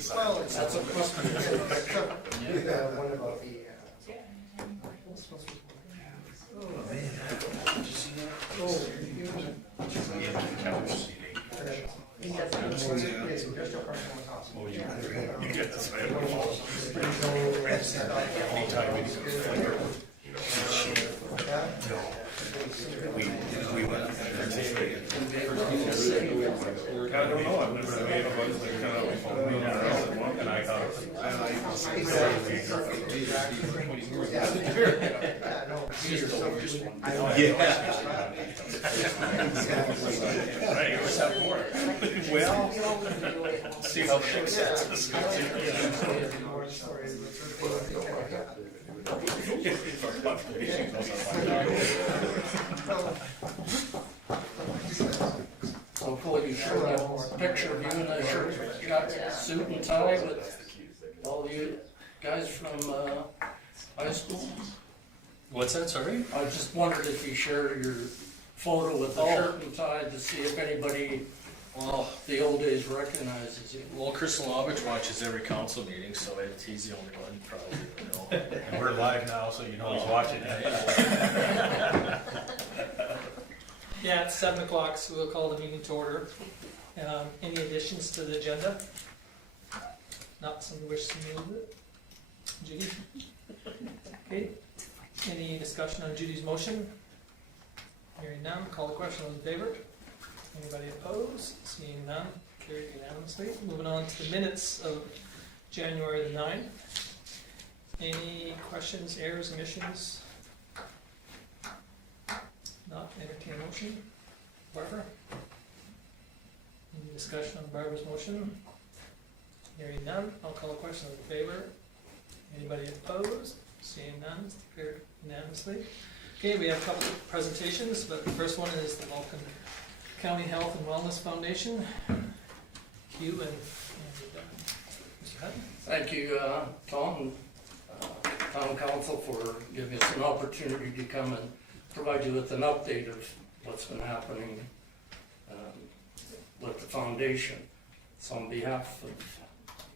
inside. Well, that's a question. One about the. Oh, you get this way. Anytime we do flicker, we went. I don't know. I've never made a bunch that kind of and I got it. Right, you always have more. Well, see how thick it is. So Cole, you showed that picture of you in a shirt, suit and tie with all you guys from high school. What's that, sorry? I just wondered if you shared your photo with the shirt and tie to see if anybody, the old days recognizes you. Well, Chris Lovich watches every council meeting, so he's the only one probably would know. And we're live now, so you know he's watching it. Yeah, it's 7 o'clock, so we'll call the meeting to order. Any additions to the agenda? Not some wish to move it? Judy? Okay. Any discussion on Judy's motion? Hearing none, call the question. All in favor? Anybody opposed? Seeing none, carried unanimously. Moving on to the minutes of January the 9th. Any questions, errors, omissions? Not entertain a motion. Barbara? Any discussion on Barbara's motion? Hearing none, I'll call a question. All in favor? Anybody opposed? Seeing none, carried unanimously. Okay, we have a couple of presentations, but the first one is the Vulcan County Health and Wellness Foundation. Hugh and Mr. Hutton. Thank you, Tom, Town Council, for giving us an opportunity to come and provide you with an update of what's been happening with the foundation. So on behalf of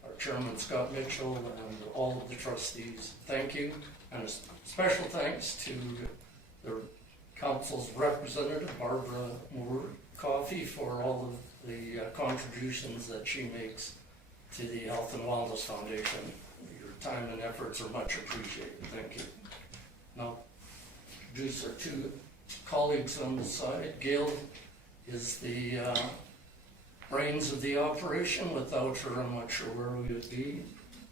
our chairman, Scott Mitchell, and all of the trustees, thank you. And a special thanks to the council's representative, Barbara Moore-Coffey, for all of the contributions that she makes to the Health and Wellness Foundation. Your time and efforts are much appreciated. Thank you. Now, introduce our two colleagues on the side. Gail is the brains of the operation. Without her, I'm not sure where we would be.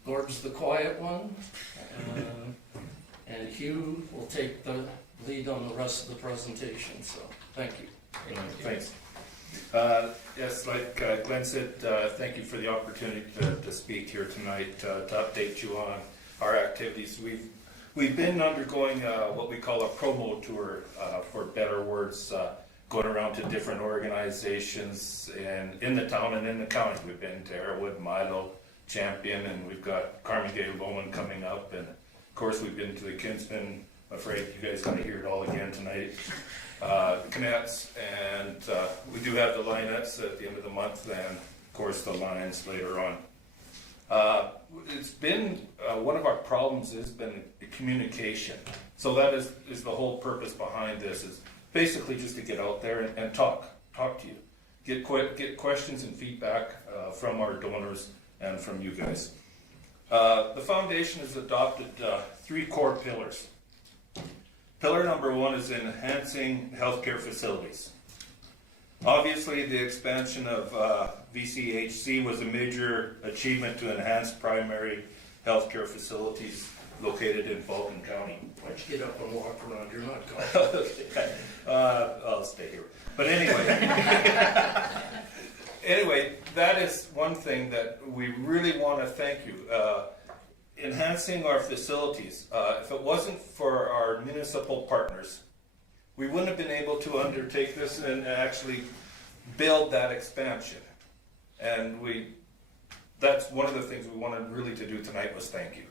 Gord's the quiet one. And Hugh will take the lead on the rest of the presentation. So, thank you. Thanks. Yes, like Glenn said, thank you for the opportunity to speak here tonight, to update you on our activities. We've been undergoing what we call a promo tour, for better words, going around to different organizations in the town and in the county. We've been to Arrowwood, Milo, Champion, and we've got Carmen Gail Bowman coming up, and of course we've been to the Kinsman. I'm afraid you guys got to hear it all again tonight. The Canets, and we do have the Lionettes at the end of the month, and of course the Lions later on. It's been one of our problems has been communication. So that is the whole purpose behind this, is basically just to get out there and talk to you, get questions and feedback from our donors and from you guys. The foundation has adopted 3 core pillars. Pillar number 1 is enhancing healthcare facilities. Obviously, the expansion of VCHC was a major achievement to enhance primary healthcare facilities located in Vulcan County. Why don't you get up and walk around? You're not going. I'll stay here. But anyway, that is one thing that we really want to thank you. Enhancing our facilities. If it wasn't for our municipal partners, we wouldn't have been able to undertake this and actually build that expansion. And that's one of the things we wanted really to do tonight, was thank you.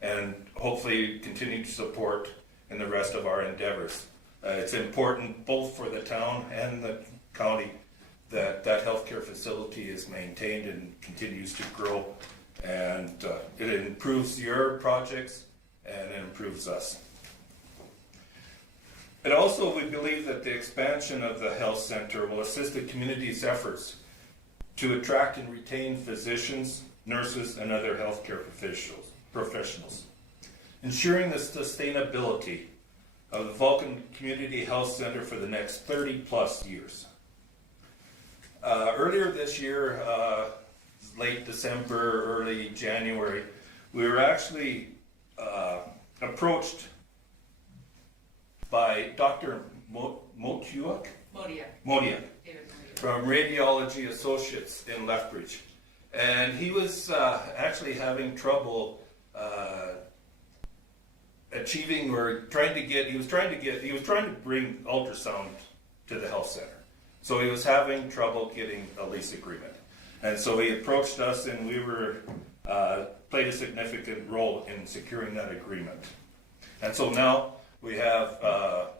And hopefully continue to support in the rest of our endeavors. It's important both for the town and the county that healthcare facility is maintained and continues to grow and it improves your projects and it improves us. And also, we believe that the expansion of the health center will assist the community's efforts to attract and retain physicians, nurses, and other healthcare professionals, ensuring the sustainability of the Vulcan Community Health Center for the next 30 plus years. Earlier this year, late December, early January, we were actually approached by Dr. Motiuk from Radiology Associates in Lethbridge. And he was actually having trouble achieving or trying to bring ultrasound to the health center. So he was having trouble getting a lease agreement. And so he approached us, and we played a significant role in securing that agreement. And so now we have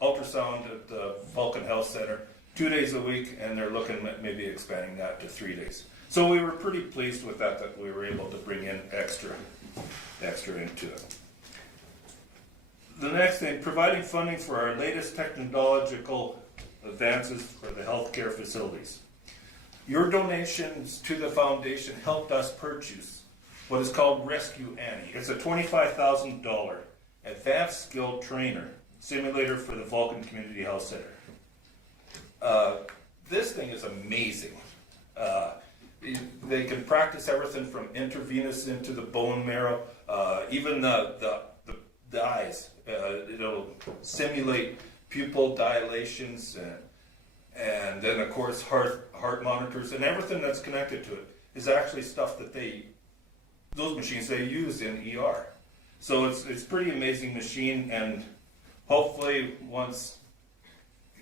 ultrasound at the Vulcan Health Center 2 days a week, and they're looking at maybe expanding that to 3 days. So we were pretty pleased with that we were able to bring in extra into it. The next thing, providing funding for our latest technological advances for the healthcare facilities. Your donations to the foundation helped us purchase what is called Rescue Annie. It's a $25,000 advanced skilled trainer simulator for the Vulcan Community Health Center. This thing is amazing. They can practice everything from intravenous into the bone marrow, even the eyes. It'll simulate pupil dilations and then of course heart monitors, and everything that's connected to it is actually stuff that those machines they use in ER. So it's pretty amazing machine, and hopefully once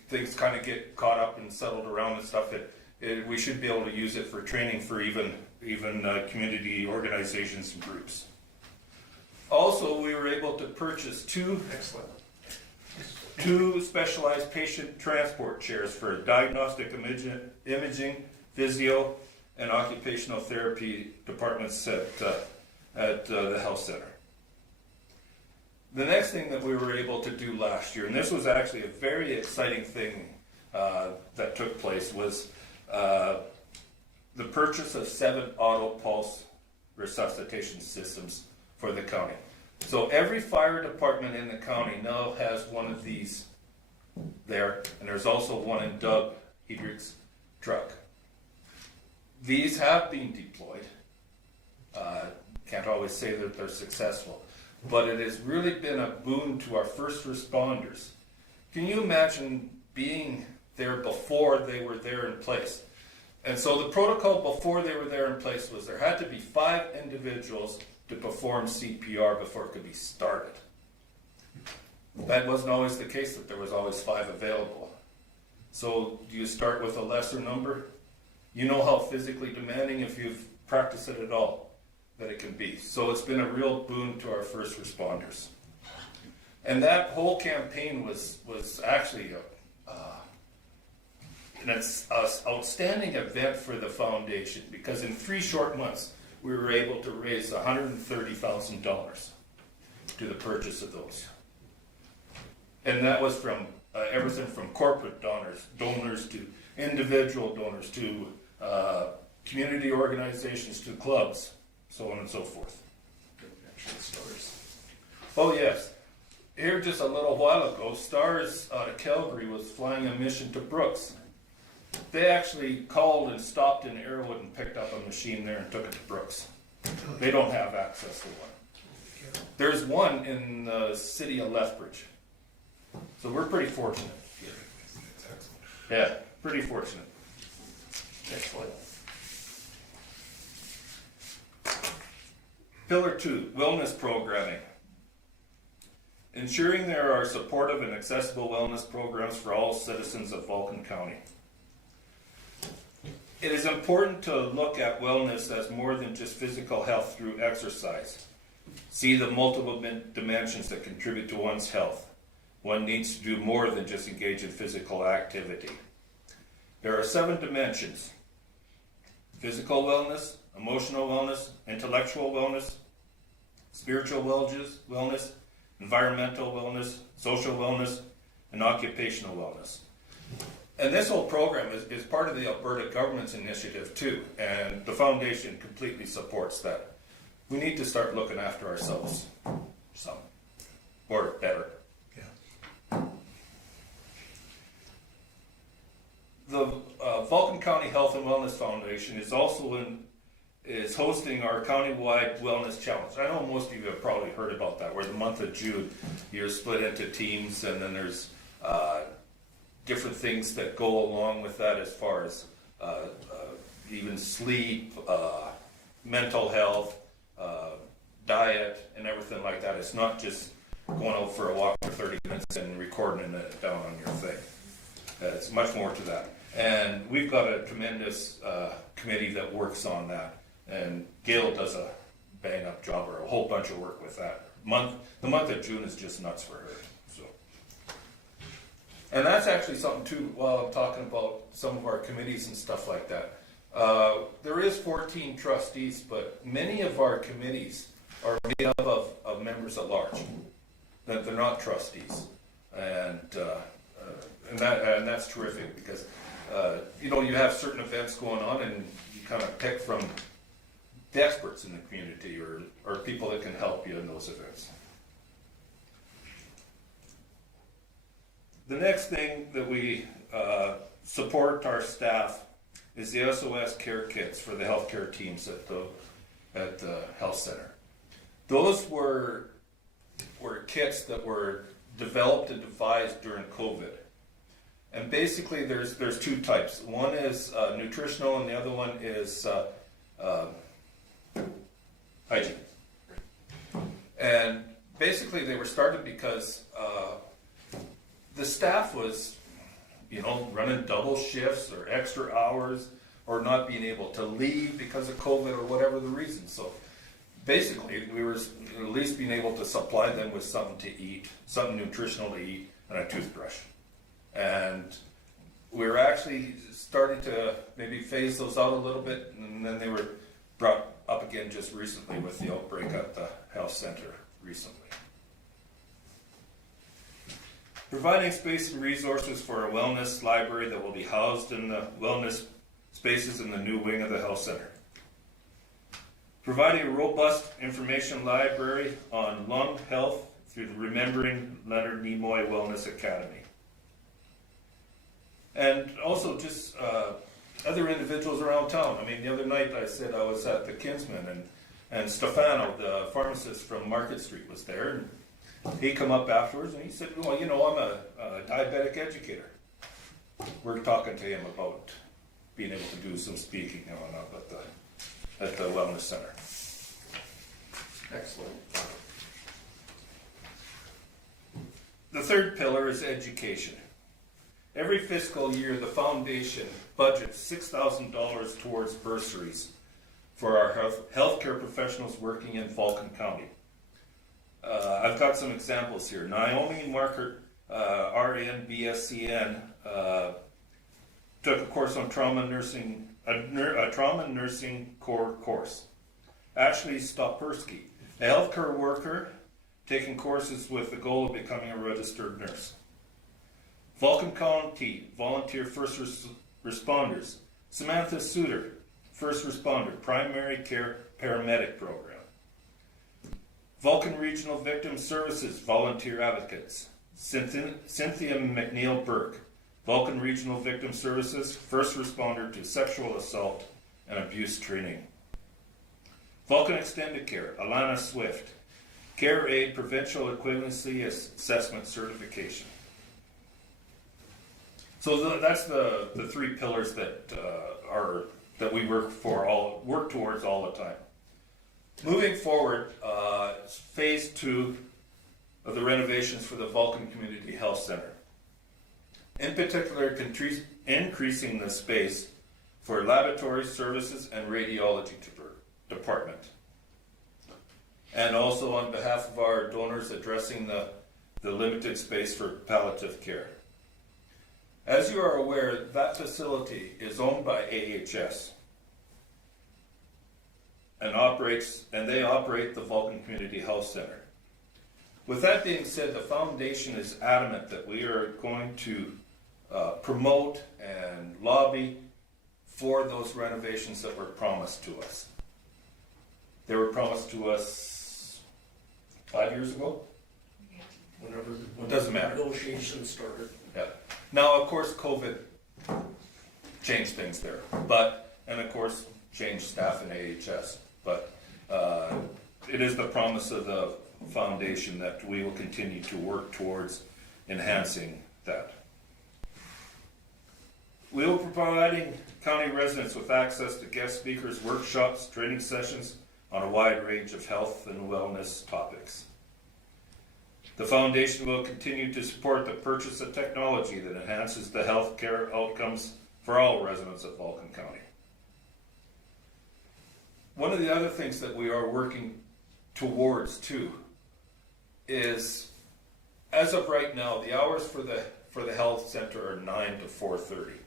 things kind of get caught up and settled around and stuff, we should be able to use it for training for even community organizations and groups. Also, we were able to purchase two specialized patient transport chairs for diagnostic imaging, physio, and occupational therapy departments at the health center. The next thing that we were able to do last year, and this was actually a very exciting thing that took place, was the purchase of 7 auto pulse resuscitation systems for the county. So every fire department in the county now has one of these there, and there's also one in Doug Hedrick's truck. These have been deployed. Can't always say that they're successful, but it has really been a boon to our first responders. Can you imagine being there before they were there in place? And so the protocol before they were there in place was there had to be 5 individuals to perform CPR before it could be started. That wasn't always the case, that there was always 5 available. So do you start with a lesser number? You know how physically demanding, if you've practiced it at all, that it can be. So it's been a real boon to our first responders. And that whole campaign was actually an outstanding event for the foundation, because in 3 short months we were able to raise $130,000 to the purchase of those. And that was from everything from corporate donors to individual donors to community organizations to clubs, so on and so forth. Oh yes, here just a little while ago, Stars out of Calgary was flying a mission to Brooks. They actually called and stopped in Arrowwood and picked up a machine there and took it to Brooks. They don't have access to one. There's one in the city of Lethbridge. So we're pretty fortunate. Yeah, pretty fortunate. Excellent. Pillar 2, wellness programming. Ensuring there are supportive and accessible wellness programs for all citizens of Vulcan County. It is important to look at wellness as more than just physical health through exercise. See the multiple dimensions that contribute to one's health. One needs to do more than just engage in physical activity. There are 7 dimensions: physical wellness, emotional wellness, intellectual wellness, spiritual wellness, environmental wellness, social wellness, and occupational wellness. And this whole program is part of the Alberta government's initiative too, and the foundation completely supports that. We need to start looking after ourselves some, or better. The Vulcan County Health and Wellness Foundation is also is hosting our countywide wellness challenge. I know most of you have probably heard about that, where the month of June you're split into teams, and then there's different things that go along with that as far as even sleep, mental health, diet, and everything like that. It's not just going out for a walk for 30 minutes and recording it down on your thing. It's much more to that. And we've got a tremendous committee that works on that. And Gail does a bang-up job, or a whole bunch of work with that. The month of June is just nuts for her. So, and that's actually something too, while I'm talking about some of our committees and stuff like that. There is 14 trustees, but many of our committees are made up of members at large. That they're not trustees. And that's terrific, because you have certain events going on, and you kind of pick from the experts in the community, or people that can help you in those events. The next thing that we support our staff is the SOS care kits for the healthcare teams at the health center. Those were kits that were developed and devised during COVID. And basically there's two types. One is nutritional, and the other one is hygiene. And basically they were started because the staff was, running double shifts or extra hours, or not being able to leave because of COVID or whatever the reason. So basically we were at least being able to supply them with something to eat, something nutritional to eat, and a toothbrush. And we're actually starting to maybe phase those out a little bit, and then they were brought up again just recently with the outbreak at the health center recently. Providing space and resources for a wellness library that will be housed in the wellness spaces in the new wing of the health center. Providing a robust information library on lung health through the Remembering Leonard Nimoy Wellness Academy. And also just other individuals around town. I mean, the other night I said I was at the Kinsman, and Stefano, the pharmacist from Market Street, was there, and he come up afterwards and he said, well, I'm a diabetic educator. We're talking to him about being able to do some speaking up at the Wellness Center. Excellent. The third pillar is education. Every fiscal year, the foundation budgets $6,000 towards bursaries for our healthcare professionals working in Vulcan County. I've got some examples here. Naomi Markert, RN, BSCN, took a course on trauma nursing, a trauma nursing core course. Ashley Stopersky, a healthcare worker, taking courses with the goal of becoming a registered nurse. Vulcan County Volunteer First Responders, Samantha Suter, First Responder, Primary Care Paramedic Program. Vulcan Regional Victim Services Volunteer Advocates, Cynthia McNeil Burke, Vulcan Regional Victim Services, First Responder to Sexual Assault and Abuse Training. Vulcan Extended Care, Alana Swift, Care Aid Provincial Equivalency Assessment Certification. So that's the three pillars that we work towards all the time. Moving forward, phase 2 of the renovations for the Vulcan Community Health Center. In particular, increasing the space for laboratory services and radiology department. And also on behalf of our donors, addressing the limited space for palliative care. As you are aware, that facility is owned by AHS. they operate the Vulcan Community Health Center. With that being said, the foundation is adamant that we are going to promote and lobby for those renovations that were promised to us. They were promised to us 5 years ago? Whenever Doesn't matter. negotiations started. Yeah. Now, of course, COVID changed things there, and of course, changed staff in AHS. But it is the promise of the foundation that we will continue to work towards enhancing that. We will be providing county residents with access to guest speakers, workshops, training sessions on a wide range of health and wellness topics. The foundation will continue to support the purchase of technology that enhances the health care outcomes for all residents of Vulcan County. One of the other things that we are working towards too is, as of right now, the hours for the health center are 9 to 4:30.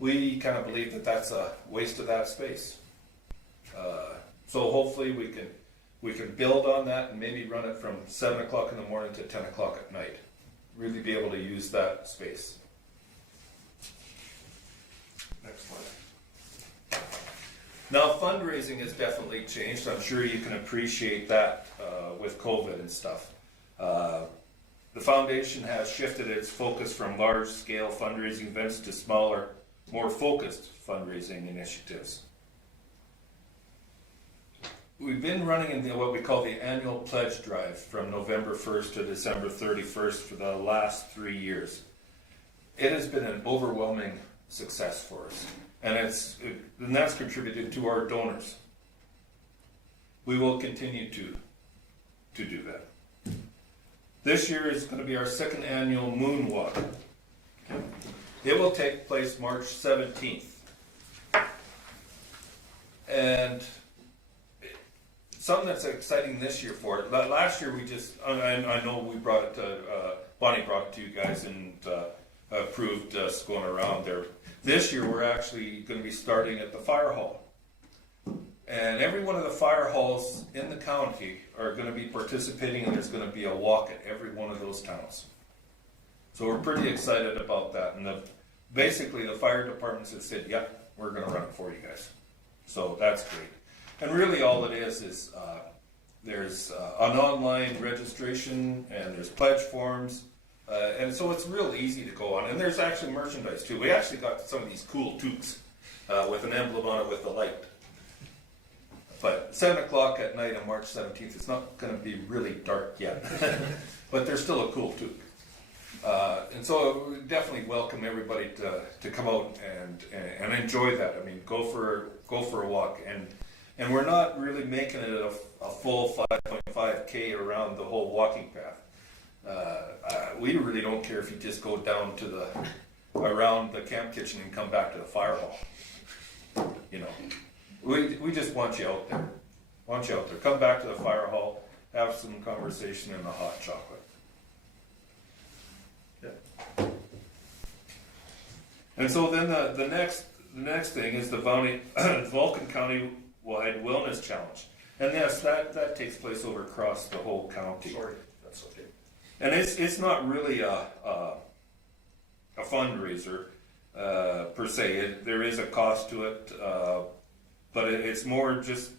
We kind of believe that that's a waste of that space. So hopefully we can build on that and maybe run it from 7 o'clock in the morning to 10 o'clock at night. Really be able to use that space. Next slide. Now, fundraising has definitely changed. I'm sure you can appreciate that with COVID and stuff. The foundation has shifted its focus from large-scale fundraising events to smaller, more focused fundraising initiatives. We've been running in what we call the annual pledge drive from November 1st to December 31st for the last 3 years. It has been an overwhelming success for us, and that's contributed to our donors. We will continue to do that. This year is going to be our second annual moonwalk. It will take place March 17th. And something that's exciting this year for it. Last year I know we brought it to, Bonnie brought it to you guys and approved us going around there. This year we're actually going to be starting at the fire hall. And every one of the fire halls in the county are going to be participating, and there's going to be a walk at every one of those towns. So we're pretty excited about that. And basically the fire departments have said, yep, we're going to run it for you guys. So that's great. And really all it is there's an online registration, and there's pledge forms, and so it's real easy to go on. And there's actually merchandise too. We actually got some of these cool toques with an emblem on it with the light. But 7 o'clock at night on March 17th, it's not going to be really dark yet, but there's still a cool toque. And so we definitely welcome everybody to come out and enjoy that. I mean, go for a walk. And we're not really making it a full 5.5K around the whole walking path. We really don't care if you just go down to around the camp kitchen and come back to the fire hall. You know, we just want you out there. Come back to the fire hall, have some conversation and a hot chocolate. Yeah. And so then the next thing is the Vulcan County Wide Wellness Challenge. And yes, that takes place over across the whole county. Sorry, that's okay. And it's not really a fundraiser per se. There is a cost to it, but it's more just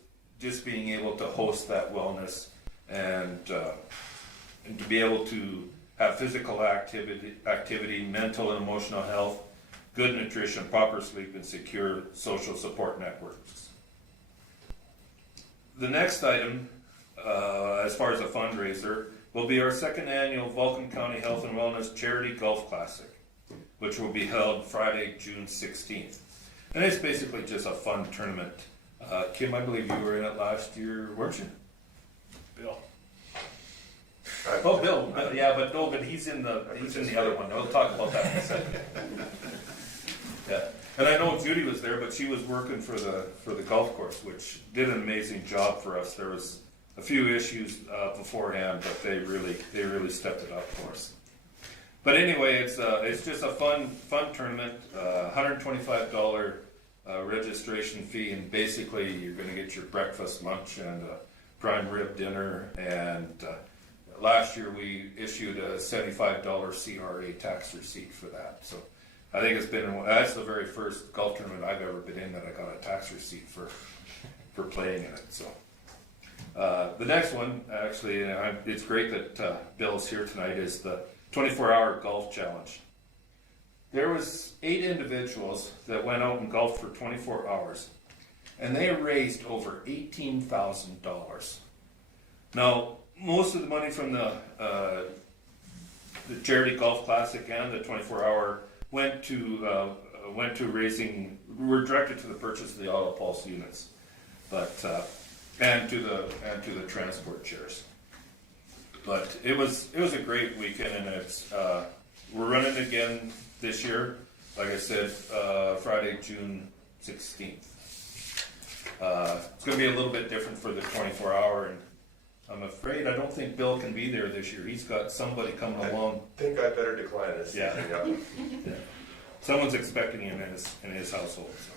being able to host that wellness and to be able to have physical activity, mental and emotional health, good nutrition, proper sleep, and secure social support networks. The next item, as far as a fundraiser, will be our second annual Vulcan County Health and Wellness Charity Golf Classic, which will be held Friday, June 16th. And it's basically just a fun tournament. Kim, I believe you were in it last year, weren't you? Bill. Oh, Bill. But he's in the other one. We'll talk about that in a second. Yeah. And I know Judy was there, but she was working for the golf course, which did an amazing job for us. There was a few issues beforehand, but they really stepped it up for us. But anyway, it's just a fun tournament. $125 registration fee, and basically you're going to get your breakfast, lunch, and a prime rib dinner. And last year we issued a $75 CRA tax receipt for that. So I think that's the very first golf tournament I've ever been in that I got a tax receipt for playing in it. So the next one, actually, it's great that Bill's here tonight, is the 24-hour golf challenge. There was 8 individuals that went out and golfed for 24 hours, and they raised over $18,000. Now, most of the money from the charity golf classic and the 24-hour were directed to the purchase of the auto pulse units, but and to the transport chairs. But it was a great weekend, and we're running again this year. Like I said, Friday, June 16th. It's going to be a little bit different for the 24-hour, and I'm afraid I don't think Bill can be there this year. He's got somebody coming along. I think I better decline this. Yeah. Yeah. Someone's expecting him in his household. So.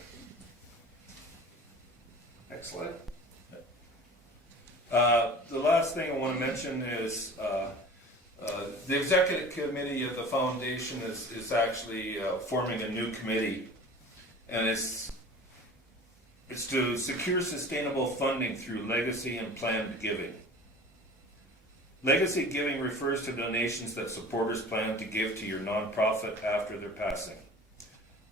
Excellent. The last thing I want to mention is the executive committee of the foundation is actually forming a new committee, and it's to secure sustainable funding through legacy and planned giving. Legacy giving refers to donations that supporters plan to give to your nonprofit after their passing.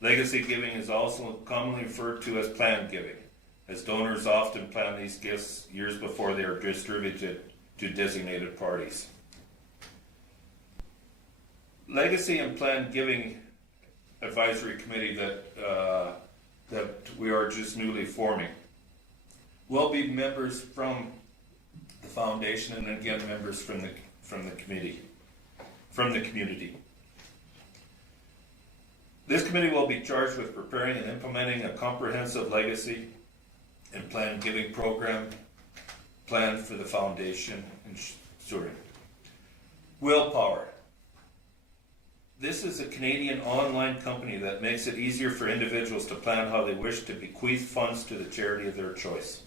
Legacy giving is also commonly referred to as planned giving, as donors often plan these gifts years before they are distributed to designated parties. Legacy and Planned Giving Advisory Committee that we are just newly forming will be members from the foundation, and again members from the community. This committee will be charged with preparing and implementing a comprehensive legacy and planned giving program planned for the foundation and stewarding. Willpower. This is a Canadian online company that makes it easier for individuals to plan how they wish to bequeath funds to the charity of their choice.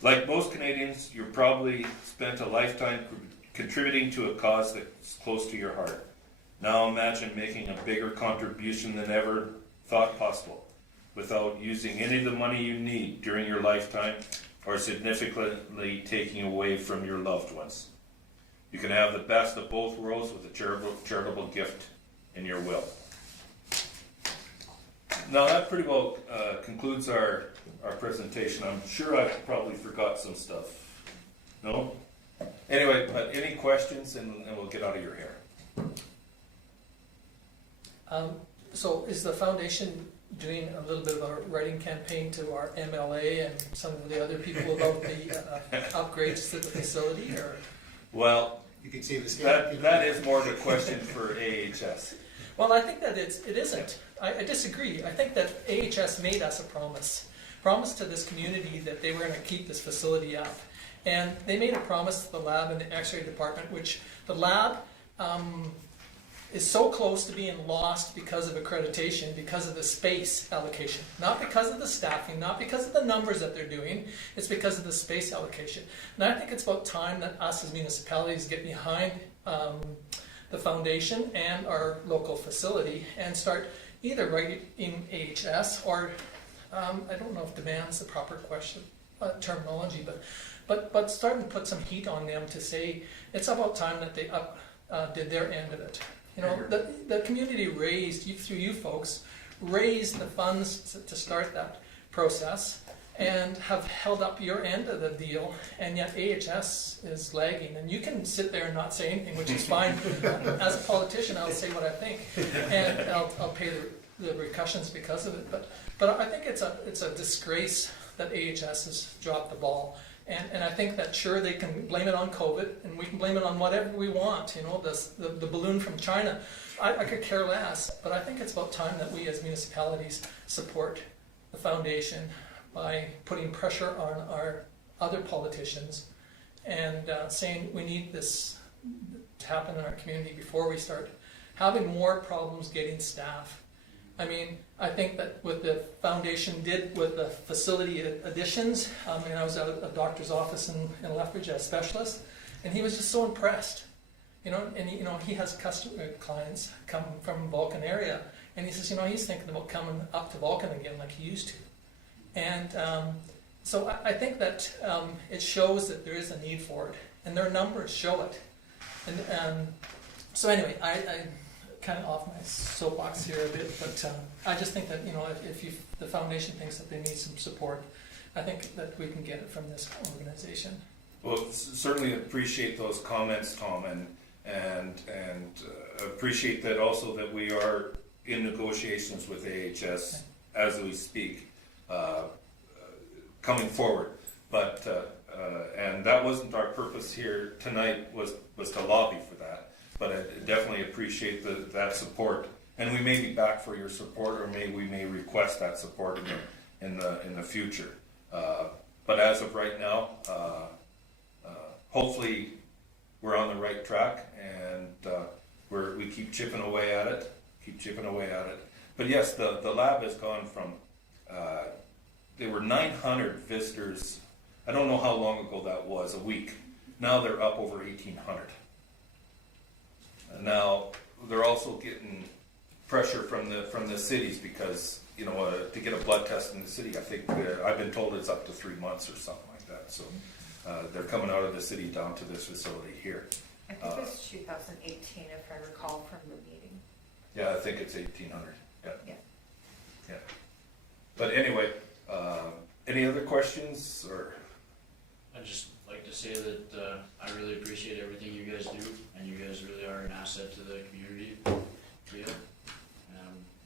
Like most Canadians, you've probably spent a lifetime contributing to a cause that's close to your heart. Now imagine making a bigger contribution than ever thought possible, without using any of the money you need during your lifetime or significantly taking away from your loved ones. You can have the best of both worlds with a charitable gift in your will. Now that pretty well concludes our presentation. I'm sure I probably forgot some stuff. No? Anyway, but any questions, and we'll get out of your hair. So is the foundation doing a little bit of a writing campaign to our MLA and some of the other people about the upgrades to the facility, or? Well, You can see this. that is more of a question for AHS. Well, I think that it isn't. I disagree. I think that AHS made us a promise to this community that they were going to keep this facility up. And they made a promise to the lab and the X-ray department, which the lab is so close to being lost because of accreditation, because of the space allocation. Not because of the staffing, not because of the numbers that they're doing, it's because of the space allocation. And I think it's about time that us as municipalities get behind the foundation and our local facility and start either writing in AHS or, I don't know if demand's the proper question, terminology, but start and put some heat on them to say it's about time that they did their end of it. You know, the community raised, through you folks, raised the funds to start that process and have held up your end of the deal, and yet AHS is lagging. And you can sit there and not say anything, which is fine. As a politician, I'll say what I think, and I'll pay the repercussions because of it. But I think it's a disgrace that AHS has dropped the ball. And I think that sure they can blame it on COVID, and we can blame it on whatever we want, you know, the balloon from China. I could care less, but I think it's about time that we as municipalities support the foundation by putting pressure on our other politicians and saying we need this to happen in our community before we start having more problems getting staff. I mean, I think that what the foundation did with the facility additions, I was at a doctor's office in Lethbridge as a specialist, and he was just so impressed. And he has clients come from Vulcan area, and he says, he's thinking about coming up to Vulcan again like he used to. And so I think that it shows that there is a need for it, and their numbers show it. And so anyway, I kind of off my soapbox here a bit, but I just think that if the foundation thinks that they need some support, I think that we can get it from this organization. Well, certainly appreciate those comments, Tom, and appreciate that also that we are in negotiations with AHS as we speak, coming forward. But and that wasn't our purpose here tonight, was to lobby for that. But I definitely appreciate that support, and we may be back for your support, or we may request that support in the future. But as of right now, hopefully we're on the right track, and we keep chipping away at it. But yes, the lab has gone from there were 900 visitors. I don't know how long ago that was, a week. Now they're up over 1,800. And now they're also getting pressure from the cities because to get a blood test in the city, I think I've been told it's up to 3 months or something like that. So they're coming out of the city down to this facility here. I think it was 2018, if I recall from the meeting. Yeah, I think it's 1,800. Yeah. But anyway, any other questions or? I'd just like to say that I really appreciate everything you guys do, and you guys really are an asset to the community. Gail.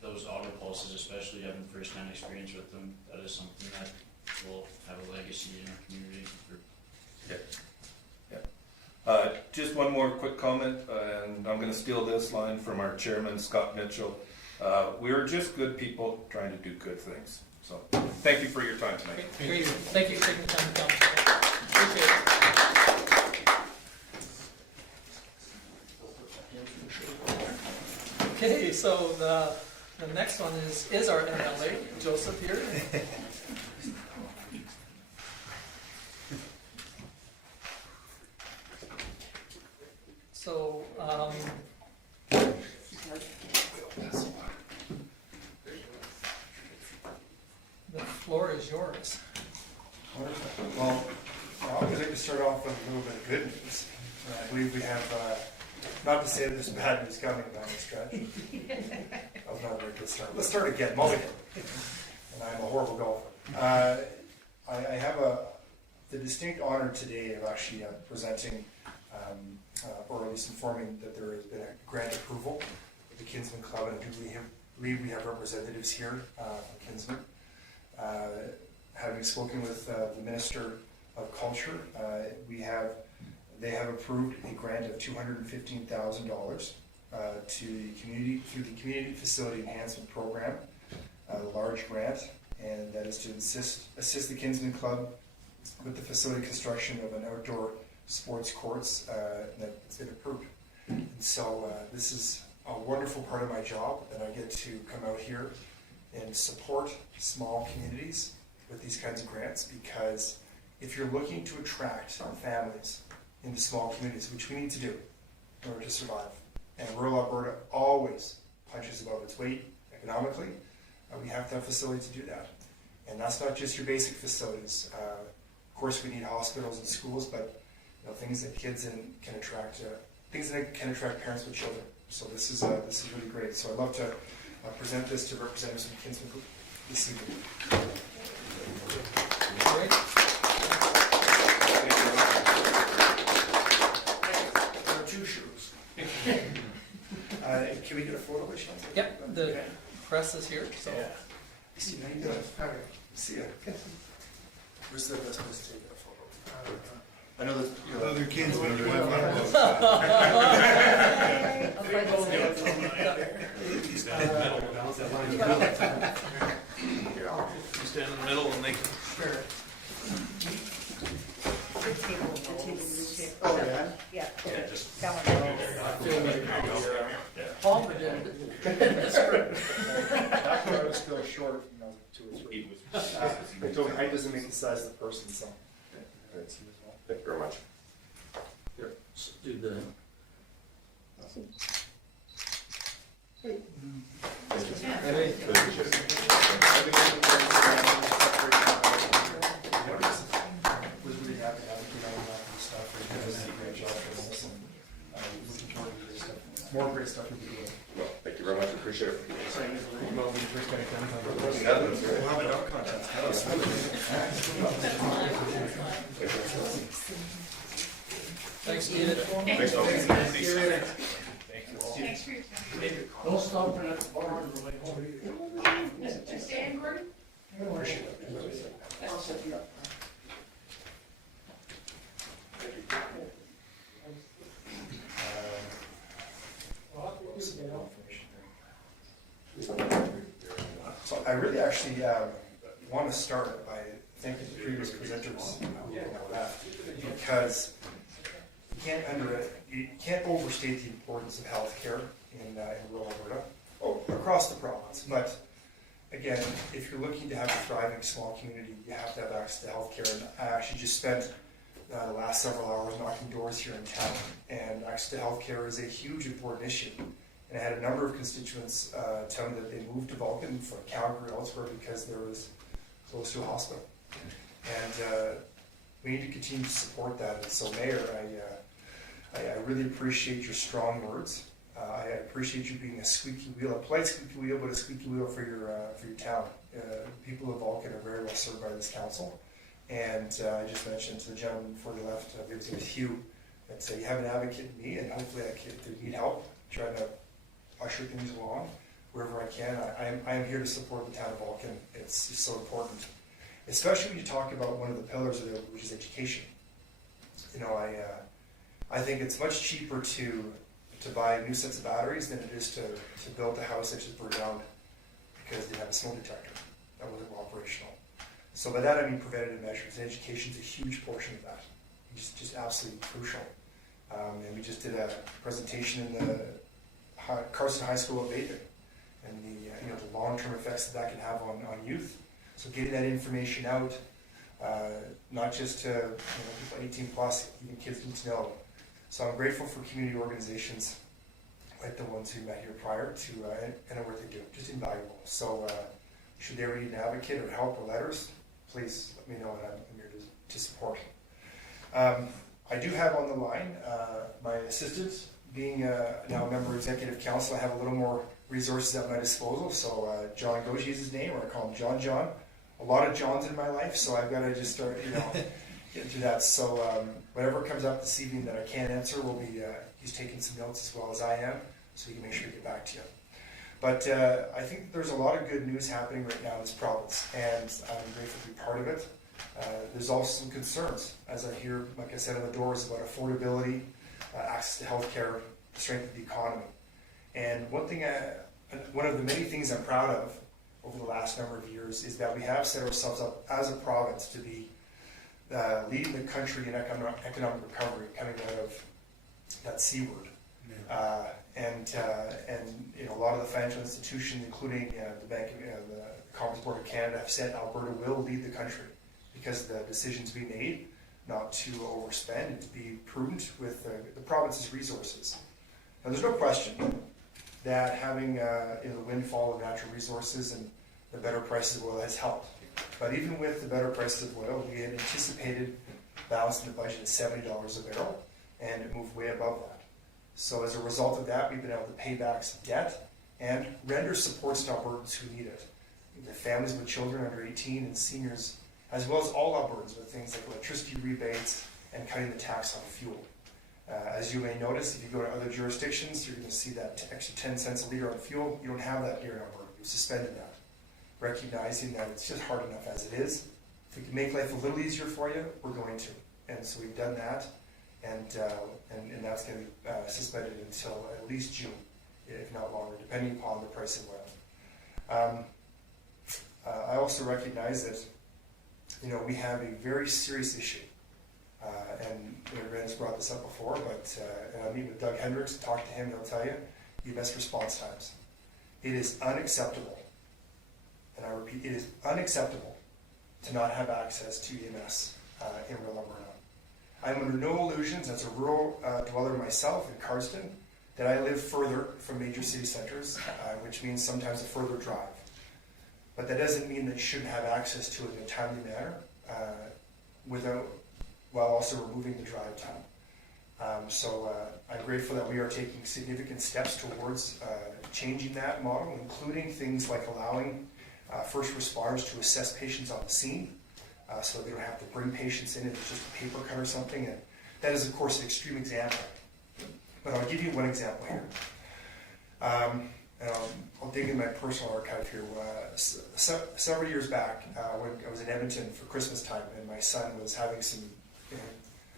Those auto pulses, especially having first-hand experience with them, that is something that will have a legacy in our community. Just one more quick comment, and I'm going to steal this line from our chairman, Scott Mitchell. We're just good people trying to do good things. So thank you for your time tonight. Great. Thank you for taking the time to come. Appreciate it. Okay, so the next one is our MLA, Joseph here. So, the floor is yours. Wonderful. Well, I always like to start off with a little bit of good news. I believe we have, not to say that there's bad news coming down the stretch. That was not a very good start. Let's start again, mulligan. And I'm a horrible golfer. I have the distinct honor today of actually presenting, or at least informing that there has been a grant approval of the Kinsman Club, and I do believe we have representatives here from Kinsman. Having spoken with the Minister of Culture, they have approved a grant of $215,000 to the community through the Community Facility Enhancement Program, a large grant, and that is to assist the Kinsman Club with the facility construction of an outdoor sports courts that's been approved. And so this is a wonderful part of my job, that I get to come out here and support small communities with these kinds of grants, because if you're looking to attract families into small communities, which we need to do in order to survive, and rural Alberta always punches above its weight economically, we have to have facilities to do that. And that's not just your basic facilities. Of course, we need hospitals and schools, but things that kids can attract, things that can attract parents with children. So this is really great. So I'd love to present this to representatives from Kinsman this evening. Great. There are 2 shoes. Can we get a photo by chance? Yep, the press is here. So. Yeah. See, how you doing? All right. See ya. Where's the best place to take that photo? I know that other kids would You stand in the middle and they can. Oh, yeah? Yeah. Yeah, just. That one. Palmer did. was still short, you know, 2 or 3. Height doesn't make the size of the person, so. Thank you very much. Let's do the. Was really happy to have you know that and stuff. You guys did a great job for this, and looking forward to this stuff. More great stuff we'll be doing. Well, thank you very much. Appreciate it. Well, we first got it done. We'll have a dog contest. Thanks, David. Thanks, Tom. Thanks for your time. Don't stop at the bar on the way home. Mr. Stan, Gordon? So I really actually want to start by thanking the previous presenters who left, because you can't overstate the importance of healthcare in rural Alberta, across the province. But again, if you're looking to have a thriving small community, you have to have access to healthcare. And I actually just spent the last several hours knocking doors here in town, and access to healthcare is a huge important issue. And I had a number of constituents tell me that they moved to Vulcan from Calgary elsewhere because there was close to a hospital. And we need to continue to support that. And so, Mayor, I really appreciate your strong words. I appreciate you being a squeaky wheel, a polite squeaky wheel, but a squeaky wheel for your town. People of Vulcan are very well served by this council. And I just mentioned to the gentleman before they left, it was Hugh, that you have an advocate in me, and hopefully if they need help, trying to usher things along wherever I can. I am here to support the town of Vulcan. It's just so important, especially when you talk about one of the pillars of it, which is education. You know, I think it's much cheaper to buy new sets of batteries than it is to build a house that just burned down because they have a smoke detector that wasn't operational. So by that I mean preventative measures. And education is a huge portion of that. It's just absolutely crucial. And we just did a presentation in the Cardston High School of Bacon, and the long-term effects that can have on youth. So getting that information out, not just to people 18 plus, even kids need to know. So I'm grateful for community organizations like the ones who met here prior to and the work they do, just invaluable. So should they ever need an advocate or help or letters, please let me know, and I'm here to support. I do have on the line my assistant. Being now a member of Executive Council, I have a little more resources at my disposal. So John Goji is his name, or I call him John. A lot of Johns in my life, so I've got to just start, getting through that. So whatever comes up this evening that I can't answer will be, he's taking some notes as well as I am, so he can make sure to get back to you. But I think there's a lot of good news happening right now in this province, and I'm grateful to be part of it. There's also some concerns, as I hear, like I said, on the doors about affordability, access to healthcare, the strength of the economy. And one of the many things I'm proud of over the last number of years is that we have set ourselves up as a province to be leading the country in economic recovery, coming out of that C word. And a lot of the financial institutions, including the Bank of the Commerce Board of Canada, have said Alberta will lead the country because of the decisions we made not to overspend and to be prudent with the province's resources. Now, there's no question that having the windfall of natural resources and the better prices of oil has helped. But even with the better prices of oil, we had anticipated balancing the budget at $70 a barrel, and it moved way above that. So as a result of that, we've been able to pay back some debt and render supports to Albertans who need it. The families with children under 18 and seniors, as well as all Albertans, with things like electricity rebates and cutting the tax on fuel. As you may notice, if you go to other jurisdictions, you're going to see that extra 10 cents a litre on fuel. You don't have that here in Alberta. We've suspended that, recognizing that it's just hard enough as it is. If we can make life a little easier for you, we're going to. And so we've done that, and that's going to be suspended until at least June, if not longer, depending upon the price of oil. I also recognize that we have a very serious issue, and Brandon's brought this up before, but I'll meet with Doug Hendricks, talk to him, and he'll tell you, the best response times. It is unacceptable and I repeat, it is unacceptable to not have access to EMS in rural Alberta. I'm under no illusions as a rural dweller myself in Cardston that I live further from major city centres, which means sometimes a further drive. But that doesn't mean that you shouldn't have access to it in a timely manner while also removing the drive time. So I'm grateful that we are taking significant steps towards changing that model, including things like allowing first responders to assess patients on the scene, so they don't have to bring patients in if it's just a paper cut or something. And that is, of course, an extreme example. But I'll give you one example here. And I'll dig in my personal archive here. Several years back, when I was in Edmonton for Christmas time, and my son was having some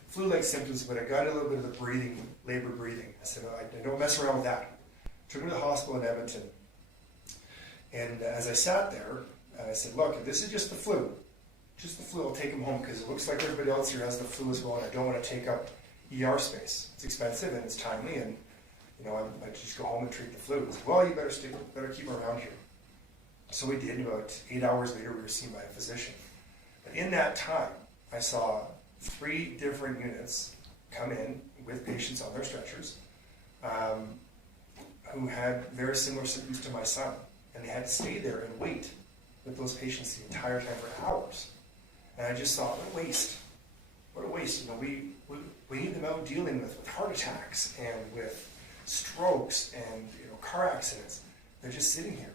flu-like symptoms, but I got a little bit of the breathing, labor breathing. I said, I don't mess around with that. Took him to the hospital in Edmonton. And as I sat there, I said, look, if this is just the flu, I'll take him home because it looks like everybody else here has the flu as well, and I don't want to take up ER space. It's expensive and it's timely, and I just go home and treat the flu. He said, well, you better keep him around here. So we did. About 8 hours later, we were seen by a physician. But in that time, I saw 3 different units come in with patients on their stretchers who had very similar symptoms to my son, and they had to stay there and wait with those patients the entire time for hours. And I just thought, what a waste. What a waste. We need them out dealing with heart attacks and with strokes and car accidents. They're just sitting here.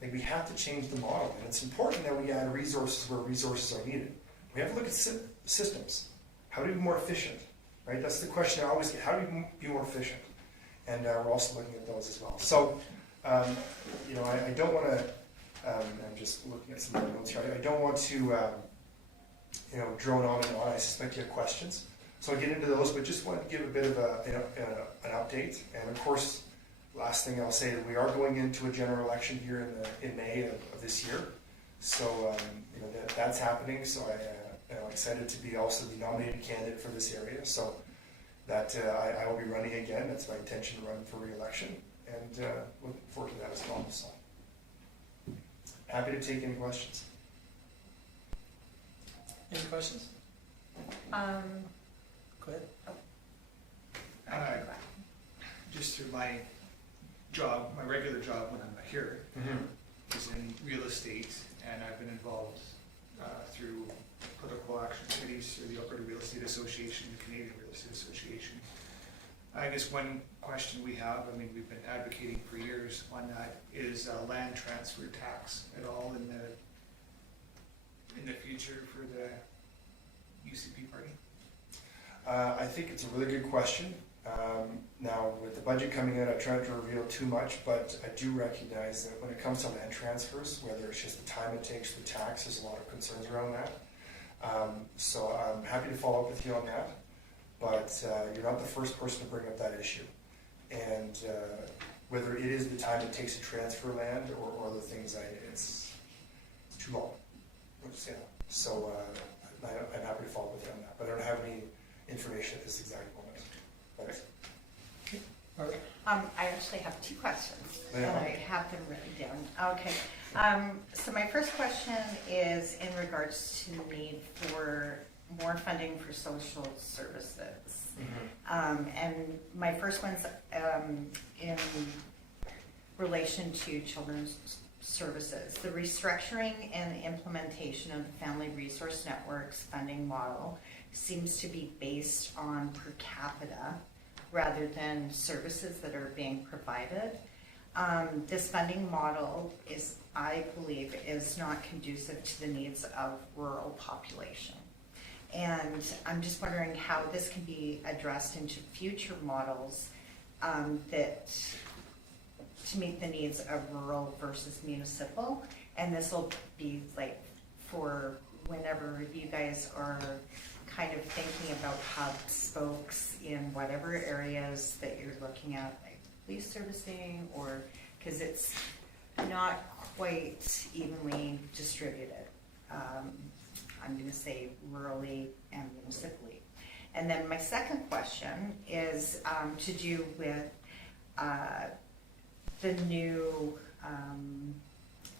Like, we have to change the model, and it's important that we add resources where resources are needed. We have to look at systems. How do we be more efficient? Right? That's the question I always get. How do we be more efficient? And we're also looking at those as well. So, I don't want to. I'm just looking at some of the notes here. I don't want to, drone on and on. I suspect you have questions. So I'll get into those, but just wanted to give a bit of an update. And of course, last thing I'll say is we are going into a general election here in May of this year. So that's happening. So I'm excited to be also the nominated candidate for this area. So that I will be running again. That's my intention to run for re-election, and looking forward to that as well. So happy to take any questions. Any questions? Go ahead. Just through my job, my regular job when I'm not here, is in real estate, and I've been involved through political action committees, through the Alberta Real Estate Association, the Canadian Real Estate Association. I guess one question we have, we've been advocating for years on that, is land transfer tax at all in the future for the UCP party? I think it's a really good question. Now, with the budget coming out, I try not to reveal too much, but I do recognize that when it comes to land transfers, whether it's just the time it takes for tax, there's a lot of concerns around that. So I'm happy to follow up with you on that, but you're not the first person to bring up that issue. And whether it is the time it takes to transfer land or other things, it's too long. So I'm happy to follow up with you on that, but I don't have any information at this exact moment. I actually have 2 questions, and I have them written down. Okay. So my first question is in regards to the need for more funding for social services. And my first one's in relation to children's services. The restructuring and implementation of the Family Resource Network's funding model seems to be based on per capita rather than services that are being provided. This funding model is, I believe, is not conducive to the needs of rural population. And I'm just wondering how this can be addressed into future models that to meet the needs of rural versus municipal. And this will be like for whenever you guys are kind of thinking about hub spokes in whatever areas that you're looking at, like police servicing, or because it's not quite evenly distributed. I'm going to say rurally and municipally. And then my second question is to do with the new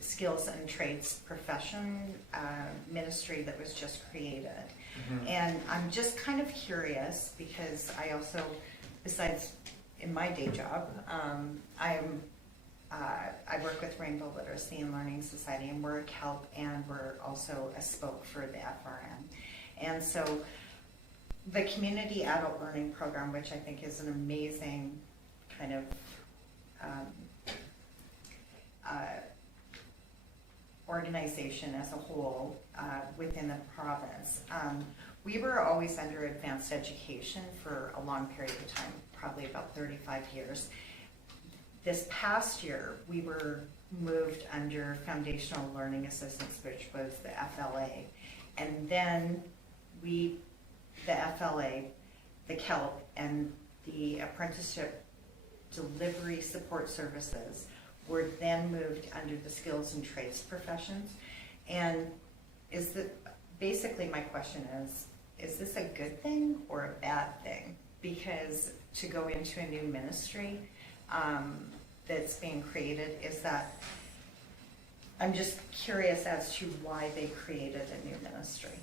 skills and trades profession ministry that was just created. Mhm. And I'm just kind of curious because I also, besides in my day job, I work with Rainbow Literacy and Learning Society, and we're a CALP, and we're also a spoke for the FRN. And so the Community Adult Learning Program, which I think is an amazing kind of organization as a whole within the province. We were always under advanced education for a long period of time, probably about 35 years. This past year, we were moved under Foundational Learning Assistance, which was the FLA. And then the FLA, the CALP, and the Apprenticeship Delivery Support Services were then moved under the Skills and Trades Professions. And basically my question is this a good thing or a bad thing? Because to go into a new ministry that's being created, I'm just curious as to why they created a new ministry.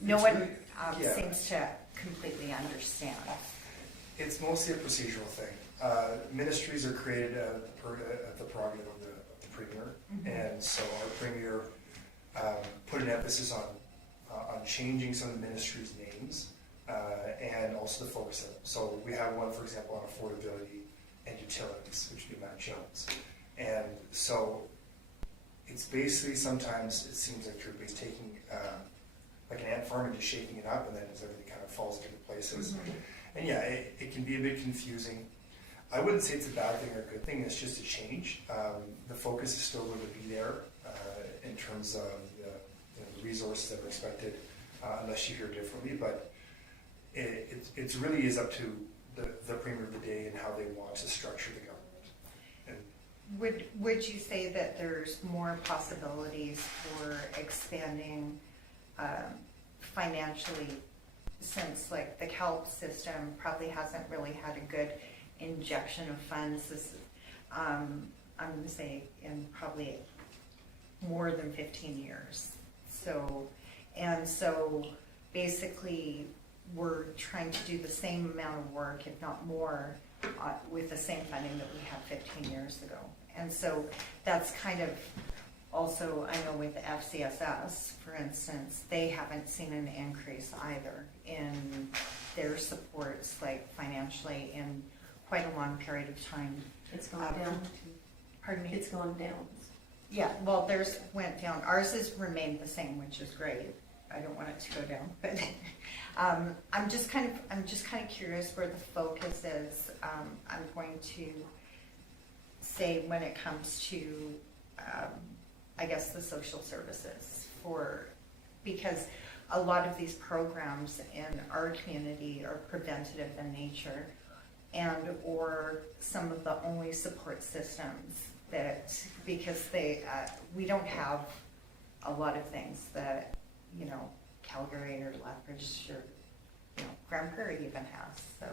No It's one really- yeah. seems to completely understand. It's mostly a procedural thing. Ministries are created at the prerogative of the Premier, and so our Premier put an emphasis on changing some of the ministries' names and also the focus of them. So we have one, for example, on affordability and utilities, which would be Matt Jones. And so it's basically, sometimes it seems like you're basically taking like an ant farm and just shaking it up, and then everything kind of falls into places. And yeah, it can be a bit confusing. I wouldn't say it's a bad thing or a good thing, it's just a change. The focus is still going to be there in terms of the resources that are expected, unless you hear differently, but it really is up to the Premier of the day and how they want to structure the government. And Would you say that there's more possibilities for expanding financially, since like the CALP system probably hasn't really had a good injection of funds? I'm going to say in probably more than 15 years. So basically we're trying to do the same amount of work, if not more, with the same funding that we had 15 years ago. And so that's kind of also, I know with the FCSS, for instance, they haven't seen an increase either in their supports, like financially, in quite a long period of time. It's gone down. Pardon me? It's gone down. Yeah, well, theirs went down. Ours has remained the same, which is great. I don't want it to go down, but I'm just kind of curious where the focus is. I'm going to say when it comes to, I guess, the social services, because a lot of these programs in our community are preventative in nature, and or some of the only support systems that, because we don't have a lot of things that, Calgary or Lethbridge or, Grand Prairie even has, so.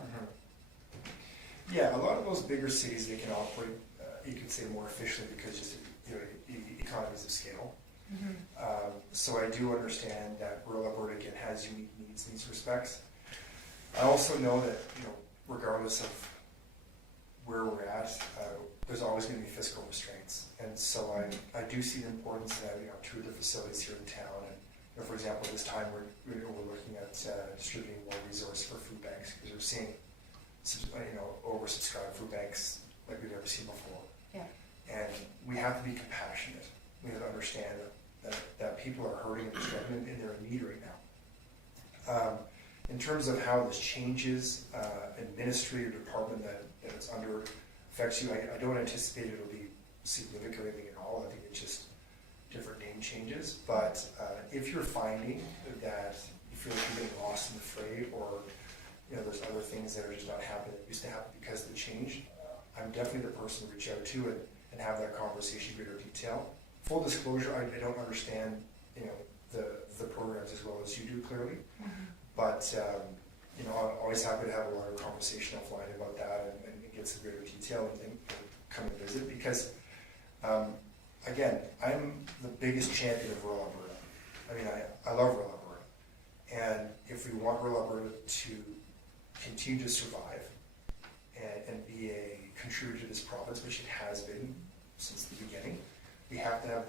yeah, a lot of those bigger cities, they can operate, you could say, more efficiently because just economies of scale. So I do understand that rural Alberta again has unique needs in these respects. I also know that regardless of where we're at, there's always going to be fiscal restraints, and so I do see the importance of having two of the facilities here in town. And for example, this time we're looking at distributing more resources for food banks because we're seeing oversubscribed food banks like we've never seen before. Yeah. And we have to be compassionate. We have to understand that people are hurting and struggling, and they're in need right now. In terms of how this changes in ministry or department that it's under affects you, I don't anticipate it'll be significant or anything at all. I think it's just different name changes. But if you're finding that you feel like you're getting lost in the fray, or there's other things that are just not happening that used to happen because of the change, I'm definitely the person to reach out to and have that conversation in greater detail. Full disclosure, I don't understand the programs as well as you do, clearly. But I'm always happy to have a longer conversation offline about that and get some greater detail and come and visit, because I again, I'm the biggest champion of rural Alberta. I mean, I love rural Alberta. And if we want rural Alberta to continue to survive and be a contributor to this province, which it has been since the beginning, we have to have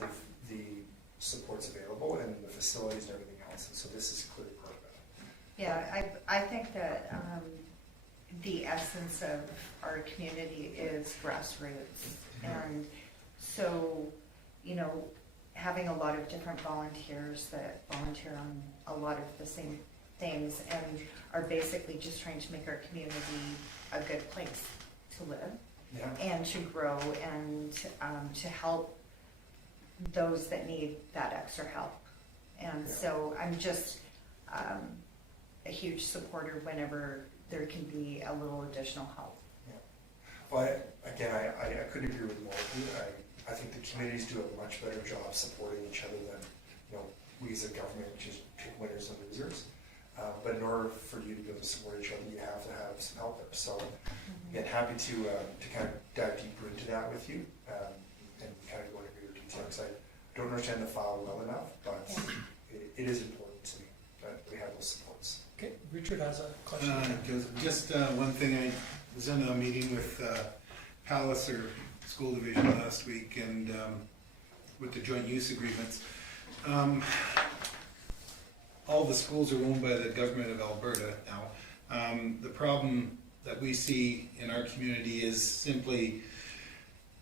the supports available and the facilities and everything else. And so this is clearly part of it. Yeah, I think that the essence of our community is grassroots. And so, you know, having a lot of different volunteers that volunteer on a lot of the same things and are basically just trying to make our community a good place to live and to grow and to help those that need that extra help. And so I'm just a huge supporter whenever there can be a little additional help. But again, I couldn't agree with more of you. I think the communities do a much better job supporting each other than, you know, we as a government just pick winners and losers. But in order for you to be able to support each other, you have to have some help there. So again, happy to kind of dive deeper into that with you and kind of go into greater detail, because I don't understand the file well enough, but it is important to me that we have those supports. Okay, Richard has a question. Just one thing, I was in a meeting with Palliser School Division last week and with the joint use agreements. All the schools are owned by the government of Alberta now. The problem that we see in our community is simply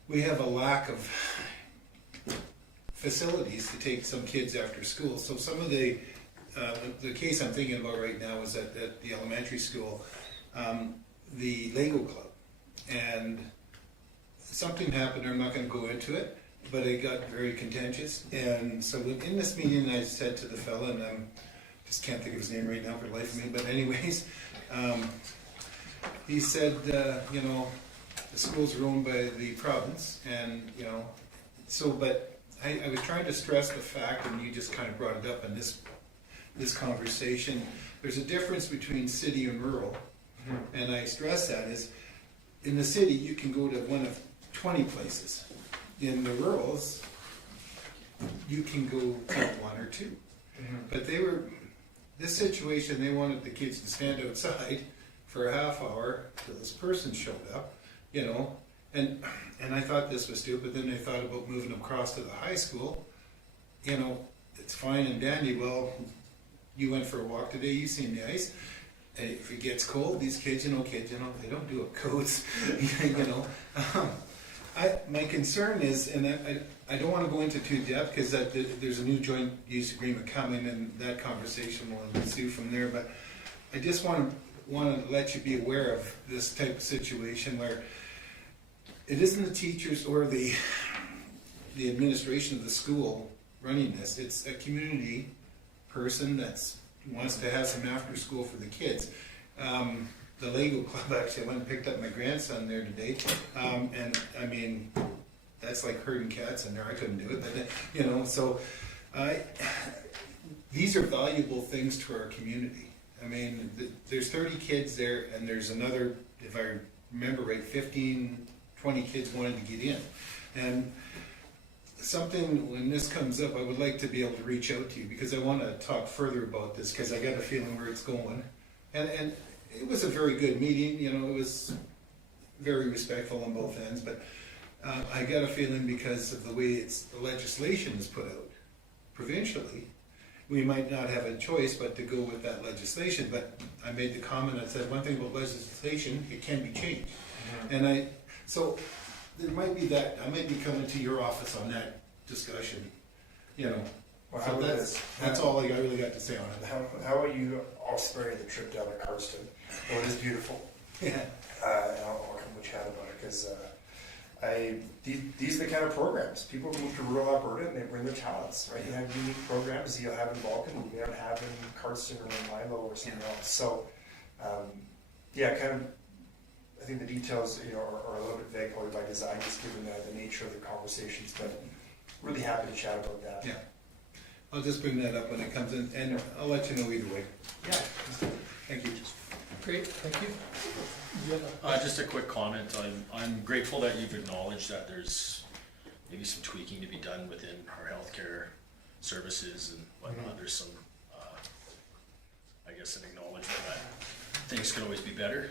we have a lack of facilities to take some kids after school. So some of the case I'm thinking about right now is at the elementary school, the Lego club, and something happened. I'm not going to go into it, but it got very contentious. And so in this meeting, I said to the fella, and I just can't think of his name right now for the life of me, but anyways, he said, you know, the schools are owned by the province, and you know, so but I was trying to stress the fact, and you just kind of brought it up in this conversation. There's a difference between city and rural, and I stress that is, in the city you can go to one of 20 places. In the rurals, you can go to one or two. But this situation, they wanted the kids to stand outside for a half hour till this person showed up, you know, and I thought this was stupid. Then they thought about moving them across to the high school. You know, it's fine and dandy. Well, you went for a walk today, you seen the ice. If it gets cold, these kids, you know, they don't do it coats, you know. My concern is, and I don't want to go into too depth because there's a new joint use agreement coming, and that conversation will ensue from there. But I just want to let you be aware of this type of situation where it isn't the teachers or the administration of the school running this. It's a community person that wants to have some after school for the kids. The Lego club, actually, I went and picked up my grandson there today, and I mean, that's like herding cats in there. I couldn't do it, but you know. So, these are valuable things to our community. I mean, there's 30 kids there, and there's another, if I remember right, 15, 20 kids wanted to get in, and something, when this comes up, I would like to be able to reach out to you because I want to talk further about this because I got a feeling where it's going, and it was a very good meeting. You know, it was very respectful on both ends, but I got a feeling because of the way the legislation is put out provincially, we might not have a choice but to go with that legislation. But I made the comment, I said one thing about legislation, it can be changed, and so there might be that. I might be coming to your office on that discussion, you know. Well, so that's all I really got to say on it. How about you all spare the trip down to Cardston? Oh, it is beautiful. Yeah. And I'll come and chat about it because these are the kind of programs. People move to rural Alberta and they bring their talents, right? You have unique programs you'll have in Vulcan, you don't have in Cardston or in Milo or something else. So, kind of, I think the details, you know, are a little bit vague probably by design, just given the nature of the conversations. But really happy to chat about that. Yeah. I'll just bring that up when it comes in, and I'll let you know either way. Yeah. Thank you. Great, thank you. You have Just a quick comment. I'm grateful that you've acknowledged that there's maybe some tweaking to be done within our healthcare services and whatnot. There's some, I guess, an acknowledgement that things can always be better.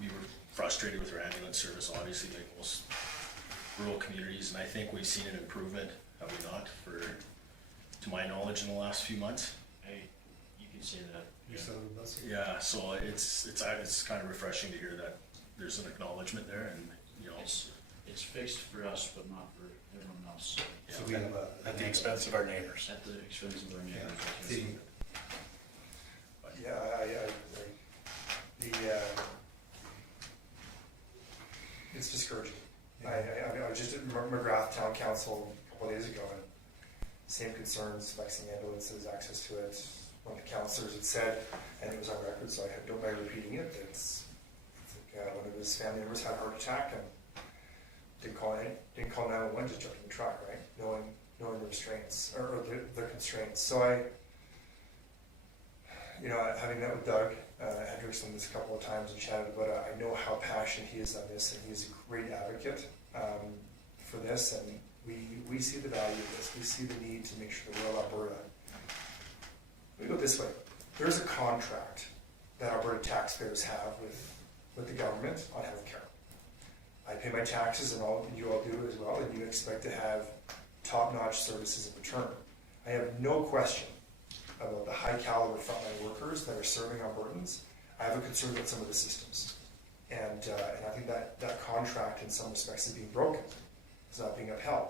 We were frustrated with our ambulance service, obviously, like most rural communities, and I think we've seen an improvement, have we not, to my knowledge, in the last few months. You can say that. Yeah, so it's kind of refreshing to hear that there's an acknowledgement there, and you know, It's fixed for us, but not for everyone else. So we have at the expense of our neighbors. At the expense of our neighbors. It's discouraging. I was just at McGrath Town Council a couple of days ago, and same concerns, flexing ambulances, access to it. One of the councillors had said, and it was on record, so I don't mind repeating it, that it's like one of his family members had a heart attack and didn't call 911, just jumped in the truck, right? Knowing the restraints or the constraints. So having met with Doug Hendrickson this a couple of times and chatted about it, I know how passionate he is on this, and he's a great advocate for this, and we see the value of this. We see the need to make sure that rural Alberta. Let me go this way. There's a contract that Alberta taxpayers have with the government on healthcare. I pay my taxes, and you all do as well, and you expect to have top-notch services in return. I have no question about the high-caliber frontline workers that are serving Albertans. I have a concern about some of the systems, and I think that contract, in some respects, is being broken. It's not being upheld,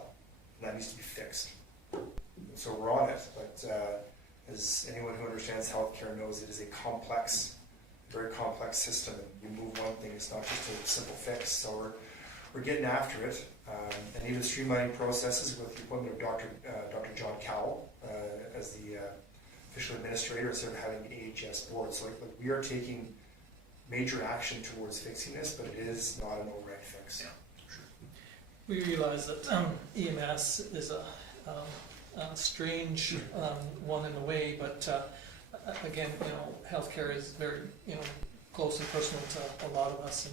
and that needs to be fixed. So we're on it, but as anyone who understands healthcare knows, it is a complex, very complex system. And you move one thing, it's not just a simple fix. So we're getting after it, and even streamlining processes with the appointment of Dr. Jan Clemis as the official administrator instead of having an AHS board. So we are taking major action towards fixing this, but it is not an overnight fix. Yeah. We realize that EMS is a strange one in a way, but again, healthcare is very, close and personal to a lot of us,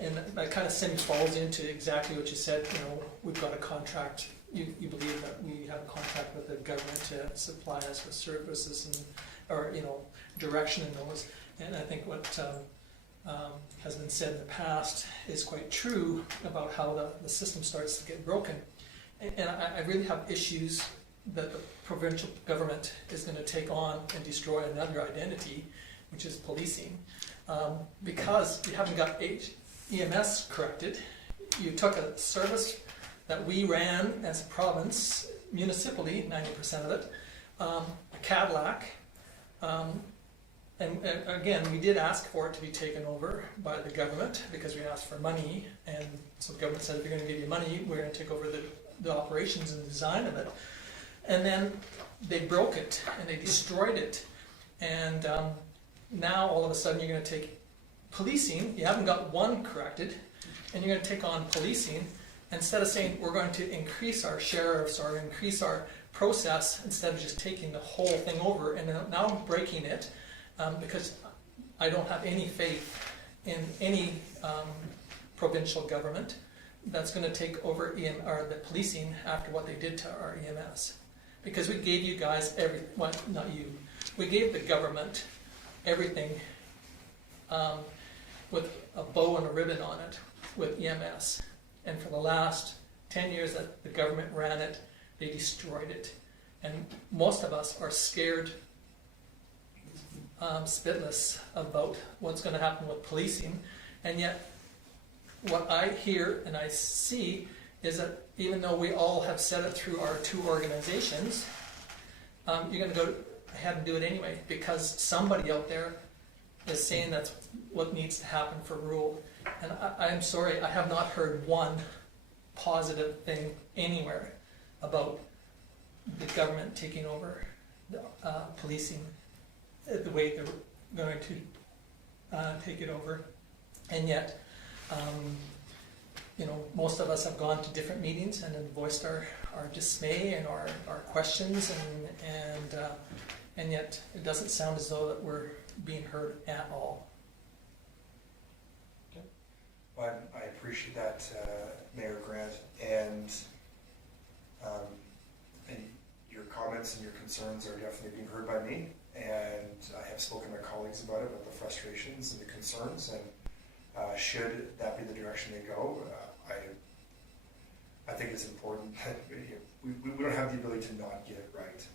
and that kind of falls into exactly what you said. We've got a contract. You believe that we have a contract with the government to supply us with services or direction in those. And I think what has been said in the past is quite true about how the system starts to get broken. And I really have issues that the provincial government is going to take on and destroy another identity, which is policing. Because you haven't got EMS corrected. You took a service that we ran as a province, municipally, 90% of it, a Cadillac. And again, we did ask for it to be taken over by the government because we asked for money. And so the government said, if you're going to give you money, we're going to take over the operations and design of it. And then they broke it and they destroyed it. And now all of a sudden you're going to take policing, you haven't got one corrected, and you're going to take on policing. Instead of saying we're going to increase our sheriffs or increase our process, instead of just taking the whole thing over, and now I'm breaking it because I don't have any faith in any provincial government that's going to take over the policing after what they did to our EMS. Because we gave you guys not you, we gave the government everything with a bow and a ribbon on it with EMS. And for the last 10 years that the government ran it, they destroyed it. And most of us are scared spitless about what's going to happen with policing. And yet, what I hear and I see is that even though we all have said it through our two organizations, you're going to go ahead and do it anyway because somebody out there is saying that's what needs to happen for rural. And I'm sorry, I have not heard one positive thing anywhere about the government taking over the policing the way they're going to take it over. And yet, most of us have gone to different meetings and then voiced our dismay and our questions, and yet it doesn't sound as though that we're being heard at all. Well, I appreciate that, Mayor Grant, and your comments and your concerns are definitely being heard by me, and I have spoken to my colleagues about it, about the frustrations and the concerns, and should that be the direction they go, I think it's important that we don't have the ability to not get it right.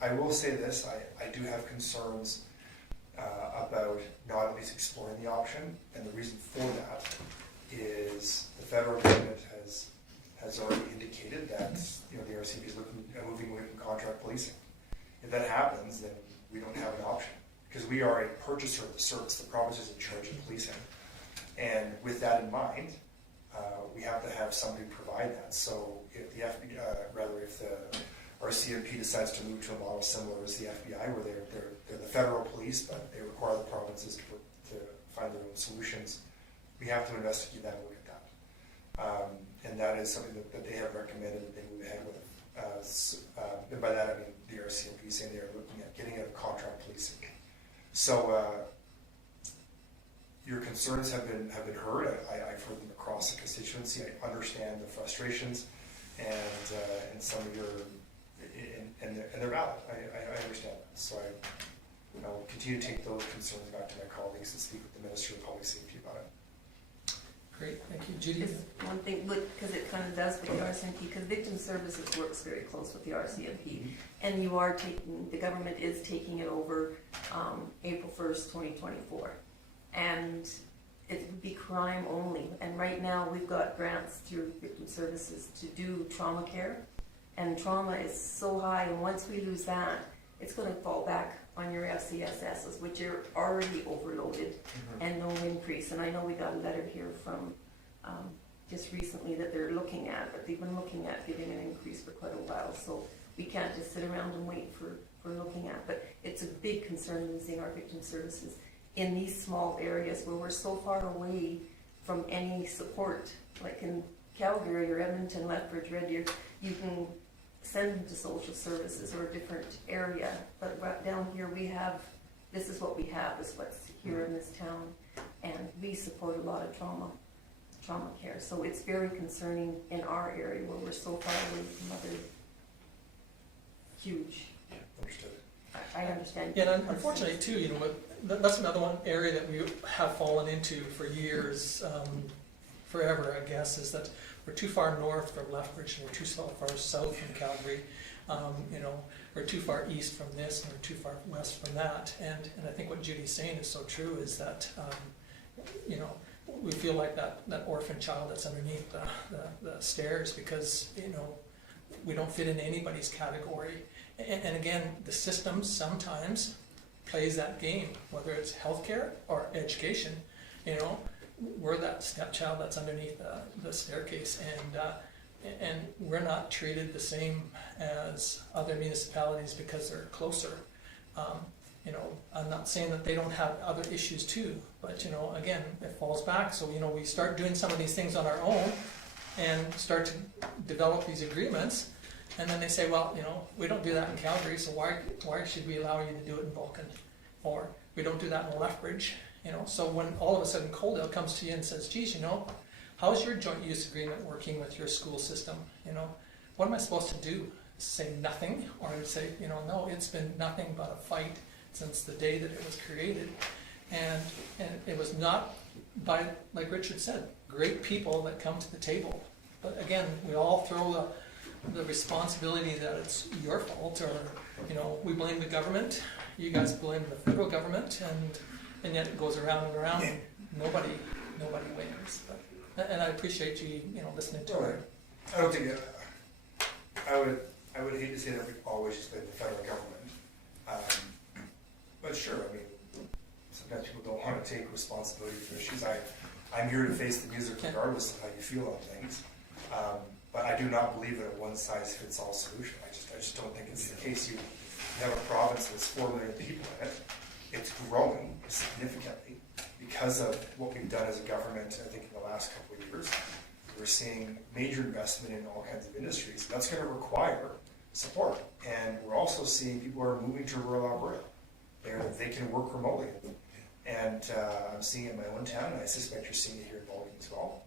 I will say this, I do have concerns about not at least exploring the option, and the reason for that is the federal government has already indicated that the RCMP is looking at moving away from contract policing. If that happens, then we don't have an option, because we are a purchaser of the service. The province is in charge of policing, and with that in mind, we have to have somebody provide that. So if the if the RCMP decides to move to a model similar as the FBI, where they're the federal police, but they require the provinces to find their own solutions, we have to investigate that and look at that. And that is something that they have recommended that they move ahead with. And by that I mean the RCMP saying they are looking at getting out of contract policing. So your concerns have been heard. I've heard them across the constituency. I understand the frustrations and some of your and they're valid. I understand that. So I will continue to take those concerns back to my colleagues and speak with the Minister of Public Safety about it. Great, thank you. Judy? Just one thing, because it kind of does with the RCMP, because Victim Services works very close with the RCMP, and the government is taking it over April 1st, 2024. And it would be crime only. And right now we've got grants through Victim Services to do trauma care, and trauma is so high, and once we lose that, it's going to fall back on your FCSSs, which are already overloaded, and no increase. And I know we got a letter here from just recently that they're looking at, but they've been looking at giving an increase for quite a while, so we can't just sit around and wait for looking at. But it's a big concern losing our victim services in these small areas where we're so far away from any support. Like in Calgary or Edmonton, Lethbridge, Red Deer, you can send them to social services or a different area, but right down here this is what we have, is what's here in this town, and we support a lot of trauma care, so it's very concerning in our area where we're so far away from other huge. Yeah, understood. I understand. Yeah, and unfortunately too, that's another one area that we have fallen into for years, forever, I guess, is that we're too far north from Lethbridge and we're too far south from Calgary. We're too far east from this and we're too far west from that. And I think what Judy's saying is so true, is that, we feel like that orphan child that's underneath the stairs because, we don't fit into anybody's category. And again, the system sometimes plays that game, whether it's healthcare or education. We're that stepchild that's underneath the staircase, and we're not treated the same as other municipalities because they're closer. I'm not saying that they don't have other issues too, but again, it falls back. So we start doing some of these things on our own and start to develop these agreements, and then they say, well, we don't do that in Calgary, so why should we allow you to do it in Vulcan, or we don't do that in Lethbridge? So when all of a sudden Coaldale comes to you and says, geez, how's your joint use agreement working with your school system? What am I supposed to do? Say nothing? Or say, no, it's been nothing but a fight since the day that it was created. And it was not by, like Richard said, great people that come to the table. But again, we all throw the responsibility that it's your fault, or, we blame the government, you guys blame the federal government, and yet it goes around and around, and nobody wins. And I appreciate you, listening to it. I don't think I would hate to say that we always just blame the federal government. But sure, sometimes people don't want to take responsibility for issues. I'm here to face the music regardless of how you feel on things. But I do not believe that a one-size-fits-all solution. I just don't think it's the case. You have a province that's 4 million people in it. It's growing significantly because of what we've done as a government, I think, in the last couple of years. We're seeing major investment in all kinds of industries. That's going to require support. And we're also seeing people are moving to rural Alberta. They can work remotely. And I'm seeing it in my own town, and I suspect you're seeing it here in Vulcan as well.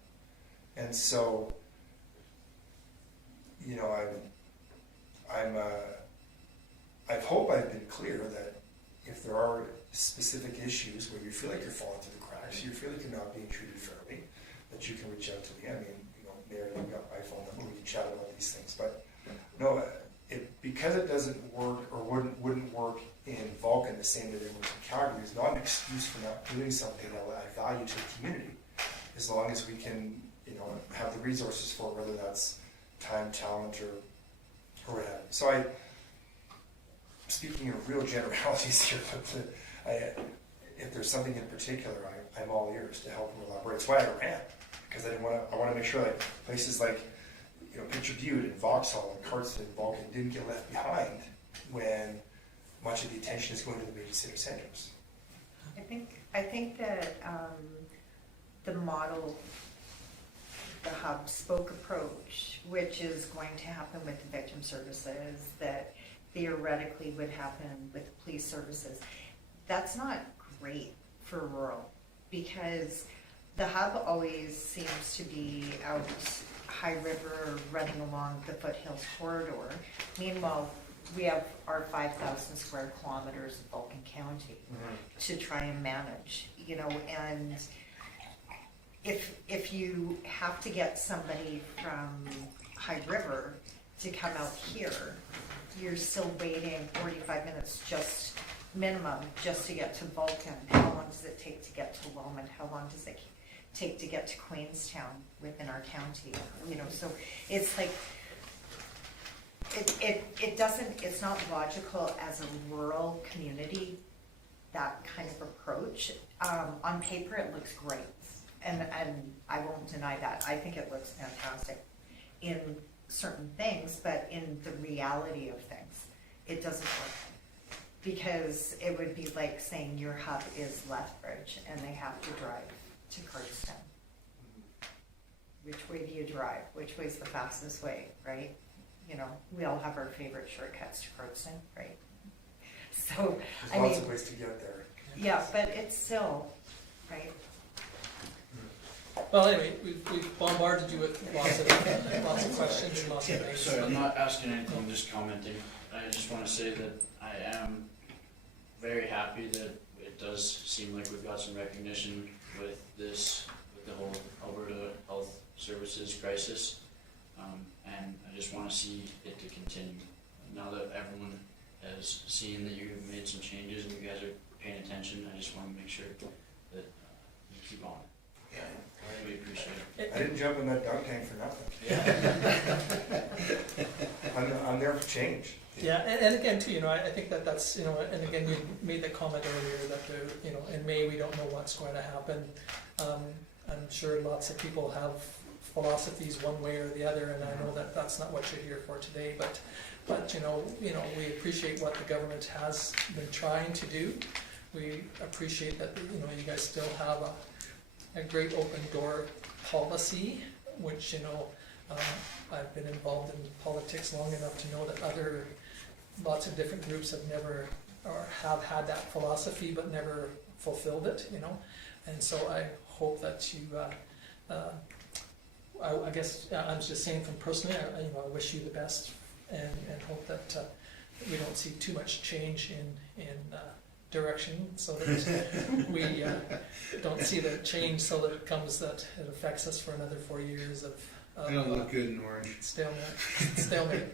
And so, you know, I hope I've been clear that if there are specific issues where you feel like you're falling through the cracks, you feel like you're not being treated fairly, that you can reach out to me. I mean, you know, Mayor, you've got my phone number, we can chat about these things. But no, because it doesn't work or wouldn't work in Vulcan the same way that it works in Calgary is not an excuse for not doing something that will add value to the community. As long as we can, you know, have the resources for it, whether that's time, talent, or what have you. So speaking of real generalities here, but if there's something in particular, I'm all ears to help and elaborate. That's why I ran, because I want to make sure like places like, you know, Picture Butte and Vauxhall and Cardston and Vulcan didn't get left behind when much of the attention is going to the major city centers. I think that the model, the hub spoke approach, which is going to happen with the victim services, that theoretically would happen with police services, that's not great for rural, because the hub always seems to be out High River running along the foothills corridor. Meanwhile, we have our 5,000 square kilometers of Vulcan County to try and manage, you know, and if you have to get somebody from High River to come out here, you're still waiting 45 minutes just minimum just to get to Vulcan. How long does it take to get to Lomond? How long does it take to get to Queenstown within our county? You know, so it's like it doesn't, it's not logical as a rural community, that kind of approach. On paper it looks great, and I won't deny that. I think it looks fantastic in certain things, but in the reality of things, it doesn't work. Because it would be like saying your hub is Lethbridge and they have to drive to Cardston. Which way do you drive? Which way's the fastest way, right? You know, we all have our favorite shortcuts to Cardston, right? So, There's lots of ways to get there. Yeah, but it's still, right? Well, anyway, we've bombarded you with lots of questions and lots of things. Sorry, I'm not asking anything, I'm just commenting. I just want to say that I am very happy that it does seem like we've got some recognition with this, with the whole Alberta Health Services crisis. And I just want to see it to continue. Now that everyone has seen that you've made some changes and you guys are paying attention, I just want to make sure that you keep on. Yeah. I really appreciate it. I didn't jump in that dunk tank for nothing. Yeah. I'm there for change. Yeah, and again too, you know, I think that's, you know, and again, you made the comment earlier that, you know, in May we don't know what's going to happen. I'm sure lots of people have philosophies one way or the other, and I know that that's not what you're here for today, but you know, we appreciate what the government has been trying to do. We appreciate that, you know, you guys still have a great open door policy, which, you know, I've been involved in politics long enough to know that lots of different groups have never or have had that philosophy but never fulfilled it, you know. And so I hope that you, I guess I'm just saying from personally, you know, I wish you the best and hope that we don't see too much change in direction, so that we don't see the change, so that it comes that it affects us for another 4 years of I don't look good in orange. stalemate.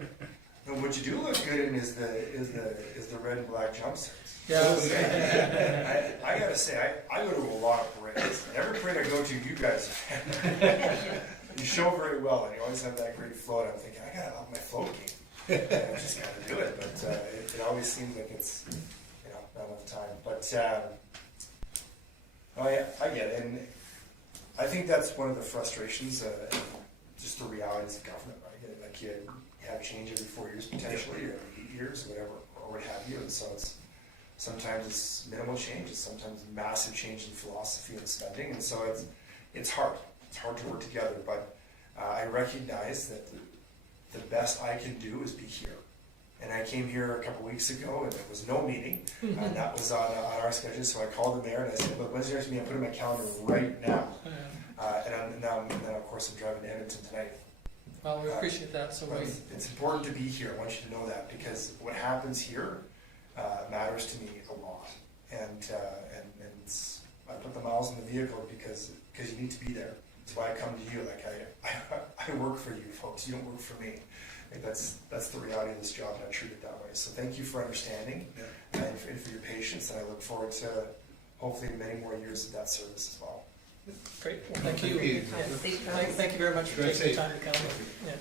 And what you do look good in is the red and black jumpsuits. Yeah. I gotta say, I go to a lot of parades. And every parade I go to, you guys, you show very well, and you always have that great float. I'm thinking, I gotta up my float game. I just gotta do it, but it always seems like it's, you know, not enough time. But I get it, and I think that's one of the frustrations, just the realities of government, right? Like you have change every 4 years potentially, or every 8 years, or whatever, or what have you, and so sometimes it's minimal changes, sometimes massive change in philosophy and spending, and so it's hard. It's hard to work together, but I recognize that the best I can do is be here And I came here a couple weeks ago, and there was no meeting, and that was on our schedule, so I called the mayor and I said, look, when's the next meeting? I put it in my calendar right now. And then of course I'm driving to Edmonton tonight. Well, we appreciate that, so But we, it's important to be here, I want you to know that, because what happens here matters to me a lot. And it's, I put the miles in the vehicle because you need to be there. That's why I come to you, like I work for you folks, you don't work for me. I think that's the reality of this job, and I treat it that way. So thank you for understanding and for your patience, and I look forward to hopefully many more years of that service as well. great, well, thank you. Thank you. Yeah. Thank you very much for Drive taking the safe. time to come. Yeah.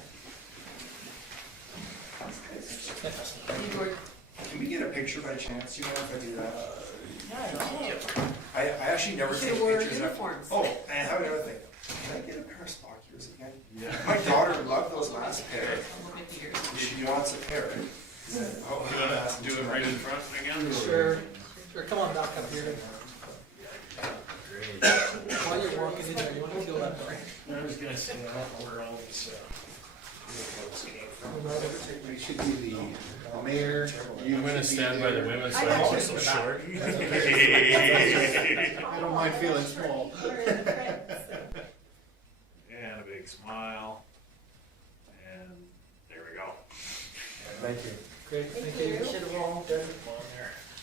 Can we get a picture by chance, you know, if I do that? I actually never take Should wear pictures of. uniforms. Oh, and I have another thing. Can I get a pair of stock ears again? Yeah. My daughter loved those last pair. She wants a pair. Oh, You wanna do it right in front again? Sure, come on back up here. While you're walking in there, you want to feel that way. I was gonna say, I don't know where all these, uniforms came from. We should be the mayor. I'm gonna stand by the women, so I I'm got also you. short. I don't mind feeling small. And a big smile. And there we go. Thank you. Great, thank you. Should have all.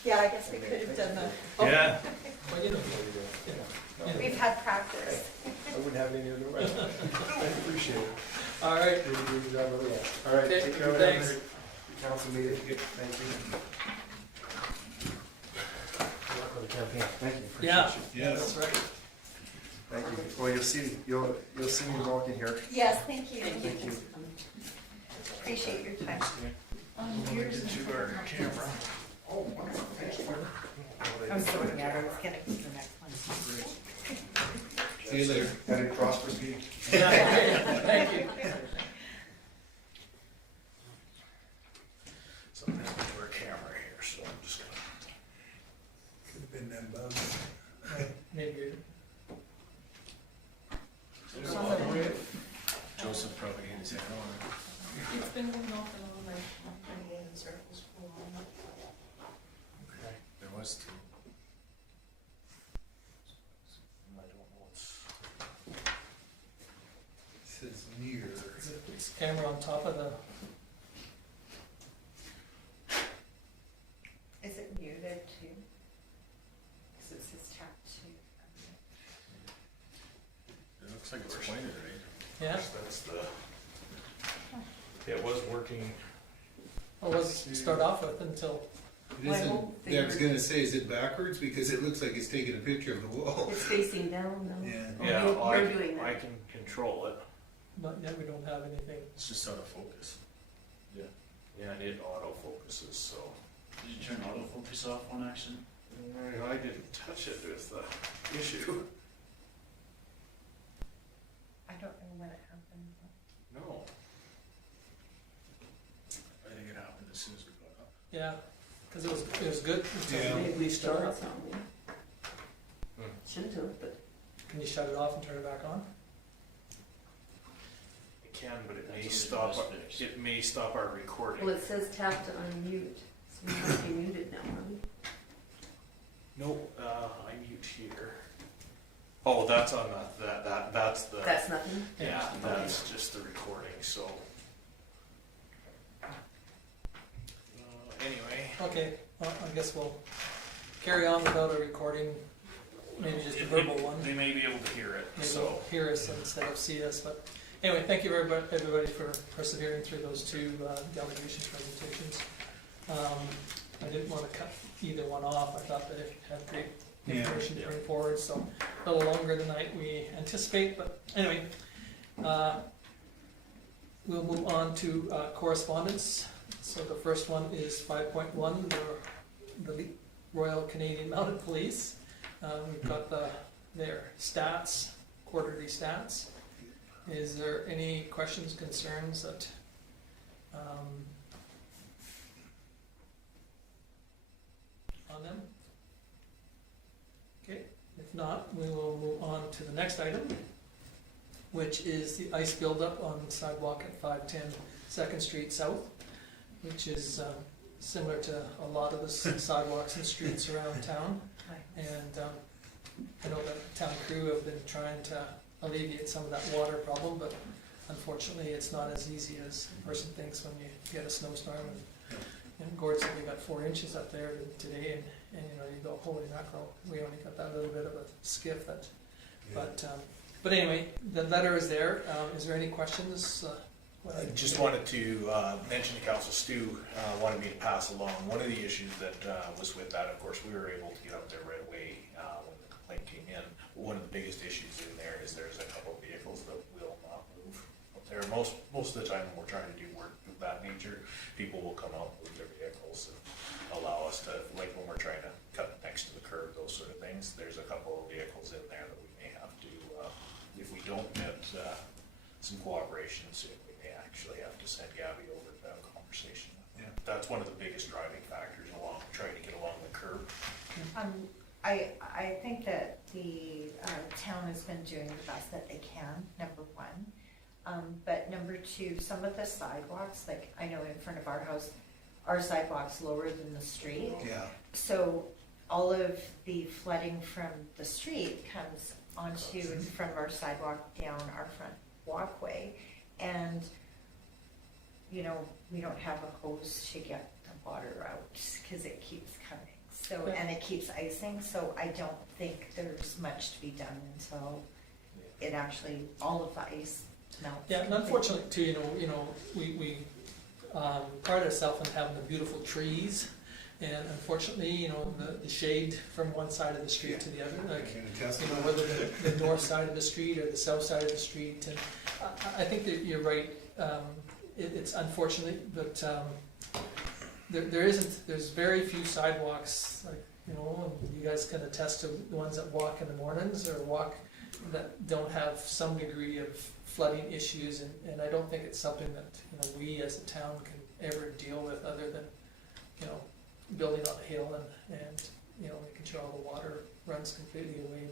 Yeah, I guess we could have done that. Yeah. Well, you know, We've had practice. I wouldn't have any other way. I appreciate it. all right, You're doing your job really well. All right, Okay, take care of thanks. another council meeting. Thank you. Good luck with the campaign. Thank you. Yeah. Appreciate you. Yes. that's right. Thank you. Well, you'll see me walking here. Yes, thank you. Thank you. Appreciate your time. To our camera. Oh, wonderful. Thank you. I'm sorry, yeah, I was gonna go to the next one. See you later. Had a prosperous meeting. Thank you. So I'm having to our camera here, so I'm just gonna. Could have been them bugs. Maybe. Joseph probably hit his head on. It's been going off and on, like, running in circles for a while. Okay. There was two. I don't know what's. It says near. Is the camera on top of the, Is it muted too? Because it says tap two. It looks like it's pointed, right? yeah? That's the. It was working. What was it start off with until, It My isn't, whole yeah, I was finger- gonna say, is it backwards? Because it looks like it's taking a picture of the wall. It's facing down now. Yeah. Oh, Yeah, you're doing I that. can control it. not yet, we don't have anything. It's just out of focus. Yeah, and it auto focuses, so. Did you turn autofocus off on accident? I didn't touch it with the issue. I don't know when it happened. No. I think it happened as soon as we got up. Yeah, because it was good Yeah. until we started. Shut something. Shouldn't have, but Can you shut it off and turn it back on? It can, but it may That's stop, always the best fix. it may stop our recording. well, it says tap to unmute, so we must be muted now, aren't we? Nope, I mute here. Oh, that's on that's the, That's nothing. yeah, that's just the recording, so. Anyway. Okay, well, I guess we'll carry on without a recording, maybe just a verbal one. They may be able to hear it, Maybe so. they'll hear us instead of see us, but anyway, thank you everybody for persevering through those two delegation presentations. I didn't want to cut either one off, I thought that it had great information to bring forward, so a little longer than we anticipate, but anyway. We'll move on to correspondence. So the first one is 5.1, the Royal Canadian Mounted Police. We've got their stats, quarterly stats. Is there any questions, concerns that on them? Okay, if not, we will move on to the next item, which is the ice buildup on sidewalk at 510 2nd Street South. which is similar to a lot of the sidewalks and streets around town. And I know the town crew have been trying to alleviate some of that water problem, but unfortunately, it's not as easy as a person thinks when you get a snowstorm. And Gord said we got 4 inches up there today, and you know, you go, holy mackerel, we only got that little bit of a skiff. But anyway, the letter is there. Is there any questions? I just wanted to mention to Council Stu wanted me to pass along one of the issues that was with that. Of course, we were able to get up there right away when the complaint came in. One of the biggest issues in there is there's a couple of vehicles that will not move up there. Most of the time when we're trying to do work of that nature, people will come out and move their vehicles and allow us to, like when we're trying to cut next to the curb, those sort of things. There's a couple of vehicles in there that we may have to, if we don't get some cooperation soon, we may actually have to send Gabby over to have a conversation. Yeah, that's one of the biggest driving factors along trying to get along the curb. I think that the town has been doing the best that they can, number one. But number two, some of the sidewalks, like I know in front of our house, our sidewalk's lower than the street. Yeah. So all of the flooding from the street comes onto in front of our sidewalk down our front walkway. And, you know, we don't have a hose to get the water out because it keeps coming. So, and it keeps icing, so I don't think there's much to be done until it actually, all of the ice melts. Yeah, and unfortunately too, you know, we pride ourselves on having the beautiful trees, and unfortunately, you know, the shade from one side of the street to the other, like, you know, whether the north side of the street or the south side of the street, and I think that you're right. It's unfortunate, but there's very few sidewalks, like, you know, and you guys can attest to the ones that walk in the mornings or walk that don't have some degree of flooding issues, and I don't think it's something that, you know, we as a town can ever deal with other than, you know, building on a hill and you know, making sure all the water runs completely away.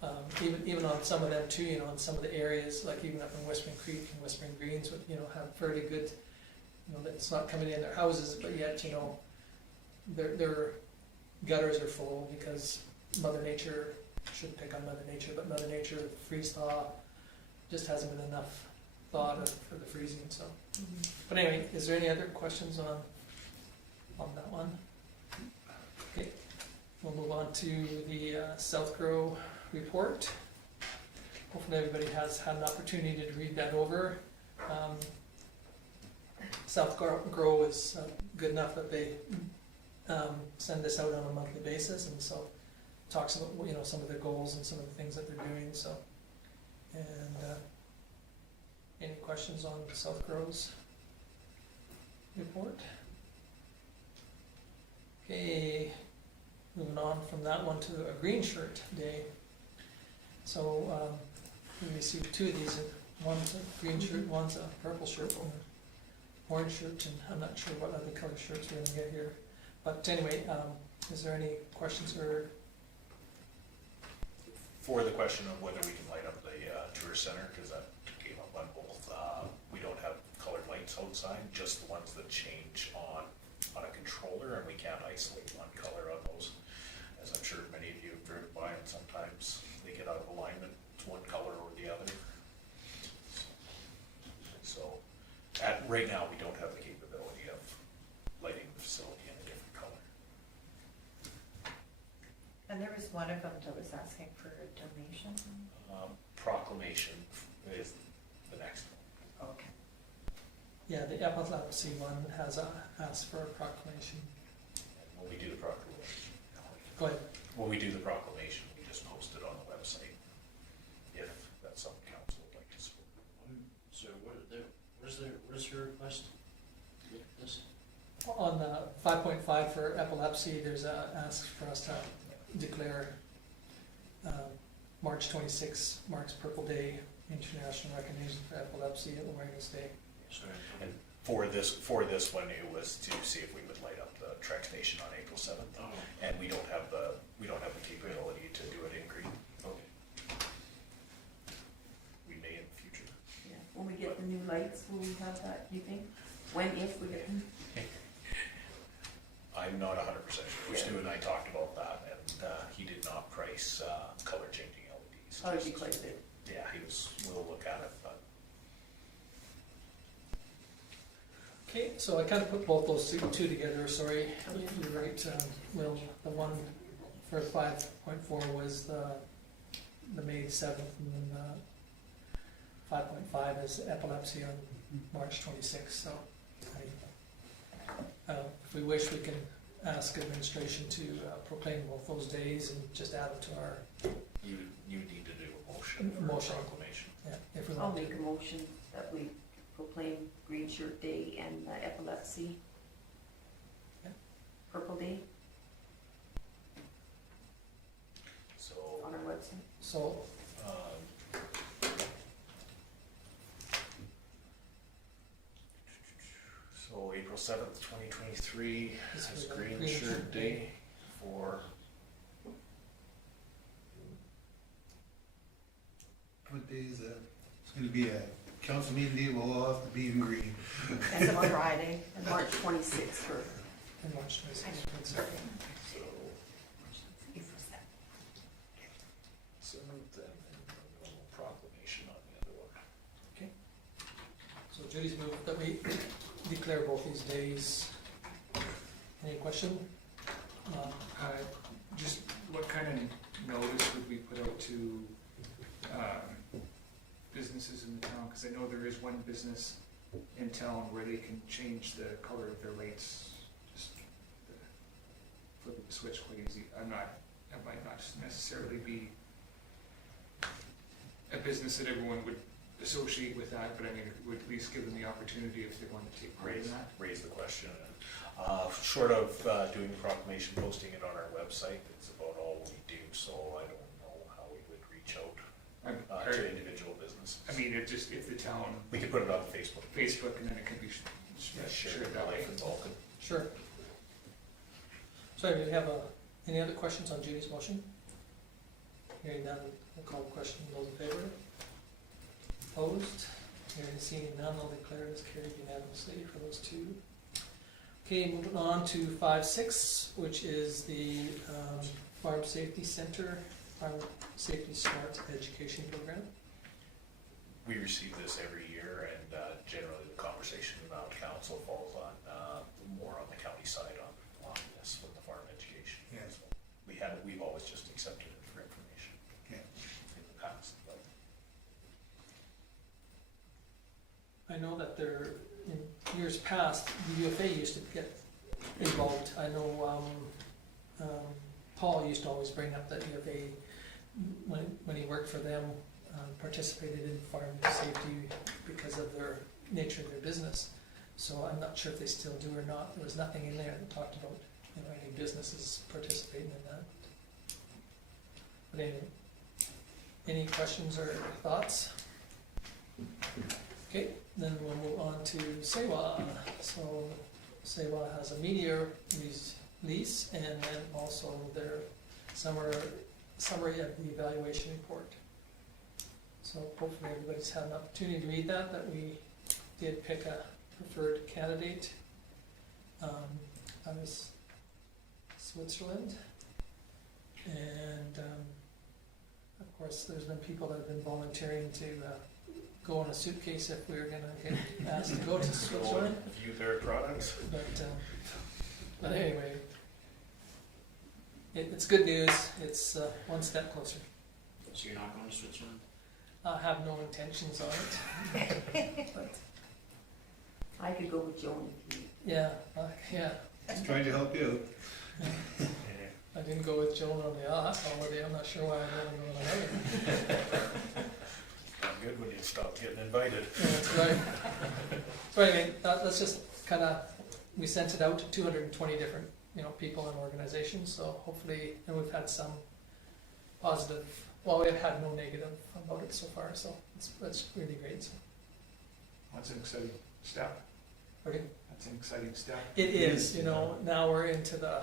But even on some of them too, you know, in some of the areas, like even up in Whispering Creek and Whispering Greens, you know, have fairly good, you know, it's not coming in their houses, but yet, you know, their gutters are full because Mother Nature should pick on Mother Nature, but Mother Nature, freeze thaw, just hasn't been enough thought for the freezing. So, but anyway, is there any other questions on that one? Okay, we'll move on to the SouthGrow report. Hopefully everybody has had an opportunity to read that over. SouthGrow is good enough that they send this out on a monthly basis, and so talks about, you know, some of their goals and some of the things that they're doing. So, and any questions on SouthGrow's report? Okay, moving on from that one to a green shirt day. So we received 2 of these. One's a green shirt, one's a purple shirt, and an orange shirt, and I'm not sure what other color shirts we're going to get here. But anyway, is there any questions or? For the question of whether we can light up the tourist center, because that came up on both, we don't have colored lights outside, just the ones that change on a controller, and we can't isolate one color on those. As I'm sure many of you have driven by, and sometimes they get out of alignment to one color or the other. So, right now, we don't have the capability of lighting the facility in a different color. And there was one of them that was asking for a donation. Proclamation is the next one. Okay. Yeah, the Epilepsy one has asked for a proclamation. And when we do the proclamation, Go ahead. when we do the proclamation, we just post it on the website, if that's something council would like to support. So what is your request with this? On 5.5 for epilepsy, there's a ask for us to declare March 26 marks Purple Day, International Recognition for Epilepsy Awareness Day. Sorry. And for this one, it was to see if we would light up the track station on April 7th, Oh, and we don't have the capability to do it in green. okay. We may in the future. Yeah. When we get the new lights, will we have that, do you think? When, if we get, I'm not 100% sure. Yeah. Stu and I talked about that, and he did not price color changing LEDs. oh, it'd be quite a bit. Yeah, we'll look at it, but Okay, so I kind of put both those two together, sorry, you're right, Will, the one for 5.4 was the May 7th, and then 5.5 is epilepsy on March 26th, so if we wish, we can ask administration to proclaim both those days and just add them to our, you need to do a motion or a Motion. proclamation. yeah, if we I'll want to. make a motion that we proclaim Green Shirt Day and Epilepsy Yeah. Purple Day So, on our website. So, so April 7th, 2023 This is is Green Green Shirt Shirt Day for, What day is that? It's gonna be a council meeting day, we'll all have to be in green. That's on Friday. And March 26th for, in March 26th. so, It's- 7th and a proclamation on the other one. So Judy's moved that we declare both these days. Any question? Just what kind of notice would we put out to businesses in the town? Because I know there is one business in town where they can change the color of their lights, just flip the switch quite easy. It might not necessarily be a business that everyone would associate with that, but I mean, it would at least give them the opportunity if they want to take part in that. Raise the question. Short of doing the proclamation, posting it on our website, it's about all we do, so I don't know how we would reach out to individual businesses. I mean, it just, if the town, We could put it on Facebook. Facebook, and then it can be shared that way. Life in Vulcan. Sure. So do we have any other questions on Judy's motion? Hearing none, we'll call the question. Those in favor? Opposed? Hearing and seeing none, I'll declare it as carried unanimously for those two. Okay, moving on to 5.6, which is the Farm Safety Center, Farm Safety Smart Education Program. We receive this every year, and generally the conversation around council falls on more on the county side on this with the farm education. Yeah. So we've always just accepted it for information. Yeah. In the past, but I know that there, in years past, the UFA used to get involved. I know Paul used to always bring up that UFA, when he worked for them, participated in farm safety because of their nature of their business. So I'm not sure if they still do or not. There was nothing in there that talked about any businesses participating in that. But anyway, any questions or thoughts? Okay, then we'll move on to SEWA. So SEWA has a media lease and then also their summary of the evaluation report. So hopefully everybody's had an opportunity to read that we did pick a preferred candidate out of Switzerland. And of course, there's been people that have been volunteering to go in a suitcase if we're gonna get asked to go to Switzerland. view their products. But anyway, it's good news. It's one step closer. So you're not going to Switzerland? I have no intentions on it. But I could go with Joan. yeah, yeah. Just trying to help you I didn't go with Joan on the holiday. I'm not sure why I'm going on the holiday. Not good when you stop getting invited. Yeah, that's right. So anyway, that's just kind of, we sent it out to 220 different, people and organizations. So hopefully, and we've had some positive. Well, we've had no negative about it so far. So that's really great. So, That's an exciting step. okay. That's an exciting step. It is, now we're into the,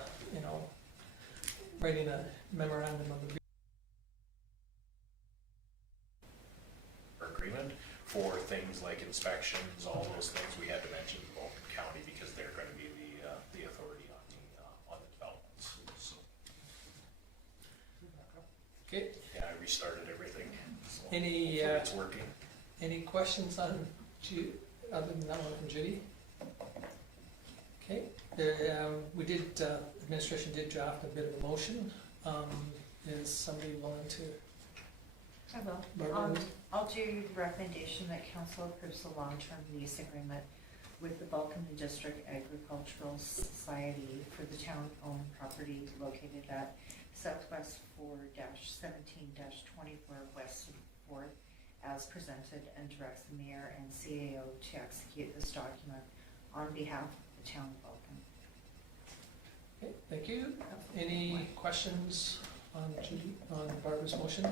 writing a memorandum of Agreement for things like inspections, all those things we had to mention, Vulcan Okay, Yeah, I restarted everything, so Any, hopefully it's working. any questions on other than that one from Judy? Okay, we did, administration did draft a bit of a motion. Is somebody willing to? I will. Barbara? I'll do the recommendation that council approves the long-term lease agreement with the Vulcan District Agricultural Society for the town-owned property located at Southwest 4-17-24 West 4th as presented, and directs the mayor and CAO to execute this document on behalf of the town of Vulcan. Okay, thank you. Any questions on Barbara's motion?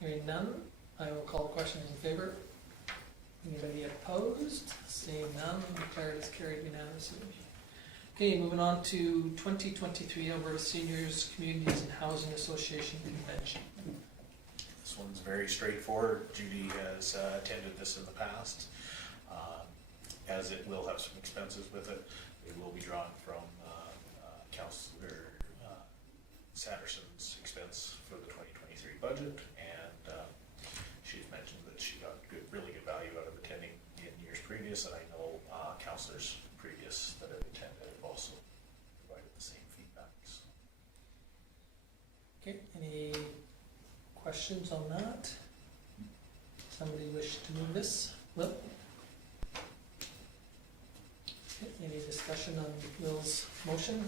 Hearing none, I will call the question in favor. Anybody opposed? Seeing none, declare it as carried unanimously. Okay, moving on to 2023 Alberta Seniors, Communities and Housing Association Convention. This one's very straightforward. Judy has attended this in the past. As it will have some expenses with it, they will be drawn from Councillor Sanderson's expense for the 2023 budget, and she's mentioned that she got really good value out of attending in years previous, and I know councillors previous that have attended have also provided the same feedback. So. Okay, any questions on that? Somebody wish to move this? Will? Okay, any discussion on Will's motion?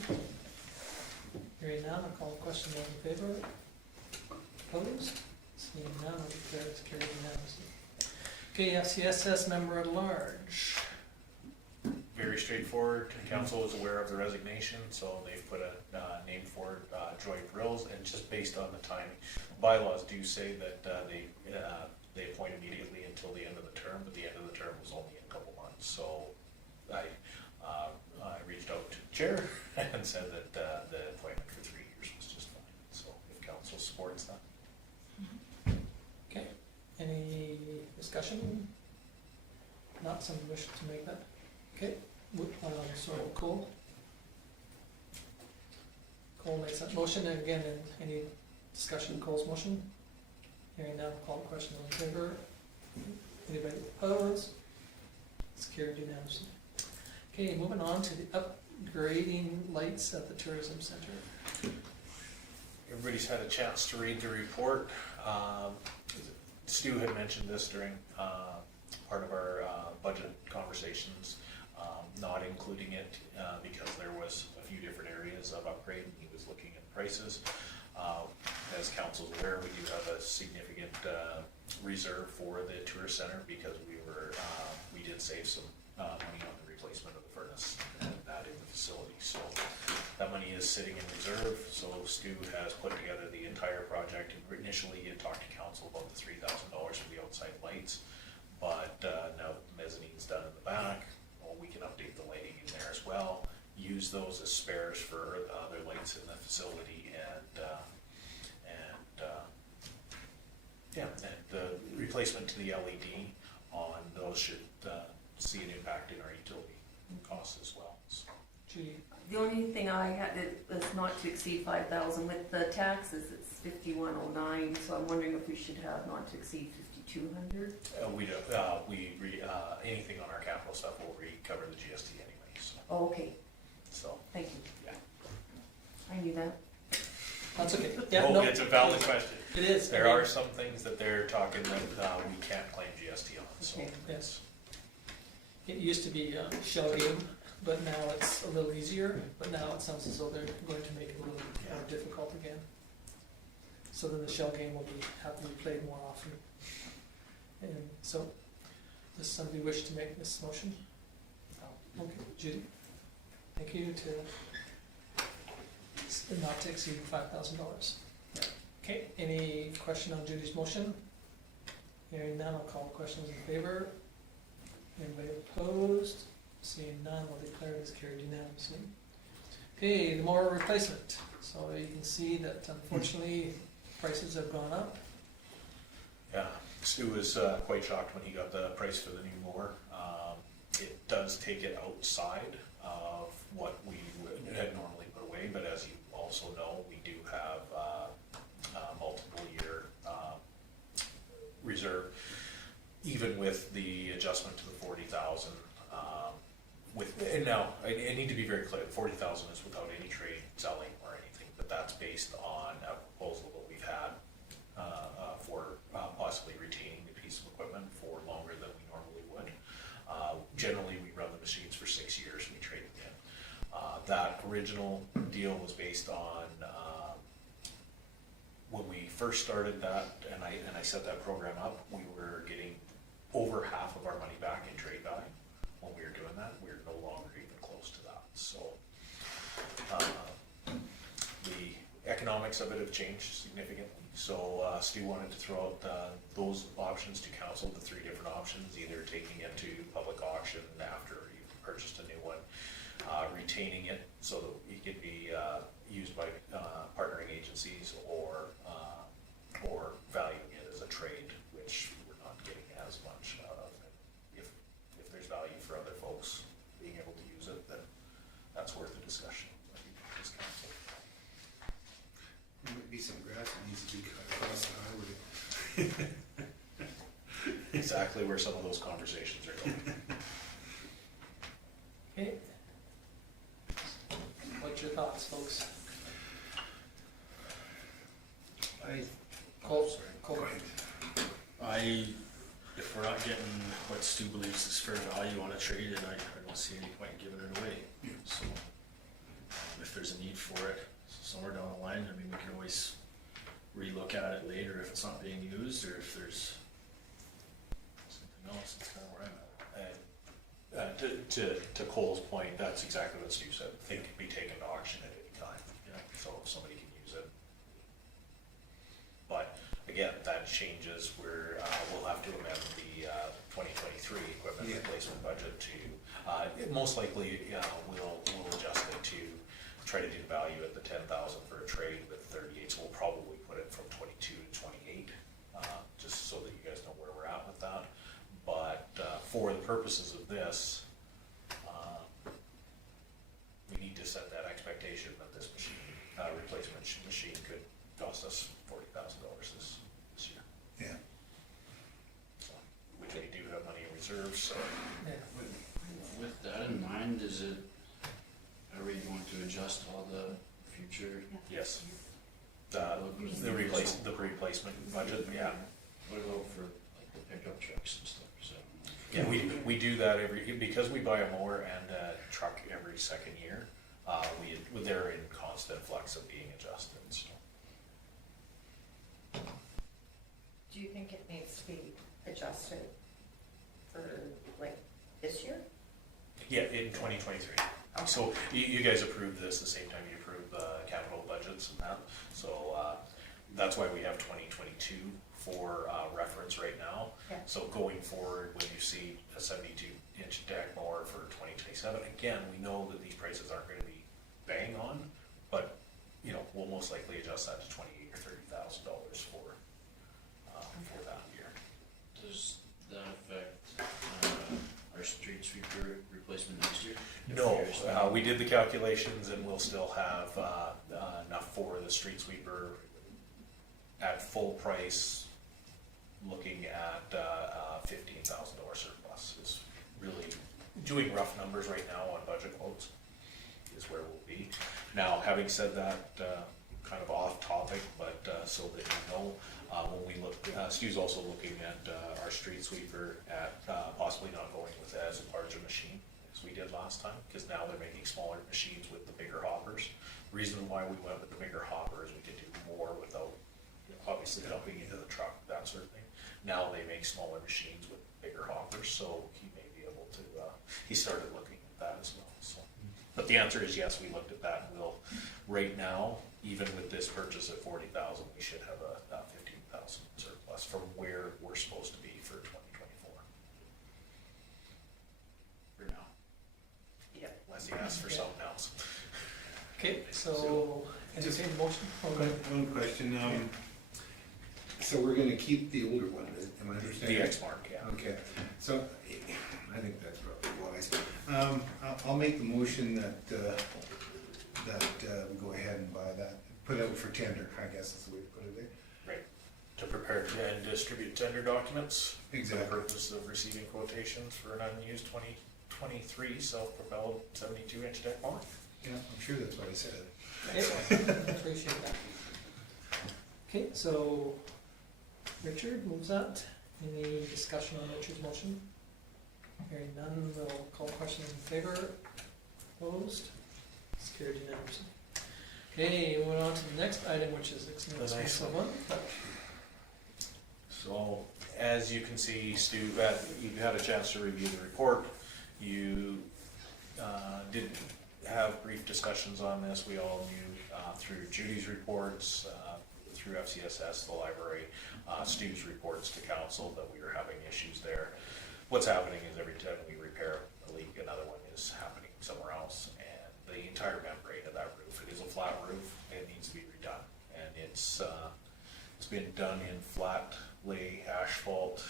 Hearing none, I'll call the question. All in favor? Opposed? Seeing none, I'll declare it carried unanimously. Okay, FCSS member at large. Very straightforward. Council is aware of the resignation, so they've put a name forward, Joy Grills, and just based on the timing, bylaws do say that they appoint immediately until the end of the term, but the end of the term was only in a couple months. So I reached out to the chair and said that the appointment for 3 years was just fine. So if council supports that. Okay, any discussion? Not some wish to make that? Okay, so Cole makes that motion, and again, any discussion on Cole's motion? Hearing none, call the question. All in favor? Anybody opposed? It's carried unanimously. Okay, moving on to the upgrading lights at the tourism center. Everybody's had a chance to read the report. Stu had mentioned this during part of our budget conversations, not including it because there was a few different areas of upgrade and he was looking at prices. As council's aware, we do have a significant reserve for the tourist center because we did save some money on the replacement of the furnace and that in the facility. So that money is sitting in reserve. So Stu has put together the entire project. Initially, he had talked to council about the $3,000 for the outside lights, but now the mezzanine's done in the back. Well, we can update the lighting in there as well. Use those as spares for other lights in the facility, and the replacement to the LED on those should see an impact in our utility costs as well. So. Judy? The only thing I had is not to exceed 5,000. With the taxes, it's 5,109. So I'm wondering if we should have not to exceed 5,200. We don't. Anything on our capital stuff will recover the GST anyway. So. Oh, okay. So. Thank you. Yeah. I knew that. That's okay. Yeah, Oh, no, it's a valid question. it is. There are some things that they're talking that we can't claim GST on. So. Okay. Yes. It used to be a shell game, but now it's a little easier, but now it sounds as though they're going to make it a little more difficult again. So then the shell game will have to be played more often. And so, does somebody wish to make this motion? No. Okay, Judy? Thank you to not to exceed $5,000. Okay, any question on Judy's motion? Hearing none, I'll call the questions in favor. Anybody opposed? Seeing none, we'll declare it as carried unanimously. Okay, the mower replacement. So you can see that unfortunately prices have gone up. Yeah, Stu was quite shocked when he got the price for the new mower. It does take it outside of what we had normally put away, but as you also know, we do have even with the adjustment to the 40,000, and now, I need to be very clear, the 40,000 is without any trade, selling, or anything, but that's based on a proposal that we've had for possibly retaining the piece of equipment for longer than we normally would. Generally, we run the machines for 6 years, and we trade them in. That original deal was based on, when we first started that, and I set that program up, we were getting over half of our money back in trade value. When we were doing that, we were no longer even close to that. So the economics of it have changed significantly. So Stu wanted to throw out those options to council, the 3 different options, either taking it to public auction after you've purchased a new one, retaining it so that it can be used by partnering agencies, or valuing it as a trade, which we're not getting as much out of. If there's value for other folks being able to use it, then that's worth a discussion. This council. There might be some grass that needs to be cut across the highway. Exactly where some of those conversations are going. Okay. What's your thoughts, folks? Cole? If we're not getting what Stu believes is fair value on a trade, then I don't see any point in giving it away. So if there's a need for it somewhere down the line, I mean, we can always relook at it later if it's not being used, or if there's something else. That's kind of where I'm at. To Cole's point, that's exactly what Stu said. They can be taken to auction at any time. So if somebody can use it. But again, that changes where we'll have to amend the 2023 equipment replacement budget to, most likely, we'll adjust it to try to do value at the 10,000 for a trade with 38. So we'll probably put it from 22 to 28, just so that you guys know where we're at with that. But for the purposes of this, we need to set that expectation that this machine, replacement machine, could cost us $40,000 this year. Yeah. So, which we do have money in reserve, so. Yeah. With that in mind, are we going to adjust all the future? Yes. The replacement budget, yeah. What about for like the pickup trucks and stuff? So Yeah, we do that because we buy a mower and a truck every second year. They're in constant flux of being adjusted. So. Do you think it needs to be adjusted for like this year? Yeah, in 2023. So you guys approved this the same time you approved the capital budgets and that. So that's why we have 2022 for reference right now. Yeah. So going forward, when you see a 72-inch deck mower for 2027, again, we know that these prices aren't going to be bang on, but we'll most likely adjust that to $28,000 or $30,000 for that year. does that affect our street sweeper replacement next year? No, we did the calculations and we'll still have enough for the street sweeper at full price, looking at $15,000 surplus. Is really doing rough numbers right now on budget quotes is where we'll be. Now, having said that, kind of off topic, but so that you know, when we look, Stu's also looking at our street sweeper at possibly not going with as large a machine as we did last time, because now they're making smaller machines with the bigger hoppers. The reason why we went with the bigger hopper is we could do more without obviously dumping into the truck, that sort of thing. Now they make smaller machines with bigger hoppers, so he may be able to, he started looking at that as well. So. But the answer is yes, we looked at that, and we'll, right now, even with this purchase at 40,000, we should have a 15,000 surplus from where we're supposed to be for 2024. For now. Yep. Unless he asks for something else. Okay, so entertain motion. One question, so we're gonna keep the older one, am I understanding? The X-Mark, yeah. Okay, so I think that's probably wise. I'll make the motion that we go ahead and buy that, put it out for tender, I guess is the way to put it there. Right. To prepare and distribute tender documents. For Exactly. the purpose of receiving quotations for an unused 2023 self-propelled 72-inch deck mower. Yeah, I'm sure that's what I said. Okay, appreciate that. Okay, so Richard moves that. Any discussion on Richard's motion? Hearing none, we'll call question in favor. Opposed? It's carried unanimously. Okay, moving on to the next item, which is The next nice one. So, as you can see, Stu, you've had a chance to review the report. You did have brief discussions on this. We all knew through Judy's reports, through FCSS, the library, Stu's reports to council that we were having issues there. What's happening is every time we repair a leak, another one is happening somewhere else. And the entire membrane of that roof, it is a flat roof, it needs to be redone. And it's been done in flat lay asphalt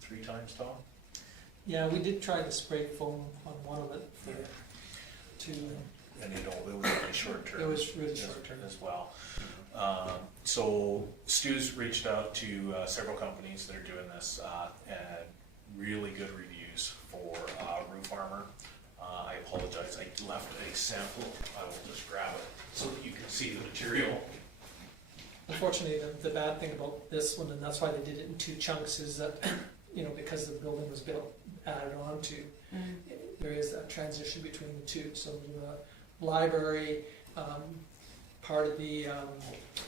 3 times, Tom? Yeah, we did try the spray foam on one of it for two. And it was really short term. It was really short term. As well. So Stu's reached out to several companies that are doing this, and really good reviews for roof armor. I apologize, I left a sample. I will just grab it so that you can see the material. Unfortunately, the bad thing about this one, and that's why they did it in 2 chunks, is that, you know, because the building was built, added on to, there is that transition between the two. So the library, part of the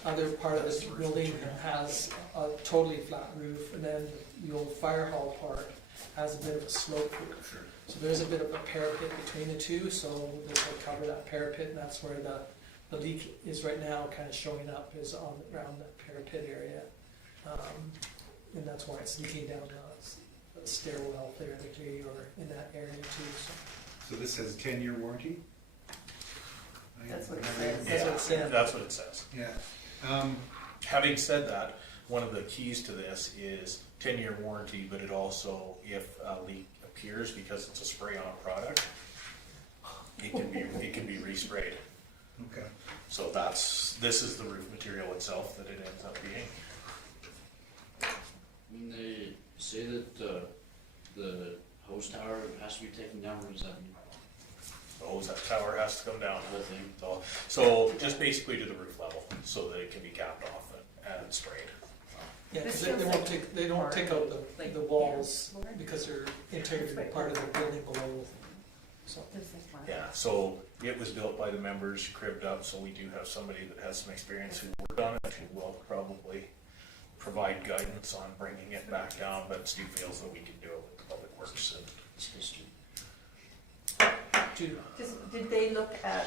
other part of this building has a totally flat roof, and then the old fire hall part has a bit of a slope roof. So there's a bit of a parapet between the two, so this will cover that parapet, and that's where the leak is right now, kind of showing up, is on around that parapet area. And that's why it's leaking down the stairwell theoretically, or in that area too. So this has 10-year warranty? That's what it says. That's what it said. That's what it says. Yeah. Having said that, one of the keys to this is 10-year warranty, but it also, if a leak appears because it's a spray-on product, it can be resprayed. Okay. So this is the roof material itself that it ends up being. When they say that the hose tower has to be taken down, what does that mean? That tower has to come down. The whole thing? So just basically to the roof level, so that it can be capped off and sprayed. Yeah, This 'cause feels they like don't take out like the walls, floor. because they're integrated part of the building below. So, This is one. Yeah, so it was built by the members, cribbed up, so we do have somebody that has some experience who worked on it, who will probably provide guidance on bringing it back down, but Steve feels that we can do it with the Public Works and It's history. Judy, Did they look at,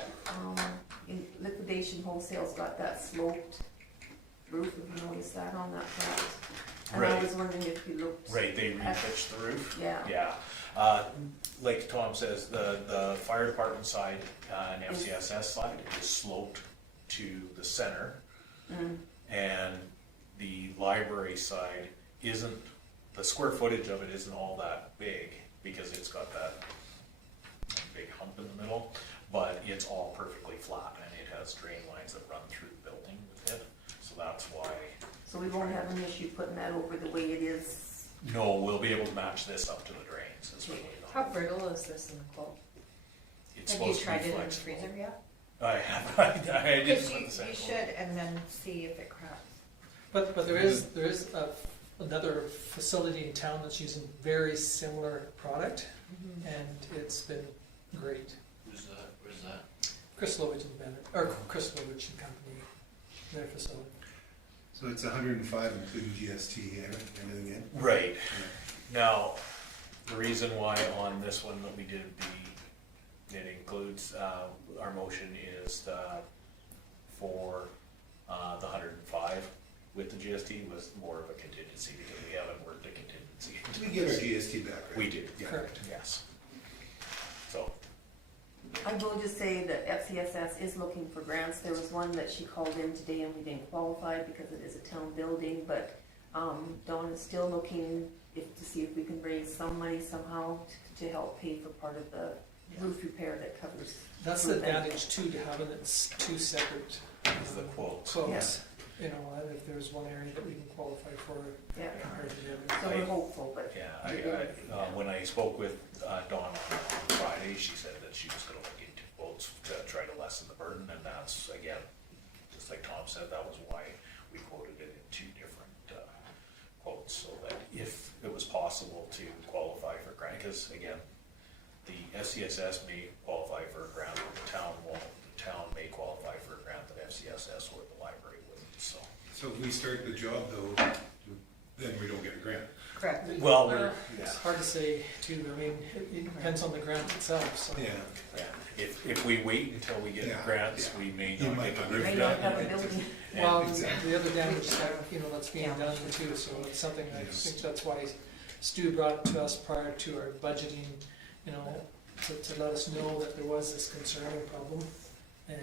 in liquidation wholesale's got that sloped roof, if you noticed that on that plat? And I Right. was wondering if you looked. right, they repitched the roof. Yeah. Yeah, like Tom says, the fire department side and FCSS side is sloped to the center, and the library side isn't, the square footage of it isn't all that big, because it's got that big hump in the middle, but it's all perfectly flat, and it has drain lines that run through the building with it, so that's why. So we won't have an issue putting that over the way it is. No, we'll be able to match this up to the drains, is what we How know. brittle is this in the quote? It's Have you supposed to tried be it in the flexible. freezer yet? I have, I didn't Because put the you sample. should, and then see if it cracks. but there is another facility in town that's using very similar product, and it's been great. Who's that? Where's that? Chris Lovich and Bennett, or Chris Lovich and Company, their facility. So it's 105 including GST and everything in? Right. Now, the reason why on this one that we did it includes, our motion is for the 105 with the GST was more of a contingency, because we haven't worked a contingency. Did we get our GST back, right? We did, Yeah. Correct. yes. So, I will just say that FCSS is looking for grants. There was one that she called in today and we didn't qualify because it is a town building, but Dawn is still looking to see if we can raise some money somehow to help pay for part of the roof repair that covers. That's the roof and- advantage too, to having it two separate is the quote. quotes. you know, and if there's one area that we can qualify for Yeah, compared to the so other. we're hopeful, but. Yeah, when I spoke with Dawn on Friday, she said that she was gonna look into quotes to try to lessen the burden, and that's, again, just like Tom said, that was why we quoted it in two different quotes, so that if it was possible to qualify for grant, because again, the FCSS may qualify for a grant, but the town won't. The town may qualify for a grant that FCSS or the library wouldn't, so. So if we start the job though, then we don't get a grant. Correct. Well, It's hard to say too, I mean, it depends on the grant itself, so. Yeah. If we wait until we get the Yeah, grants, yeah. we may You not might get not the roof May done. not have a building. Well, exactly. the other damage that, you know, that's being done too, so it's something, I Yes. think that's why Stu brought it to us prior to our budgeting, you know, to let us know that there was this concerning problem, and,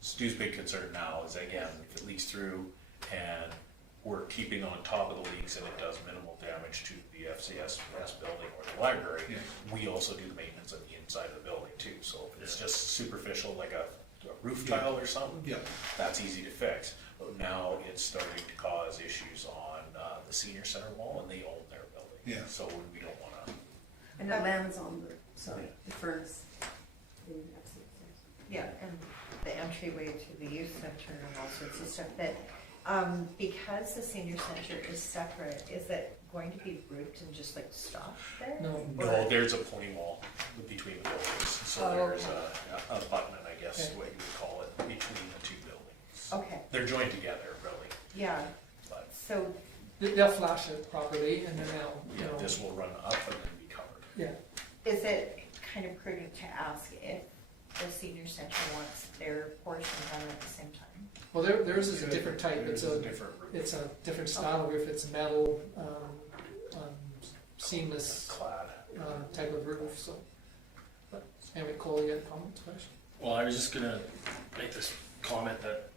Stu's big concern now is, again, if it leaks through and we're keeping on top of the leaks and it does minimal damage to the FCSS building or the library, Yeah. we also do the maintenance on the inside of the building too. So if it's just superficial, like a roof Yeah. tile or something, Yeah. that's easy to fix. But now it's starting to cause issues on the senior center wall, and they own their building. Yeah. So we don't wanna. And it lands on the furnace. Yeah, and the entryway to the youth center and all sorts of stuff, but, because the senior center is separate, is it going to be roofed and just like stop there? no. No, there's a pony wall between the buildings, so Oh, there's a abutment, I guess, Okay. what you would call it, between the two buildings. Okay, They're joined together, really, Oh. yeah, but so, They'll flash it properly, and then they'll, you yeah, know, this will run up and then be covered. yeah. is it kind of prudent to ask if the senior center wants their portion done at the same time? Well, theirs is a different type, There's it's a, different roof. it's a different style of roof, it's metal, seamless, Clad. type of roof, so. But, anyway, Cole, you had a comment, question? Well, I was just gonna make this comment that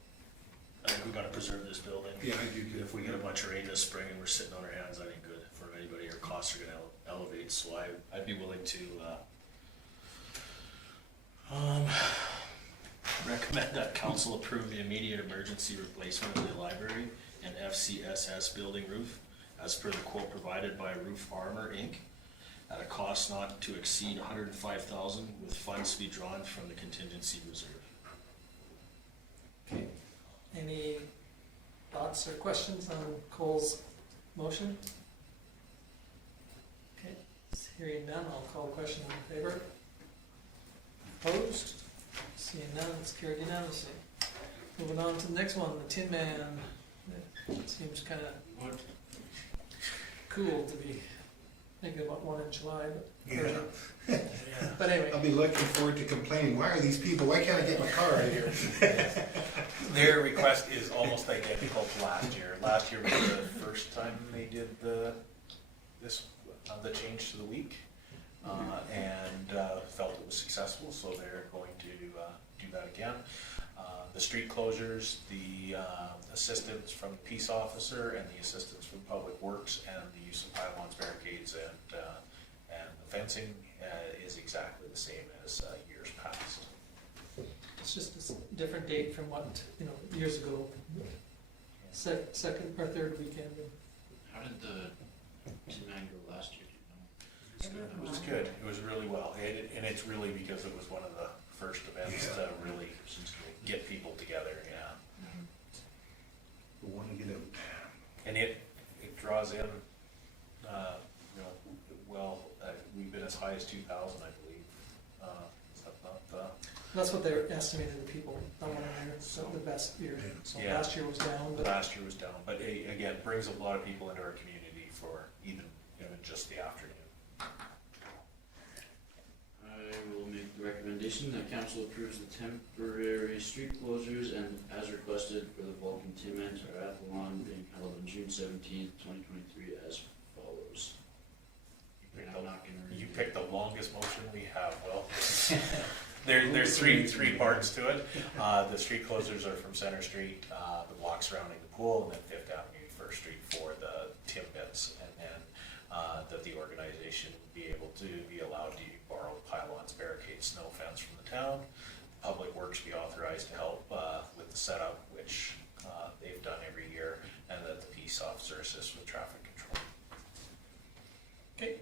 I think we gotta preserve this building. Yeah, I do too. If we get a bunch of rain this spring and we're sitting on our hands, that ain't good for anybody. Our costs are gonna elevate, so I'd be willing to, recommend that council approve the immediate emergency replacement of the library and FCSS building roof as per the quote provided by Roof Armor Inc. at a cost not to exceed $105,000 with funds to be drawn from the contingency reserve. Okay. Any thoughts or questions on Cole's motion? Okay, hearing none, I'll call the question in favor. Opposed? Seeing none, it's carried unanimously. Moving on to the next one, the Tin Man. It seems kind of cool to be thinking about one in July, but. But anyway. I'll be looking forward to complaining, why are these people, why can't I get my car out of here? Their request is almost identical to last year. Last year was the first time they did the change to the week, and felt it was successful, so they're going to do that again. The street closures, the assistance from the peace officer, and the assistance from Public Works, and the use of pylons, barricades, and the fencing is exactly the same as years past. It's just a different date from what, you know, years ago. Second or third weekend. How did the Tin Man go last year, do you know? It was good. It was really well. And it's really because it was one of the first events to really get people together, yeah. We want to get out. And it draws in, well, we've been as high as 2,000, I believe. Is that not, That's what they're estimating the people, that one year, so the best year. So Yeah. last year was down, but last year was down, but again, brings a lot of people into our community for even just the afternoon. I will make the recommendation that council approves the temporary street closures and as requested for the Vulcan Tin Man Triathlon being held on June 17th, 2023 as follows. And I'm not gonna read You it. picked the longest motion we have, Will. There's three parts to it. The street closures are from Center Street, the block surrounding the pool, and then Fifth Avenue, First Street for the Tim bits. And then that the organization would be able to be allowed to borrow pylons, barricades, snow fence from the town. Public Works be authorized to help with the setup, which they've done police officer assist with traffic control. Okay,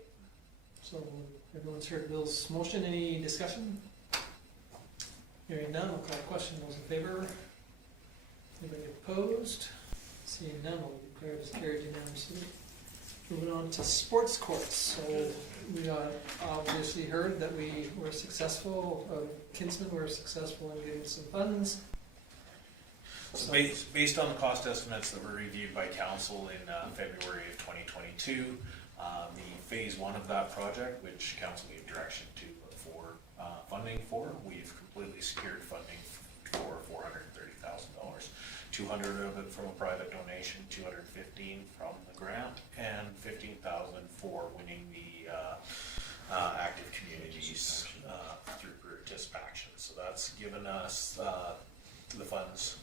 so everyone's heard Bill's motion, any discussion? Hearing none, we'll call a question, those in favor? Anybody opposed? Seeing none, we'll declare this carried unanimously. Moving on to sports courts, so we obviously heard that we were successful, Kinsman were successful in getting some funds. So based on the cost estimates that were reviewed by council in February of 2022, the phase one of that project, which council gave direction to look for funding for, we've completely secured funding for $430,000. 200 of it from a private donation, 215 from the grant, and 15,000 for winning the active communities through participation. So that's given us the funds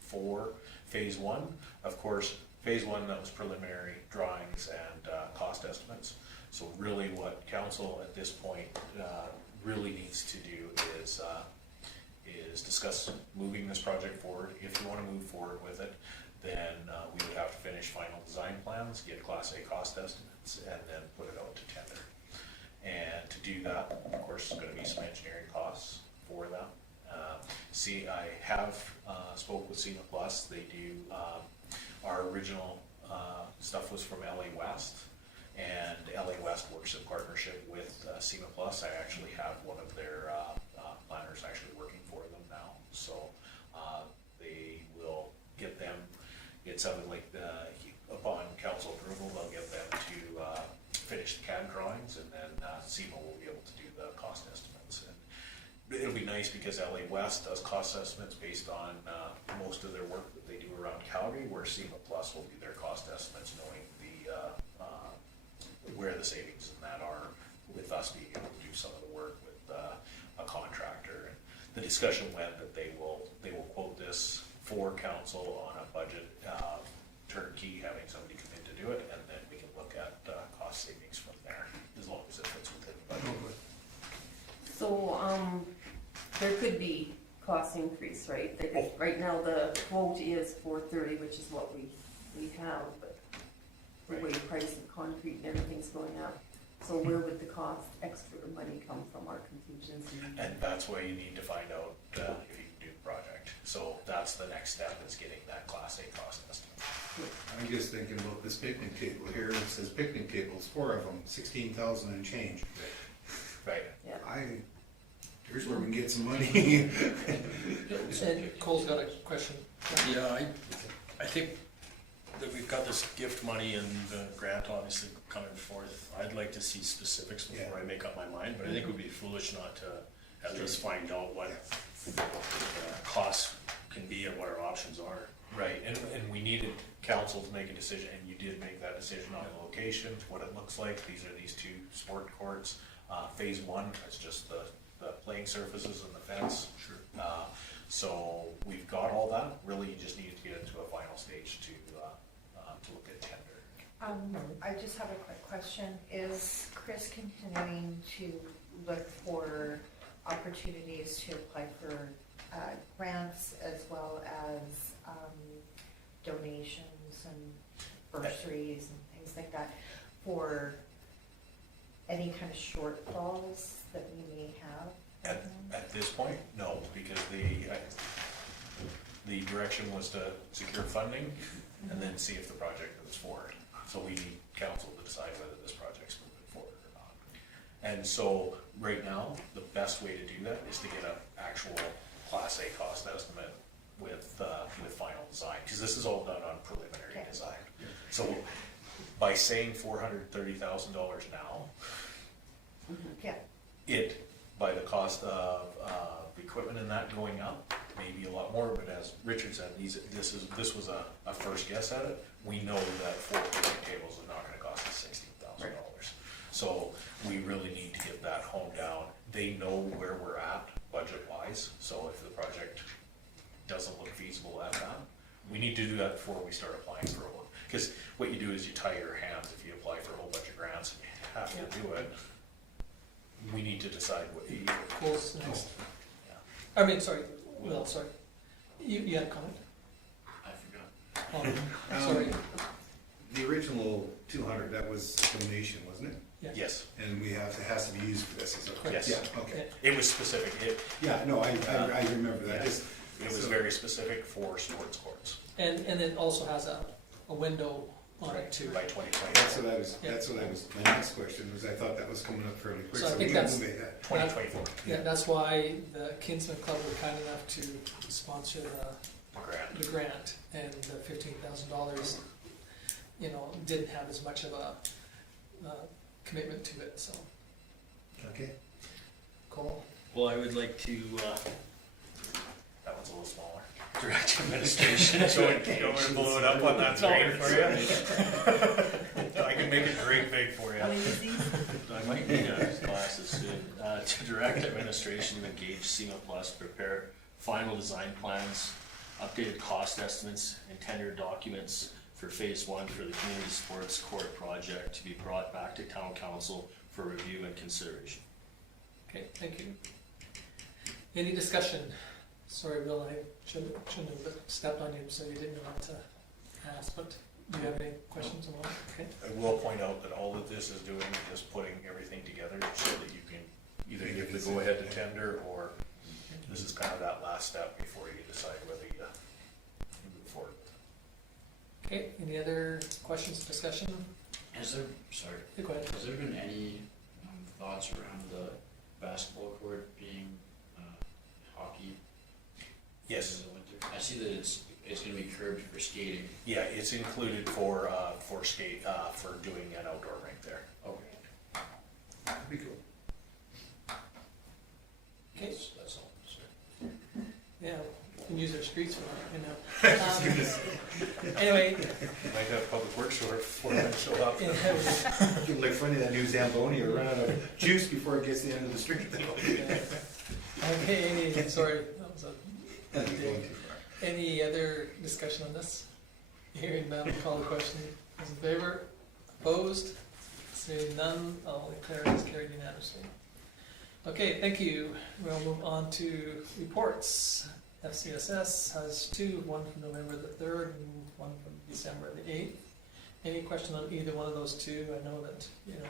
for phase one. Of course, phase one, that was preliminary drawings and cost estimates. So really what council at this point really needs to do is discuss moving this project forward. If you want to move forward with it, then we would have to finish final design plans, get Class A cost estimates, and then put it out to tender. And to do that, of course, there's going to be some engineering costs for that. I have spoke with SEMA Plus. They do, our original stuff was from LA West, and LA West works in partnership with SEMA Plus. I actually have one of their planners actually working for them now. So they will get them, it sounded like upon council approval, they'll get them to finish the CAD drawings, and then SEMA will be able to do the cost estimates. And it'll be nice because LA West does cost estimates based on most of their work that they do around Calgary, where SEMA Plus will do their cost estimates, knowing the where the savings in that are, with us being able to do some of the work with a contractor. And the discussion went that they will quote this for council on a budget turnkey, having somebody come in to do it, and then we can look at cost savings from there, as long as it fits within the budget. So, there could be cost increase, right? Right now, the quote is $430, which is what we have, but the way price of concrete and everything's going up. So where would the cost, extra money come from, our contingency? And that's why you need to find out if you can do the project. So that's the next step, is getting that Class A cost estimate. I'm just thinking about this picnic table here. It says picnic tables, 4 of them, 16,000 and change. Right. Yeah. Here's where we can get some money. And Cole's got a question. Yeah, I think that we've got this gift money and the grant obviously coming forth. I'd like to see specifics before I make up my mind, but I think it would be foolish not to at least find out what costs can be and what our options are. Right, and we needed council to make a decision, and you did make that decision on the location, what it looks like. These are these 2 sport courts. Phase one is just the playing surfaces and the fence. Sure. So we've got all that. Really, you just needed to get into a final stage to look at tender. I just have a quick question. Is Chris continuing to look for opportunities to apply for grants as well as donations and bursaries and things like that for any kind of shortfalls that we may have? At this point, no, because the direction was to secure funding and then see if the project moves forward. So we need council to decide whether this project's moving forward or not. And so right now, the best way to do that is to get an actual Class A cost estimate with final design, because this is all done on preliminary design. So by saying $430,000 now, it, by the cost of equipment and that going up, maybe a lot more, but as Richard said, this was a first guess at it. We know that 4 picnic tables is not gonna cost us $16,000. So we really need to get that honed down. They know where we're at budget-wise, so if the project doesn't look feasible at that, we need to do that before we start applying for one. Because what you do is you tie your hands if you apply for a whole bunch of grants and you have to do it. We need to decide what you. Cole's next. I mean, sorry, Will, sorry. You had a comment? I forgot. Sorry. original 200, that was a donation, wasn't it? Yes, And we have, it has to be used for this, is it? Yes. Yeah, okay. it was specific, Yeah, no, I remember that. Yeah. Just- it was so- very specific for sports courts, And it also has a window on it too. by 2020. That's what I was, my next question was, I thought that was coming up fairly quick. So I we think can that's- move ahead. 2024, Yeah, that's why the Kinsman Club were kind enough to sponsor the grant. the grant, and the $15,000, you know, didn't have as much of a commitment to it, so. Okay. Cole? Well, I would like to, That one's a little smaller. direct administration So to you want me engage. to blow it up on that screen for you? I can make it great big for you. Want to use these? I might need glasses soon. To direct administration to engage SEMA Plus, prepare final design plans, updated cost estimates, and tender documents for phase 1 for the community sports court project to be brought back to town council for review and consideration. Okay, thank you. Any discussion? Sorry, Bill, I shouldn't have stepped on you, so you didn't know what to ask, but do you have any questions on that? Okay. I will point out that all that this is doing is putting everything together so that you can either give the go-ahead to tender, or this is kind of that last step before you decide whether you move forward. Okay, any other questions, discussion? Has there, sorry, Yeah, go ahead. has there been any thoughts around the basketball court being hockey? Yes. In the winter? I see that it's gonna be curbed for skating. Yeah, it's included for skate, for doing an outdoor rink there. Okay. That'd be cool. Okay. That's all, sorry. Yeah, you can use their streets for it, you know. Anyway, Might have public works for them to show up. It'd look funny, that new Zamboni will run out of juice before it gets to the end of the street. okay, sorry, that was a That's going too far. Any other discussion on this? Hearing none, call the question. Those in favor? Opposed? Seeing none, I'll declare it as carried unanimously. Okay, thank you. We'll move on to reports. FCSS has two, one from November the 3rd and one from December the 8th. Any question on either one of those two? I know that, you know,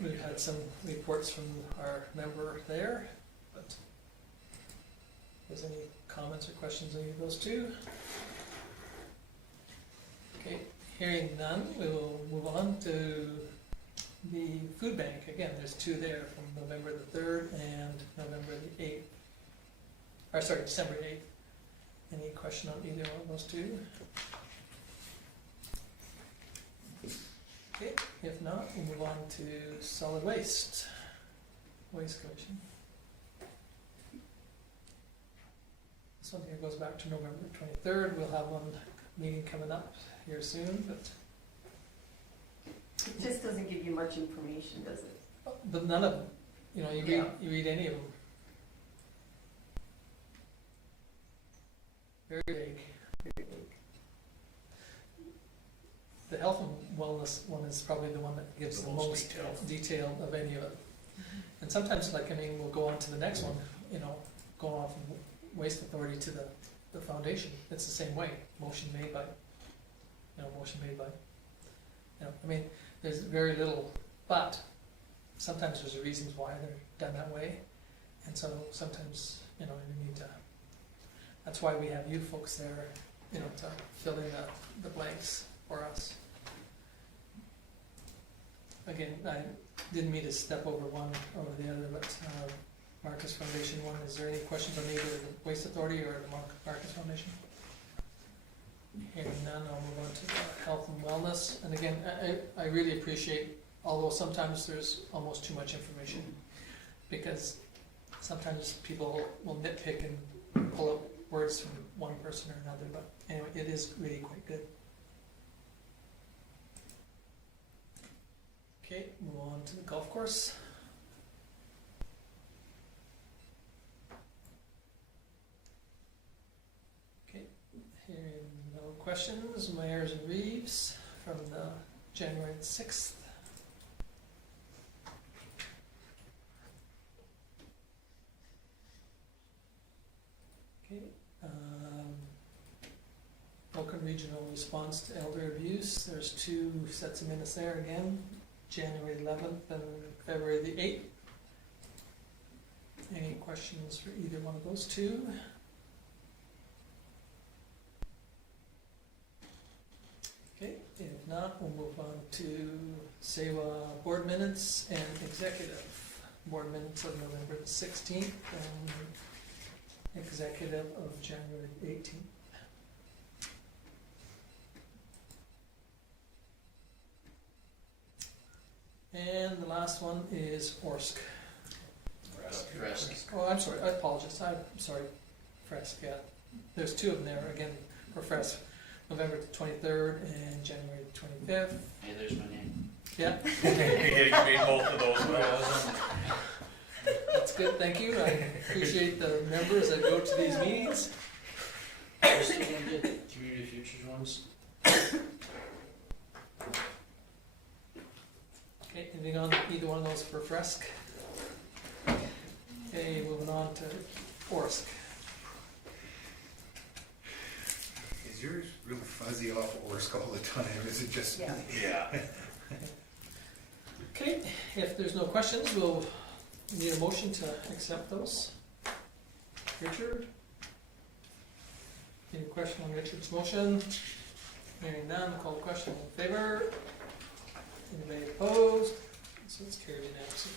we've had some reports from our member there, but if there's any comments or questions on any of those two? Okay, hearing none, we will move on to the food bank. Again, there's two there from November the 3rd and November the 8th. Or sorry, December 8th. Any question on either one of those two? Okay, if not, we'll move on to solid waste. Waste Commission. This one here goes back to November 23rd. We'll have one meeting coming up here soon, but It just doesn't give you much information, does it? but none of them. You know, you read any of them. Very vague. Very big. The health and wellness one is probably the one that gives The the most most detailed. detail of any of it. And sometimes, like, I mean, we'll go on to the next one, you know, going on from Waste Authority to the foundation. It's the same way. Motion made by, you know, I mean, there's very little, but sometimes there's reasons why they're done that way. And so sometimes, you know, you need to, that's why we have you folks there, you know, to fill in the blanks for us. Again, I didn't mean to step over one over the other, but Marcus Foundation one, is there any questions on either the Waste Authority or the Marcus Foundation? Hearing none, I'll move on to the health and wellness. And again, I really appreciate, although sometimes there's almost too much information, because sometimes people will nitpick and pull up words from one person or another, but anyway, it is really quite good. Okay, move on to the golf course. Okay, hearing no questions, Myers and Reeves from the January 6th. Okay, Vulcan Regional Response to Elder Abuse. There's 2 sets of minutes there again, January 11th and February the 8th. Any questions for either one of those 2? Okay, if not, we'll move on to SEWA board minutes and executive. Board minutes of November the 16th and executive of January 18th. And the last one is Orsk. Fresk. Oh, I'm sorry, I apologize, I'm sorry, Fresk, yeah. There's 2 of them there, again, for Fresk, November the 23rd and January the 25th. Hey, there's my name. Yeah, Yeah, you made both of those, well. that's good, thank you, I appreciate the members that go to these meetings. Just the Community Futures ones. Okay, anything on either one of those for Fresk? Okay, moving on to Orsk. Is yours really fuzzy off Orsk all the time? Is it just? Yeah. Yeah. Okay, if there's no questions, we'll need a motion to accept those. Richard? Any question on Richard's motion? Hearing none, call the question in favor. Anybody opposed? So it's carried unanimously.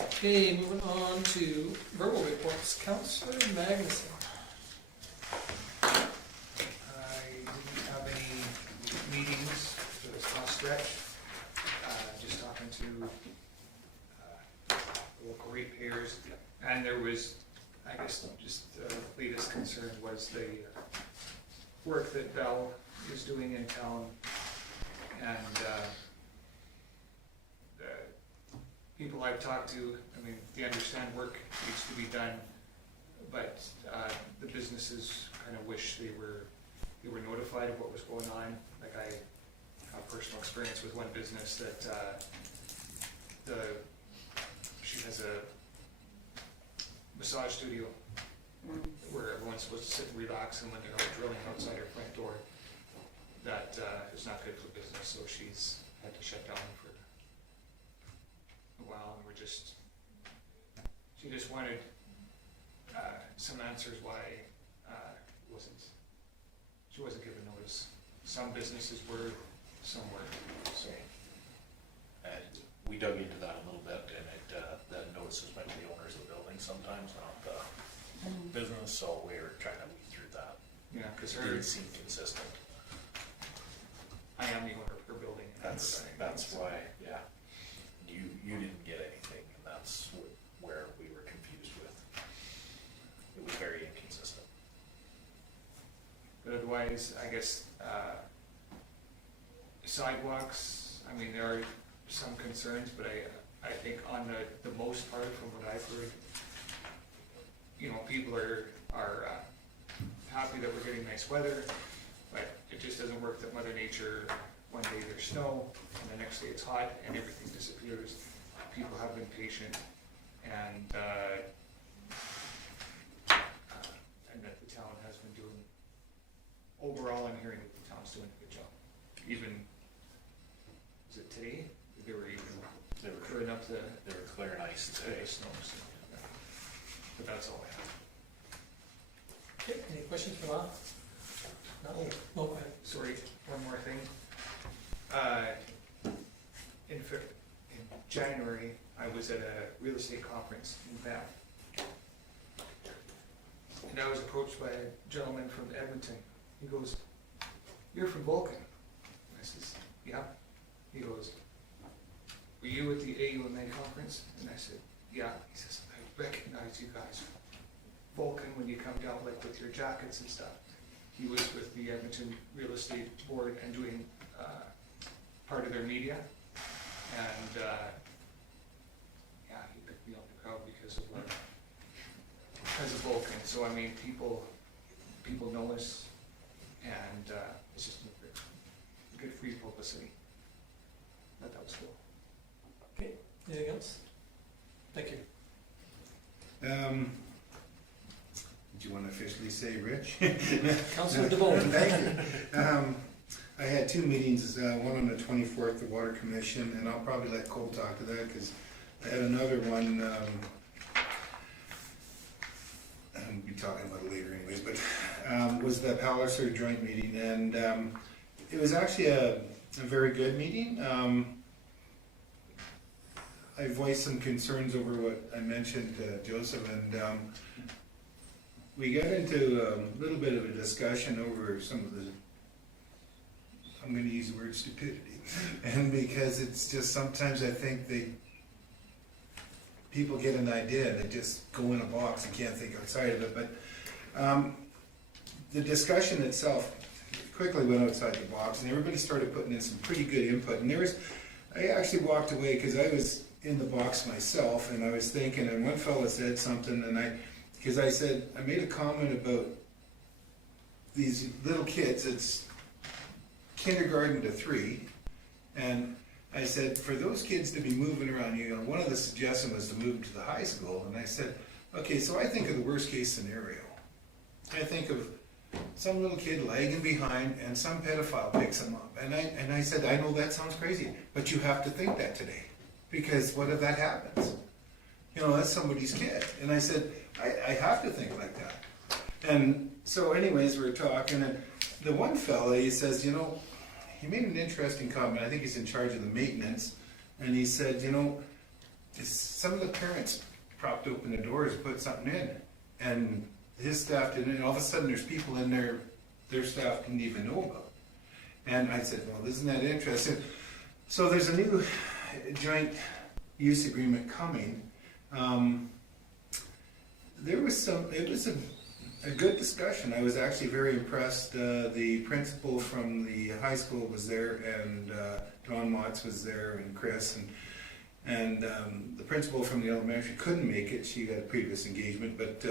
Okay, moving on to verbal reports. Councillor Magnuson. I didn't have any meetings for this last stretch. Just talking to local ratepayers, and there was, I guess, just the latest concern was the work that Bell is doing in town, and the people I've talked to, I mean, they understand work needs to be done, but the businesses kind of wish they were notified of what was going on. Like, I have personal experience with one business that she has a massage studio where everyone's supposed to sit and relax, and when they're out drilling outside her front door, that is not good for business, so she's had to shut down for a while, and she just wanted some answers why she wasn't given notice. Some businesses were, some weren't, so. And we dug into that a little bit, and that notices might be the owners of the building sometimes, not the business, so we were trying to weed through that. Yeah, because It didn't seem consistent. I am the owner of her building. That's why, yeah. You didn't get anything, and that's where we were confused with. It was very inconsistent. But otherwise, I guess, sidewalks, I mean, there are some concerns, but I think on the most part, from what I've heard, people are happy that we're getting nice weather, but it just doesn't work that Mother Nature, one day there's snow, and the next day it's hot, and everything disappears. People have been patient, and that the town has been doing, overall, I'm hearing that the town's doing a good job. Even, was it today? They were clearing up the clearing ice today. snow, so, yeah. But that's all I have. Okay, any questions for Bob? No? No, go ahead. Sorry, one more thing. In January, I was at a real estate conference in Banff. And I was approached by a gentleman from Edmonton. He goes, "You're from Vulcan?" I says, "Yeah." He goes, "Were you at the AUMA conference?" And I said, "Yeah." He says, "I recognize you guys. Vulcan, when you come down, like with your jackets and stuff." He was with the Edmonton Real Estate Board and doing part of their media. And yeah, he picked me up the crowd because of Vulcan. So I mean, people know us, and it's just good free publicity. But that was cool. Okay, anything else? Thank you. did you want to officially say, Rich? Councillor DeVoe. Thank you. I had two meetings, one on the 24th, the Water Commission, and I'll probably let Cole talk to that, because I had another one, I'll be talking about it later anyways, but was the Palliser joint meeting, and it was actually a very good meeting. I voiced some concerns over what I mentioned to Joseph, and we got into a little bit of a discussion over some of the, I'm going to use the word stupidity, and because it's just sometimes I think people get an idea and they just go in a box and can't think outside of it. But the discussion itself quickly went outside the box, and everybody started putting in some pretty good input. And I actually walked away because I was in the box myself, and I was thinking, and one fella said something, and because I said, I made a comment about these little kids, it's kindergarten to 3, and I said, for those kids to be moving around, one of the suggestions was to move them to the high school, and I said, okay, so I think of the worst case scenario. I think of some little kid lagging behind and some pedophile picks him up, and I said, I know that sounds crazy, but you have to think that today, because what if that happens? That's somebody's kid, and I said, I have to think like that. And so anyways, we were talking, and the one fella, he says, he made an interesting comment. I think he's in charge of the maintenance, and he said, some of the parents propped open the doors, put something in, and his staff didn't, and all of a sudden there's people in there their staff didn't even know about. And I said, well, isn't that interesting? So there's a new joint use agreement coming. It was a good discussion. I was actually very impressed. The principal from the high school was there, and Dawn Motz was there, and Chris, and the principal from the elementary couldn't make it. She had a previous engagement, but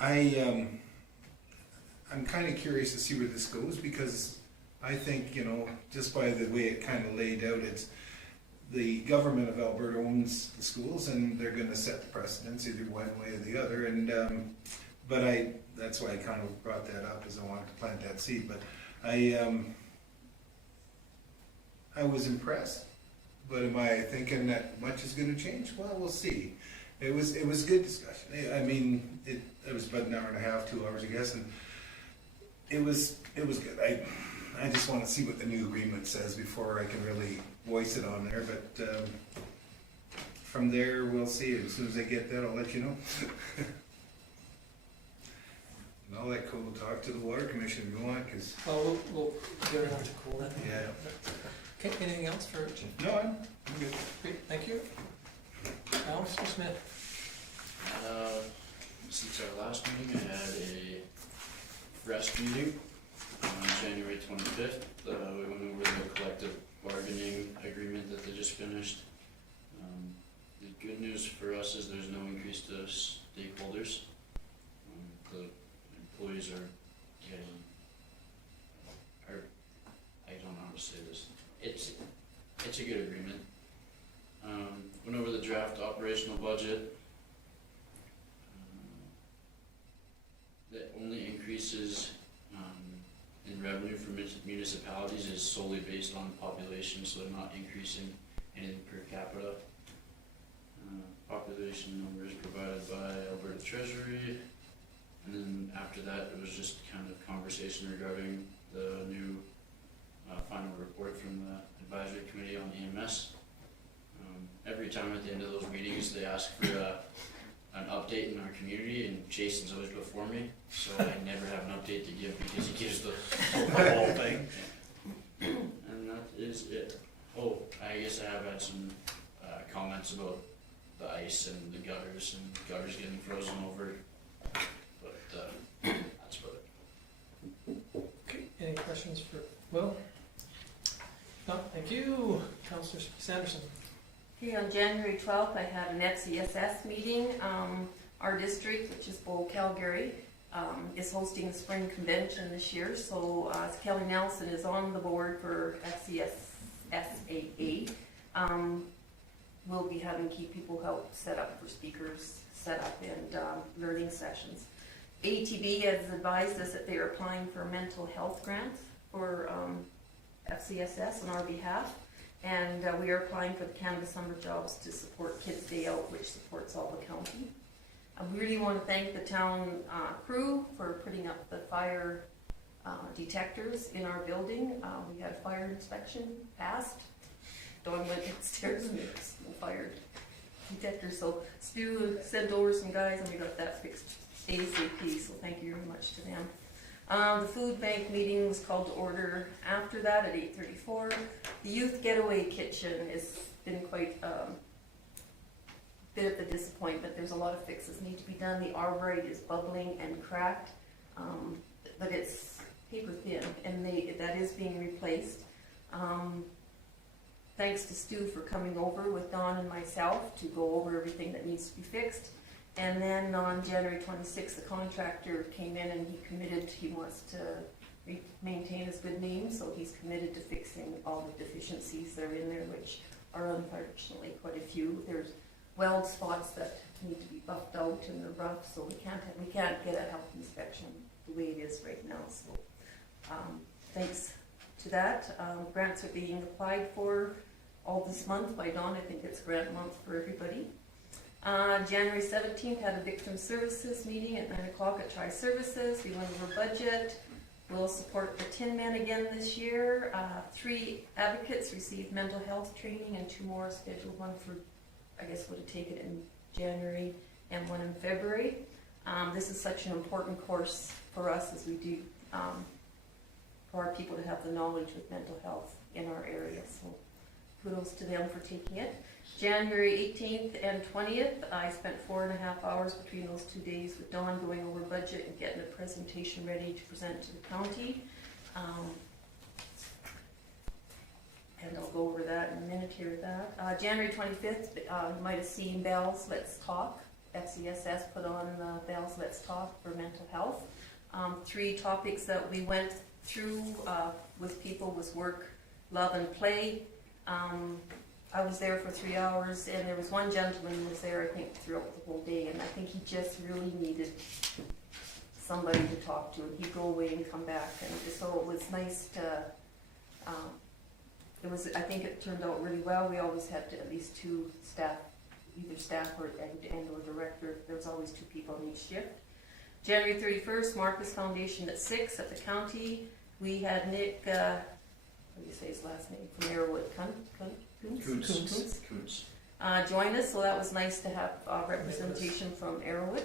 I'm kind of curious to see where this goes, because I think, just by the way it kind of laid out, it's the government of Alberta owns the schools, and they're going to set the precedence either one way or the other. And but that's why I kind of brought that up, is I wanted to plant that seed. But I was impressed. But am I thinking that much is going to change? Well, we'll see. It was good discussion. I mean, it was about an hour and a half, 2 hours, I guess, and it was good. I just want to see what the new agreement says before I can really voice it on there, but from there we'll see. As soon as I get that, I'll let you know. And I'll let Cole talk to the Water Commission if you want, because... Well, we'll get it on to Cole. Yeah. Okay, anything else for Rich? No, I'm good. Great, thank you. Councillor Smith. Since our last meeting, I had a rest meeting on January 25th. We went over the collective bargaining agreement that they just finished. The good news for us is there's no increase to stakeholders. The employees are getting, I don't know how to say this. It's a good agreement. Went over the draft operational budget. The only increases in revenue for municipalities is solely based on population, so they're not increasing anything per capita. Population numbers provided by Alberta Treasury, and then after that it was just kind of conversation regarding the new final report from the advisory committee on EMS. Every time at the end of those meetings they ask for an update in our community, and Jason's always before me, so I never have an update to give because he gives the whole thing. And that is it. Oh, I guess I have had some comments about the ice and the gutters getting frozen over, but that's about it. Okay, any questions for Will? No, thank you. Councillor Sanderson. Okay, on January 12th, I had an FCSS meeting. Our district, which is both Calgary, is hosting the spring convention this year. So Kelly Nelson is on the board for FCSSAA. We'll be having key people help set up for speakers set up and learning sessions. ATB has advised us that they are applying for a mental health grant for FCSS on our behalf, and we are applying for the Canada Summer Jobs to support Kids Day Out, which supports all the county. I really want to thank the town crew for putting up the fire detectors in our building. We had a fire inspection passed. Dawn went downstairs and there was no fire detector, so Stu sent over some guys and we got that fixed ASAP, so thank you very much to them. The food bank meeting was called to order after that at 8:34. The youth getaway kitchen has been quite bit of a disappointment. There's a lot of fixes need to be done. The arborite is bubbling and cracked, but it's paper thin, and that is being replaced. Thanks to Stu for coming over with Dawn and myself to go over everything that needs to be fixed. And then on January 26th, the contractor came in and he wants to maintain his good name, so he's committed to fixing all the deficiencies that are in there, which are unfortunately quite a few. There's weld spots that need to be buffed out and they're rough, so we can't get a health inspection the way it is right now. So thanks to that. Grants are being applied for all this month by Dawn. I think it's grant month for everybody. January 17th had a victim services meeting at 9 o'clock at Tri Services. We went over budget. We'll support the Tin Men again this year. 3 advocates received mental health training and 2 more scheduled, one for, I guess, would have taken in January and one in February. This is such an important course for us as we do, for our people to have the knowledge with mental health in our area. So kudos to them for taking it. January 18th and 20th, I spent 4.5 hours between those 2 days with Dawn going over budget and getting a presentation ready to present to the county. And I'll go over that in a minute here with that. January 25th, you might have seen Bells Let's Talk. FCSS put on Bells Let's Talk for mental health. 3 topics that we went through with people was work, love, and play. I was there for 3 hours, and there was one gentleman who was there, I think, throughout the whole day, and I think he just really needed somebody to talk to. He'd go away and come back, and so it was nice to, I think it turned out really well. We always had at least 2 staff, either staff or director. There was always 2 people on each shift. January 31st, Marcus Foundation at 6 at the county. We had Nick, what do you say his last name, from Arrowwood, Kuntz. Join us, so that was nice to have representation from Arrowwood.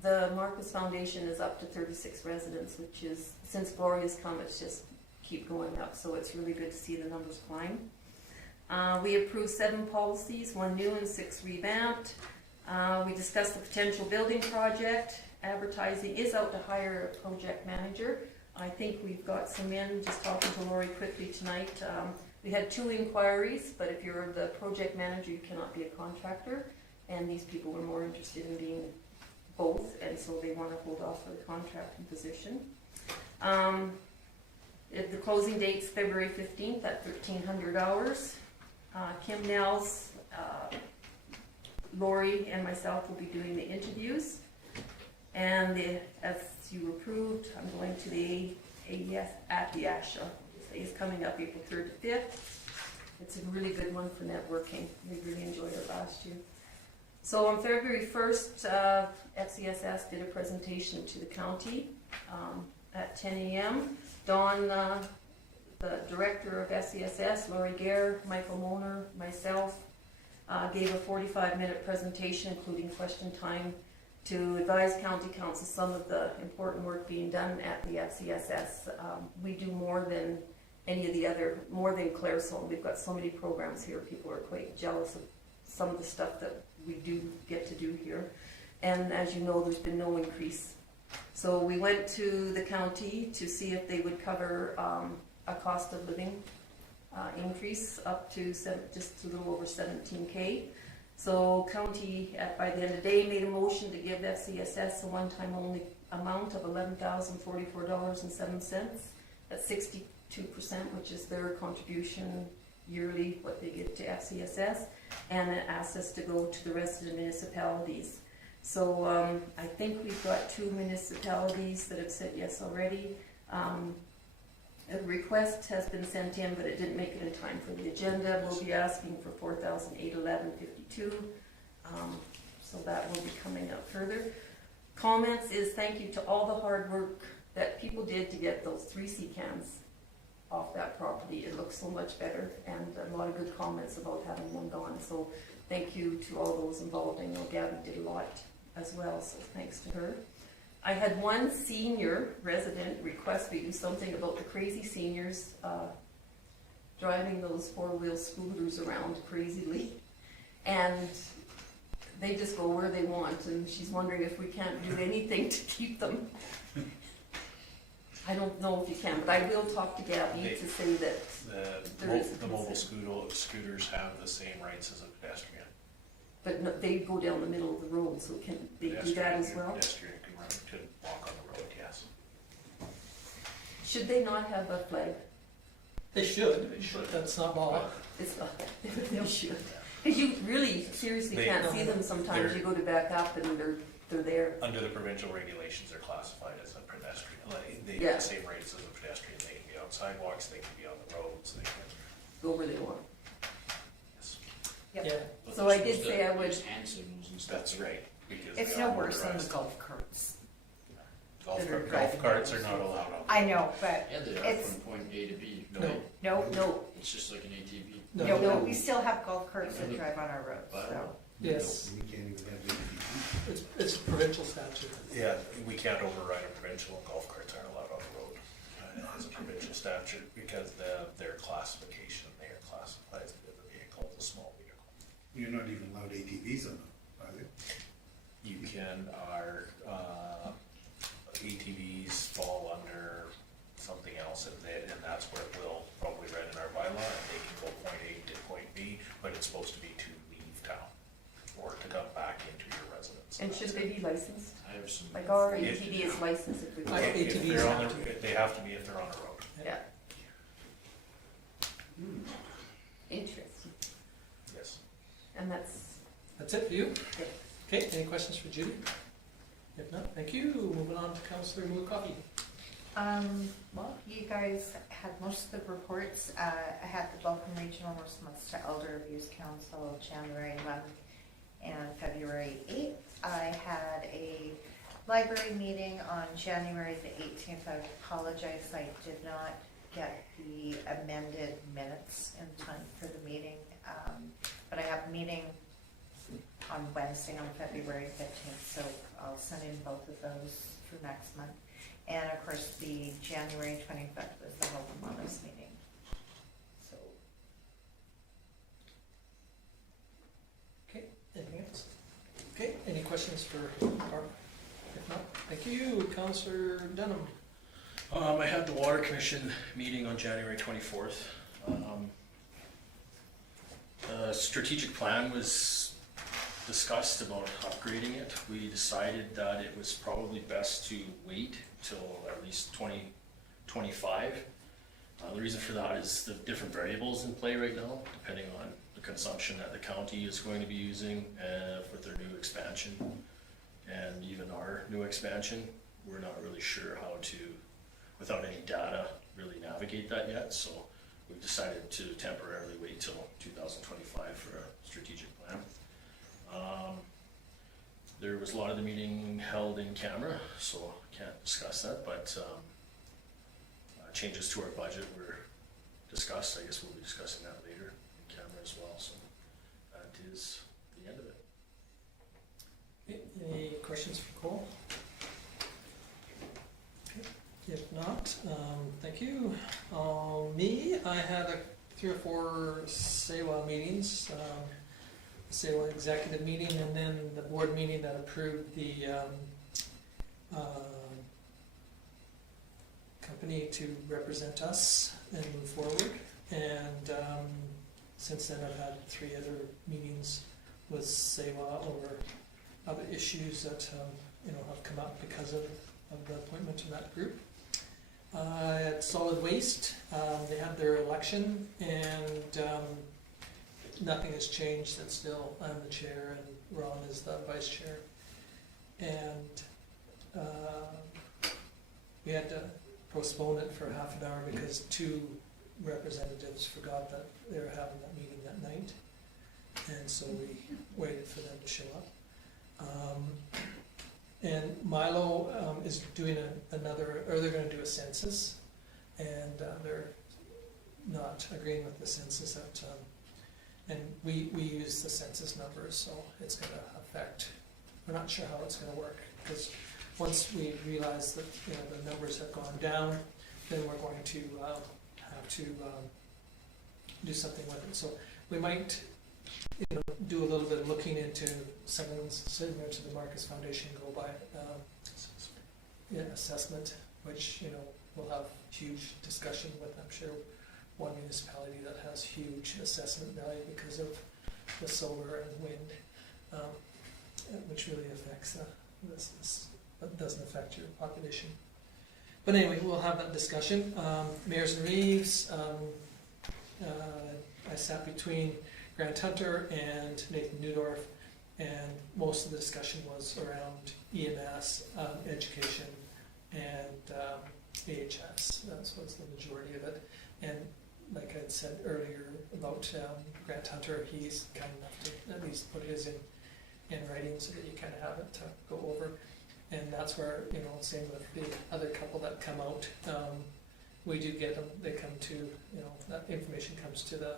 The Marcus Foundation is up to 36 residents, which is, since Gloria's come, it's just keep going up, so it's really good to see the numbers climb. We approved 7 policies, 1 new and 6 revamped. We discussed the potential building project. Advertising is out to hire a project manager. I think we've got some in, just talking to Lori quickly tonight. We had 2 inquiries, but if you're the project manager, you cannot be a contractor. And these people were more interested in being both, and so they want to hold off for the contracting position. The closing date's February 15th at 1,300 hours. Kim Nels, Lori, and myself will be doing the interviews. And as you approved, I'm going to the AES at the ASHA. It's coming up April 3rd to 5th. It's a really good one for networking. We really enjoyed it last year. So on February 1st, FCSS did a presentation to the county at 10 a.m. Dawn, the director of FCSS, Lori Gare, Michael Moner, myself, gave a 45-minute presentation, including question time, to advise County Council some of the important work being done at the FCSS. We do more than any of the other, more than Claresholm. We've got so many programs here. People are quite jealous of some of the stuff that we do get to do here. And as you know, there's been no increase. So we went to the county to see if they would cover a cost of living increase up to just a little over $17K. So county, by the end of the day, made a motion to give FCSS a one-time only amount of $11,044.07. That's 62%, which is their contribution yearly, what they give to FCSS. and it asked us to go to the rest of the municipalities. So I think we've got 2 municipalities that have said yes already. A request has been sent in, but it didn't make it in time for the agenda. We'll be asking for $4,811.52. So that will be coming up further. Comments is thank you to all the hard work that people did to get those 3 sea cans off that property. It looks so much better, and a lot of good comments about having them gone. So thank you to all those involved. I know Gabby did a lot as well, so thanks to her. I had one senior resident request we do something about the crazy seniors driving those 4-wheel scooters around crazily, and they just go where they want, and she's wondering if we can't do anything to keep them. I don't know if you can, but I will talk to Gabby to say that The mobile scooters have the same rights as a pedestrian. but no, they go down the middle of the road, so can they do that as well? Pedestrian can walk on the road, yes. Should they not have a flag? They should, that's not law. It's not, they should. Because you really seriously They- can't see them sometimes. You go to back up and they're there. Under the provincial regulations, they're classified as a pedestrian. Like, they Yeah. have the same rights as a pedestrian. They can be on sidewalks, they can be on the roads, they can, Go where they want. yes. Yep. Yeah, But So they're I did supposed say to I would- use hand signals and stuff. That's right, because It's they no are worse than the motorized. golf carts. Golf that are golf driving carts around. are not allowed on. I know, but Yeah, they are It's- from point A to B. No. no, It's just like an ATV. no, we still have golf carts that drive on our roads, so. yes, We can't even have ATVs. it's a provincial statute. Yeah, we can't override a provincial, and golf carts aren't allowed on the road. As a provincial statute, because their classification, they are classified as a vehicle, as a small vehicle. You're not even allowed ATVs on them, are they? You can, our ATVs fall under something else, and that's where it will probably read in our bylaw, and they can go point A to point B, but it's supposed to be to leave town or to come back into your residence. And should they be licensed? I have some. Like our If- ATV is licensed if we go. I- If ATVs they're on have the, they have to be if they're on a road. Yeah. Interesting. Yes. And that's, That's it for you? Yeah. Okay, any questions for Judy? If not, thank you. Moving on to Councillor Mulcahy. Well, you guys had most of the reports. I had the Vulcan Regional Response to Elder Abuse Council January 11th and February 8th. I had a library meeting on January the 18th. I apologize, I did not get the amended minutes in time for the meeting. But I have a meeting on Wednesday on February 15th, so I'll send in both of those for next month. And of course, the January 25th was the Health and Wellness meeting. So, Okay, anything else? Okay, any questions for Barb? If not, thank you. Councillor Denham. I had the Water Commission meeting on January 24th. Strategic plan was discussed about upgrading it. We decided that it was probably best to wait till at least 2025. The reason for that is the different variables in play right now, depending on the consumption that the county is going to be using with their new expansion and even our new expansion. We're not really sure how to, without any data, really navigate that yet. So we've decided to temporarily wait till 2025 for a strategic plan. There was a lot of the meeting held in camera, so can't discuss that, but changes to our budget were discussed. I guess we'll be discussing that later in camera as well, so that is the end of it. Okay, any questions for Cole? Okay, if not, thank you. Me, I had 3 or 4 SEWA meetings. SEWA executive meeting and then the board meeting that approved the company to represent us and move forward. And since then I've had 3 other meetings with SEWA over other issues that have come up because of the appointment in that group. At Solid Waste, they had their election and nothing has changed, it's still, I'm the chair and Ron is the vice chair. And we had to postpone it for half an hour because two representatives forgot that they were having that meeting that night. And so we waited for them to show up. And Milo is doing they're gonna do a census, and they're not agreeing with the census that, and we use the census numbers, so it's gonna affect, we're not sure how it's gonna work, because once we realize that, the numbers have gone down, then we're going to have to do something with it. So we might, do a little bit of looking into something similar to the Marcus Foundation Go By assessment, which, we'll have huge discussion with, I'm sure, one municipality that has huge assessment value because of the solar and wind, which really affects this, but doesn't affect your population. But anyway, we'll have that discussion. Mayors and Reeves, I sat between Grant Hunter and Nathan Newdorf, and most of the discussion was around EMS, education, and AHS. That was the majority of it. And like I said earlier about Grant Hunter, he's kind enough to at least put his in writing so that you kind of have it to go over. And that's where, same with the other couple that come out. We do get them, they come to, that information comes to the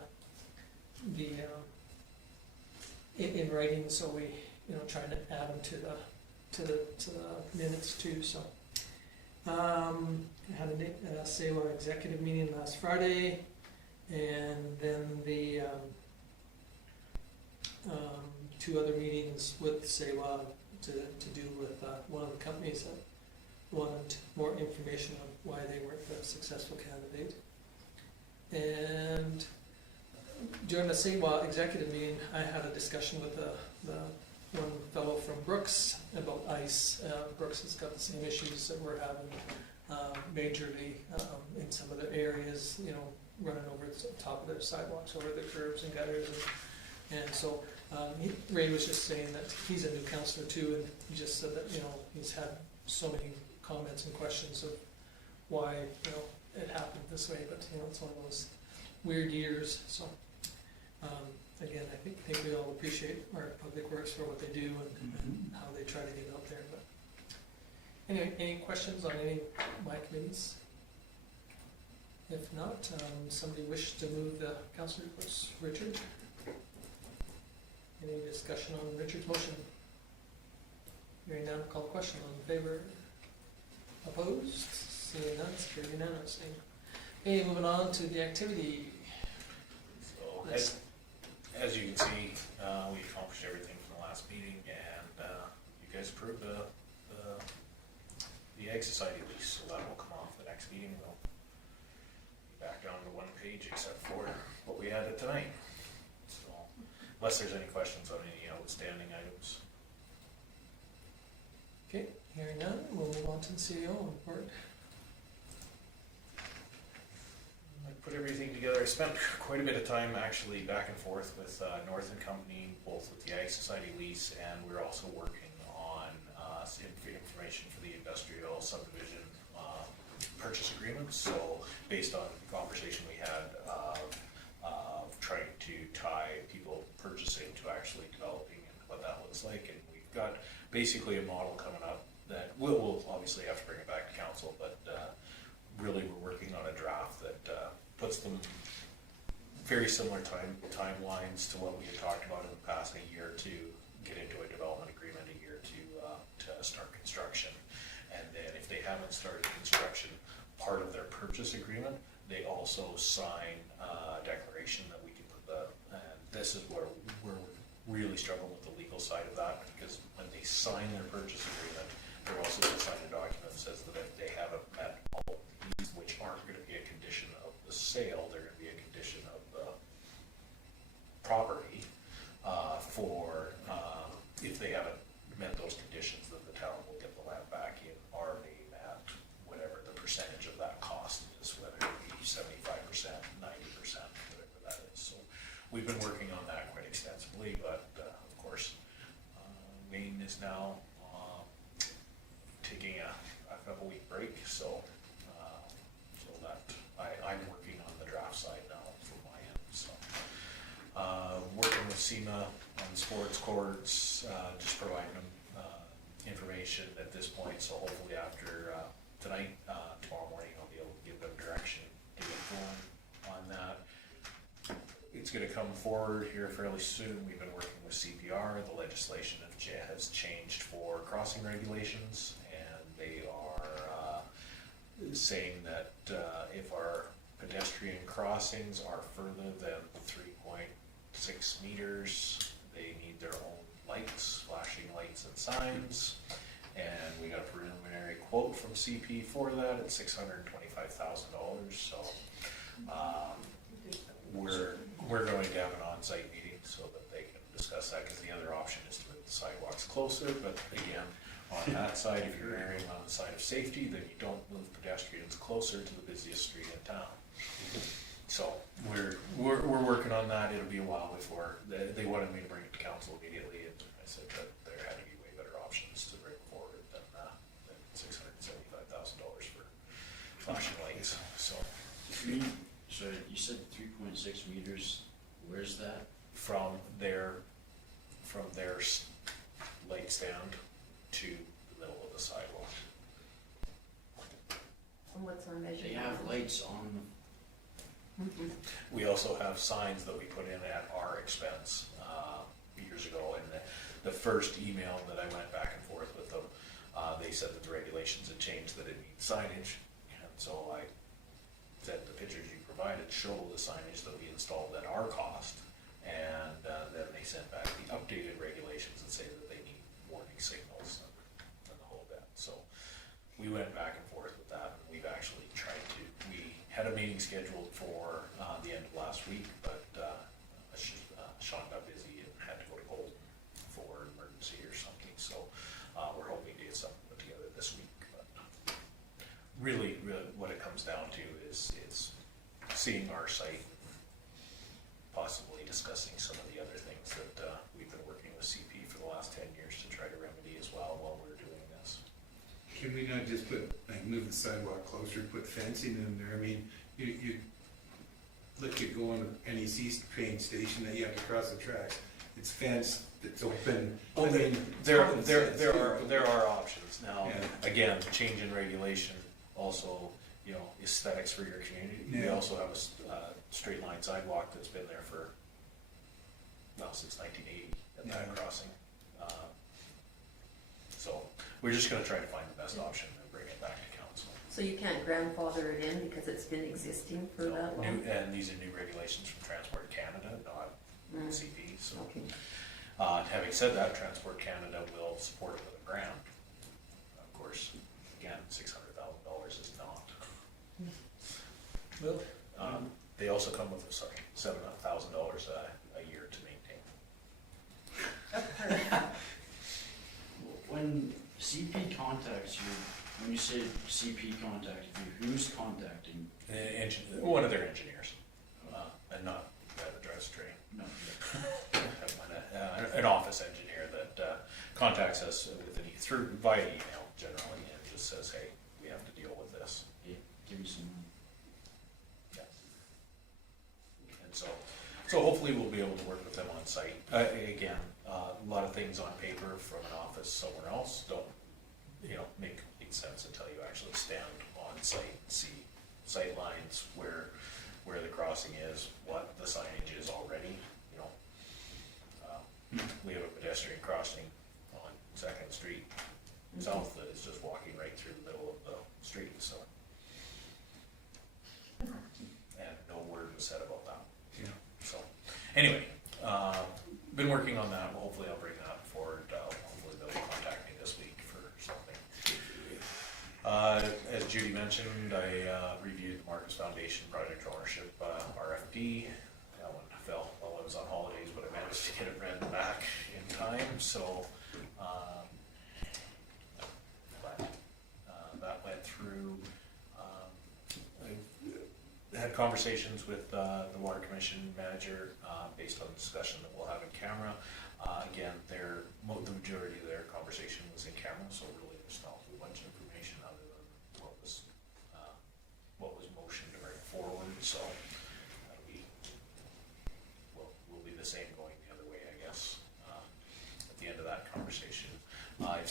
in writing, so we, trying to add them to the minutes too, so. I had a SAWA executive meeting last Friday, and then the two other meetings with SAWA to do with one of the companies that wanted more information on why they weren't the successful candidate. And during the SAWA executive meeting, I had a discussion with the one fellow from Brooks about ICE. Brooks has got the same issues that we're having majorly in some of the areas, running over the top of their sidewalks, over the curbs and gutters. And so Ray was just saying that he's a new councillor too, and he just said that, he's had so many comments and questions of why, it happened this way, but, it's one of those weird years, so. Again, I think we all appreciate our public works for what they do and how they try to get out there. But anyway, any questions on any of my committees? If not, somebody wish to move the council reports. Richard? Any discussion on Richard's motion? Hearing none, call the question. All in favor? Opposed? Seeing none, it's carried unanimously. Okay, moving on to the activity. So, as you can see, we accomplished everything from the last meeting, and you guys approved the Ag Society lease, so that will come off the next meeting. We'll be back down to one page except for what we had it tonight. So, unless there's any questions on any outstanding items. Okay, hearing none, we'll move on to the CEO report. I put everything together. I spent quite a bit of time actually back and forth with North and Company, both with the Ag Society lease, and we're also working on information for the industrial subdivision purchase agreements. So based on the conversation we had of trying to tie people purchasing to actually developing and what that looks like, and we've got basically a model coming up that we'll obviously have to bring it back to council, but really we're working on a draft that puts them very similar timelines to what we had talked about in the past, a year to get into a development agreement, a year to start construction. And then if they haven't started construction, part of their purchase agreement, they also sign a declaration that we can put and this is where we're really struggling with the legal side of that, because when they sign their purchase agreement, they're also going to sign a document that says that if they haven't met all of these, which aren't going to be a condition of the sale, they're going to be a condition of the property for if they haven't met those conditions, then the town will get the land back in our name at whatever the percentage of that cost is, whether it be 75%, 90%, whatever that is. So we've been working on that taking a couple week break, so, so that, I'm working on the draft side now from my end, so. Working with SEMA on sports courts, just providing them, information at this point, so hopefully after, tonight, tomorrow morning, I'll be able to give them direction to get going on that. It's gonna come forward here fairly soon. We've been working with CPR. The legislation has changed for crossing regulations, and they are saying that if our pedestrian crossings are further than 3.6 meters, they need their own lights, flashing lights and signs. And we got a preliminary quote from CP for that at $625,000. So we're going to have an on-site meeting so that they can discuss that, because the other option is to move the sidewalks closer. But again, on that side, if you're erring on the side of safety, then you don't move pedestrians closer to the busiest street in town. So we're working on that. It'll be a while before they wanted me to bring it to council immediately, and I said that there had to be way better options to bring forward than $675,000 for flashing lights. So So you said 3.6 meters, where's that? from their light stand to the middle of the sidewalk. And what's our measurement? They have lights on them. We also have signs that we put in at our expense years ago, and the first email that I went back and forth with them, they said that the regulations had changed, that it needs signage, and so I said the pictures you provided show the signage that we installed at our cost, and then they sent back the updated regulations and say that they need warning signals and the whole bit. So we went back and forth with that, and we've actually tried to, we had a meeting scheduled for the end of last week, but Sean got busy and had to go to Golden for an emergency or something, so we're hoping to get something put together this week. But really what it comes down to is seeing our site, possibly discussing some of the other things that we've been working with CP for the last 10 years to try to remedy as well while we're doing this. Can we not just put, like, move the sidewalk closer, put fencing in there? I mean, you look at going to NEC train station that you have to cross the tracks. It's fenced, it's open. Well, I mean, there common sense, too. are options now. Yeah. Again, change in regulation, also, you know, aesthetics for your community. We Yeah. also have a straight line sidewalk that's been there for, well, since 1980 at that Yeah. crossing. So we're just going to try to find the best option and bring it back to council. So you can't grandfather it in because it's been existing for that long? And these are new regulations from Transport Canada, not CP. So, Okay. having said that, Transport Canada will support it with a grant. Of course, again, $600,000 is not. Well, They also come with, $7,000 a year to maintain. When CP contacts you, when you say CP contacted you, who's contacting? One of their engineers, and not that drives a train. No. An office engineer that contacts us via email generally, and just says, "Hey, we have to deal with this." Hey, give me some. Yeah. And so hopefully we'll be able to work with them on site. Again, a lot of things on paper from an office somewhere else don't, make complete sense until you actually stand on site and see sight lines, where the crossing is, what the signage is already. We have a pedestrian crossing on 2nd Street South that is just walking right through the middle of the street, so. And no word was said about that. Yeah. So, anyway, been working on that. Hopefully I'll bring that forward. Hopefully they'll contact me this week for something. As Judy mentioned, I reviewed the Marcus Foundation project ownership RFP. That one fell while I was on holidays, but I managed to get it read back in time. So that went through. I had conversations with the Water Commission manager based on the discussion that we'll have in camera. Again, the majority of their conversation was in camera, so really there's not a whole bunch of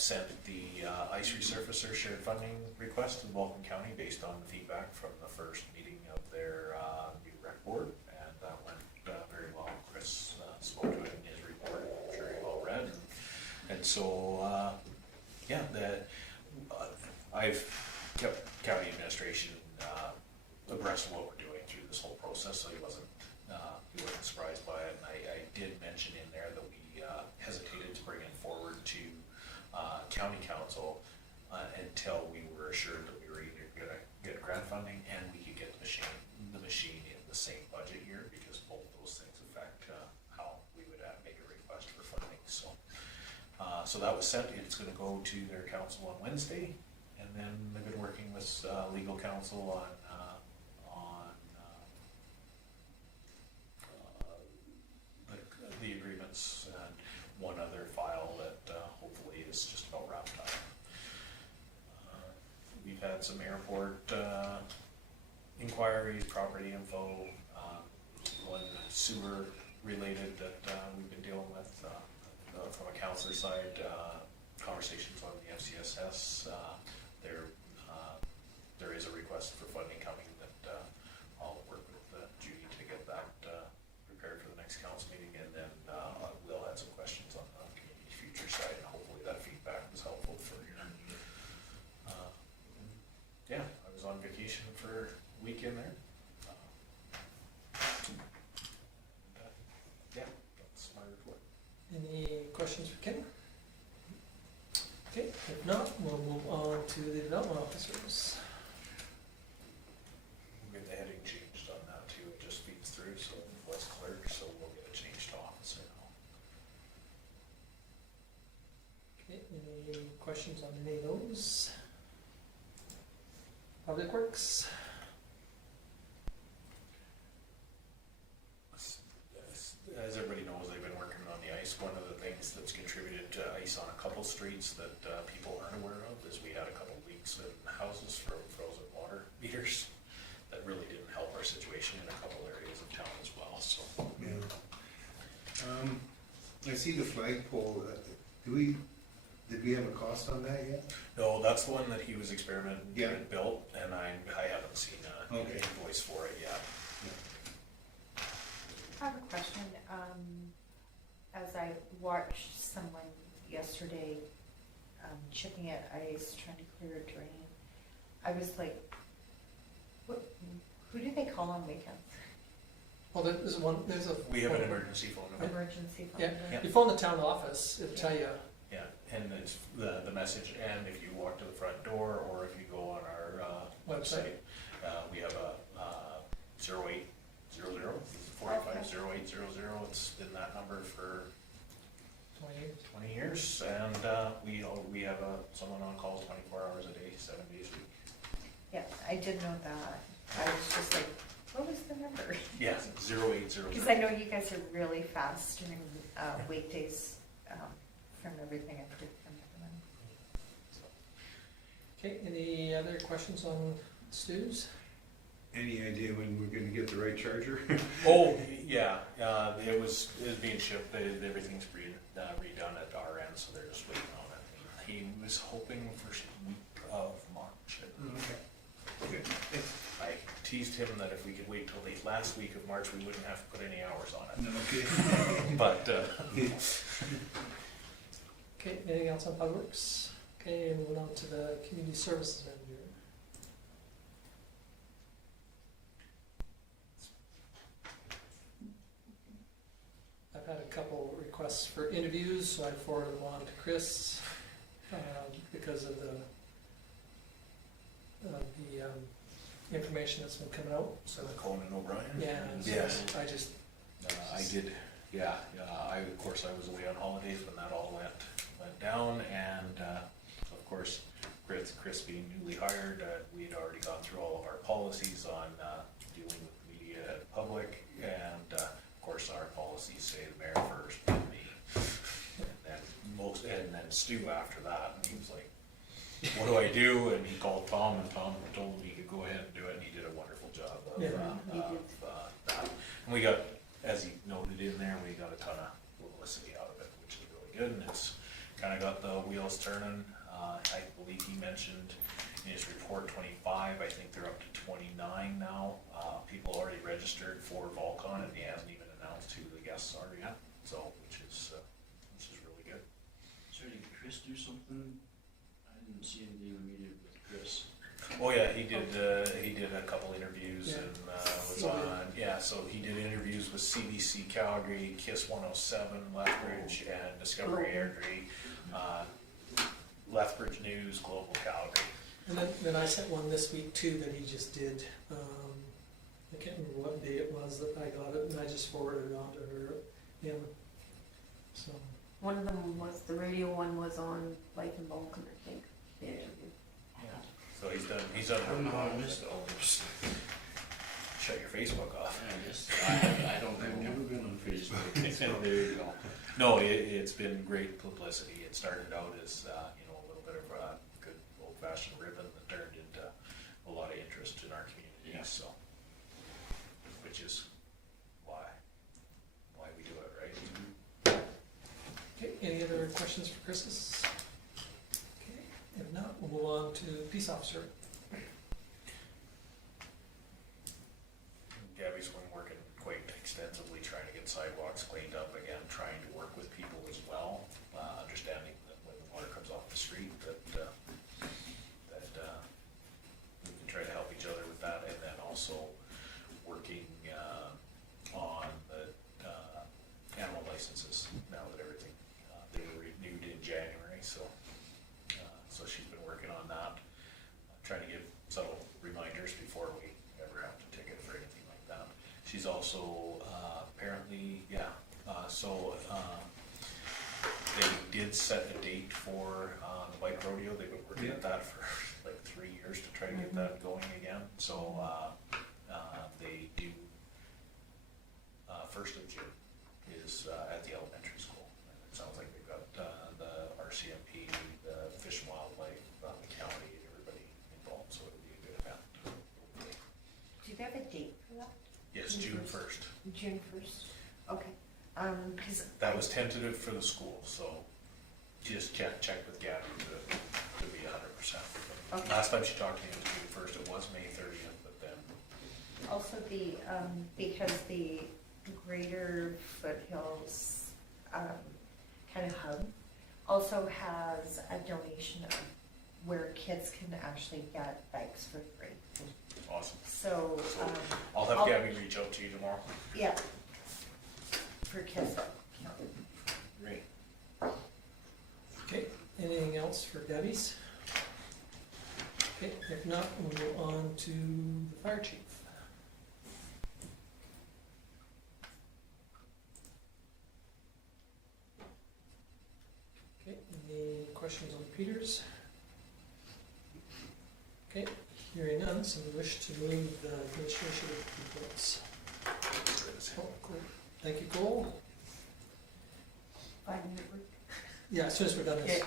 sent the ice resurfacer shared funding request to Vulcan County based on feedback from the first meeting of their new rec board, and that went very well. Chris spoke to it in his report, I'm sure you all read, and so yeah, I've kept county administration abreast of what we're doing through this whole process, so he wasn't surprised by it. And I did mention in there that we hesitated to bring it forward to county council until we were assured that we were either going to get grant funding and we could get the machine in the same budget year, because both those things affect how we would make a request for funding. So that was sent. It's going to go to their council on Wednesday, and then they've been working with legal counsel on the agreements and one other file that hopefully is just about wrapped up. We've had some airport inquiries, property info, one sewer related that we've been dealing with from a counselor side, conversations on the FCSS. There is a request for funding coming that I'll work with Judy to get that prepared for the next council meeting, and then Will had some questions on the community future side, and hopefully that feedback was helpful for you. Yeah, I was on vacation for a week in there. Yeah, that's my report. Any questions for Ken? Okay, if not, we'll move on to the development officers. We'll get the heading changed on that too. It just feeds through, so West Clerk, so we'll get it changed to officer now. Okay, any questions on any of those? Public Works? As everybody knows, they've been working on the ice. One of the things that's contributed to ice on a couple streets that people aren't aware of is we had a couple leaks in houses from frozen water meters that really didn't help our situation in a couple areas of town as well. So Yeah. I see the flagpole. Did we have a cost on that yet? no, that's the one that he was experimenting Yeah. and built, and I haven't seen an Okay. invoice for it yet. I have a question. As I watched someone yesterday chipping at ice, trying to clear a drain, I was like, who do they call on weekends? Well, there's a. We have an emergency phone number. Emergency phone Yeah. number? Yeah. You phone the town office, it'll tell you. Yeah, and it's the message, and if you walk to the front door, or if you go on our website, we have a 0800 450800. It's been that number for 20 years, and we have someone on call 24 hours a day, 7 days a week. Yeah, I did know that. I was just like, what was the number? Yeah, 0800. Because I know you guys are really fast during weekdays from everything I've heard from everyone. Okay, any other questions on Stu's? Any idea when we're gonna get the right charger? Oh, yeah, it was being shipped, everything's redone at our end, so they're just waiting on it. He was hoping for week of March. Okay. Good. Thanks. I teased him that if we could wait till the last week of March, we wouldn't have to put any hours on it. Okay. But, Okay, anything else on Public Works? Okay, moving on to the Community Services Manager. I've had a couple requests for interviews, so I forwarded them on to Chris because of the information that's been coming out. so the Conan O'Brien? Yeah, so Yes. I just I did, yeah, of course, I was away on holidays when that all went down, and, of course, Chris being newly hired, we'd already gone through all of our policies on, dealing with media and public, and, of course, our policies say the mayor first, then me, and then Stu after that, and he was like, what do I do? And he called Tom, and Tom told him he could go ahead and do it, and he did a wonderful job of, Yeah. that. And we got, as he noted in there, we got a ton of publicity out of it, which is really good, and it's kind of got the wheels turning. I believe he mentioned in his report 25. I think they're up to 29 now. People already registered for Vulcan, and he hasn't even announced who the guests are yet. So, which is really good. Sorry, did Chris do something? I didn't see anything in the media with Chris. Oh yeah, he did a couple interviews Yeah. and was on. Yeah, so he did interviews with CBC Calgary, Kiss 107, Lethbridge, and Discovery Airdrie, Lethbridge News, Global Calgary. And then I sent one this week too that he just did. I can't remember what day it was that I got it, and I just forwarded it on to him. So, One of them was, the radio one was on Life in Vulcan, I think, the interview. So he's done. I don't know how I missed all this. Shut your Facebook off. I guess, I don't, I've never been on Facebook. There you go. No, it's been great publicity. It started out as a little bit of a good old-fashioned ribbon that turned into a lot of interest in our community. Yeah. So, which is why we do it, right? okay, any other questions for Chris? Okay, if not, we'll move on to peace officer. Gabby's been working quite extensively trying to get sidewalks cleaned up again, trying to work with people as well, understanding that when the water comes off the street that we can try to help each other with that, and then also working on the animal licenses now that everything they were renewed in January, so she's been working on that, trying to give subtle reminders before we ever have to ticket for anything like that. She's also apparently, they did set a date for the bike rodeo. They've been working at that for like 3 years to try to get that going again. So they do 1st of June is at the elementary school. And it sounds like they've got the RCMP, the Fish and Wildlife, the county, and everybody involved. So it'll be a good event. Do you have a date for that? Yes, June 1st. June 1st? Okay. Because That was tentative for the school, so just check with Gabby to be 100%. Okay. Last time she talked to me, it was June 1st. It was May 30th, but then also because the Greater Foothills kind of hub also has a donation of where kids can actually get bikes for free. awesome. So, I'll have Gabby reach out to you tomorrow. yeah, for kids. Great. Okay, anything else for Debbie's? Okay, if not, we'll move on to the fire chief. Okay, any questions on Peters? Okay, hearing none, so we wish to move the administration reports. Oh, cool. Thank you, Cole. 5-minute break. Yeah, as soon as we're done this.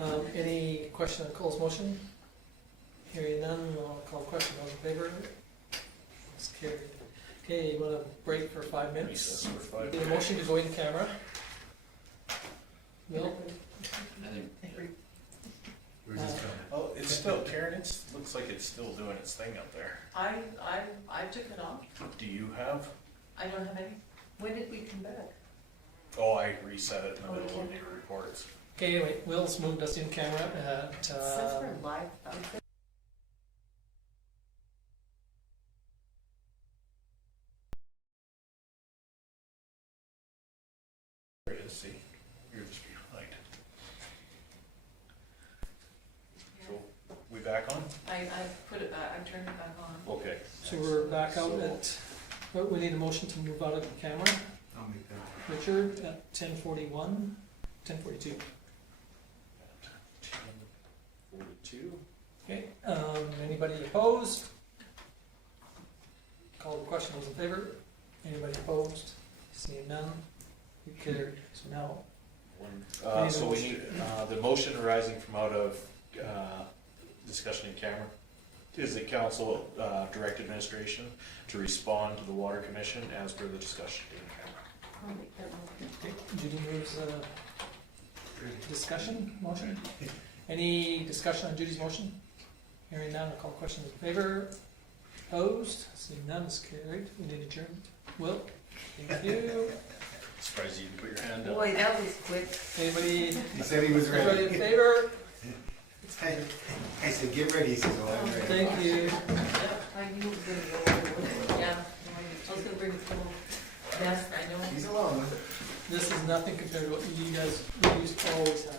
Okay. Any question on Cole's motion? Hearing none, I'll call the question. All in favor? It's carried. Okay, you want to break for 5 minutes? Recess for 5 Need a motion to go into camera? Will? I think, Oh, it's still, Karen, it looks like it's still doing its thing up there. I took it off. Do you have? I don't have any. When did we come back? Oh, I reset it in the middle of your reports. Okay, anyway, Will's moved us in camera at, It says we're live. There it is, see, you're just behind. So, we back on? I put it back, I turned it back on. Okay. so we're back out at, but we need a motion to move out of the camera. I'll make that. Richard at 10:41, 10:42. 42. Okay, anybody opposed? Call the question, those in favor? Anybody opposed? Seeing none, you carried. So now, So we need, the motion arising from out of discussion in camera is the council direct administration to respond to the water commission as per the discussion in camera. I'll make that motion. okay, Judy moves, discussion, motion? Any discussion on Judy's motion? Hearing none, I'll call question in favor. Opposed? Seeing none is carried. We need adjournment. Will? Thank you. Surprised you didn't put your hand up. Boy, that was quick. Anybody, He said he was everybody ready. in favor? I said, get ready, he said, oh, I'm ready. Thank you. I knew it was gonna go over. Yeah, I was gonna bring it home. Yes, I know. He's alone. This is nothing compared to what you guys used to always have.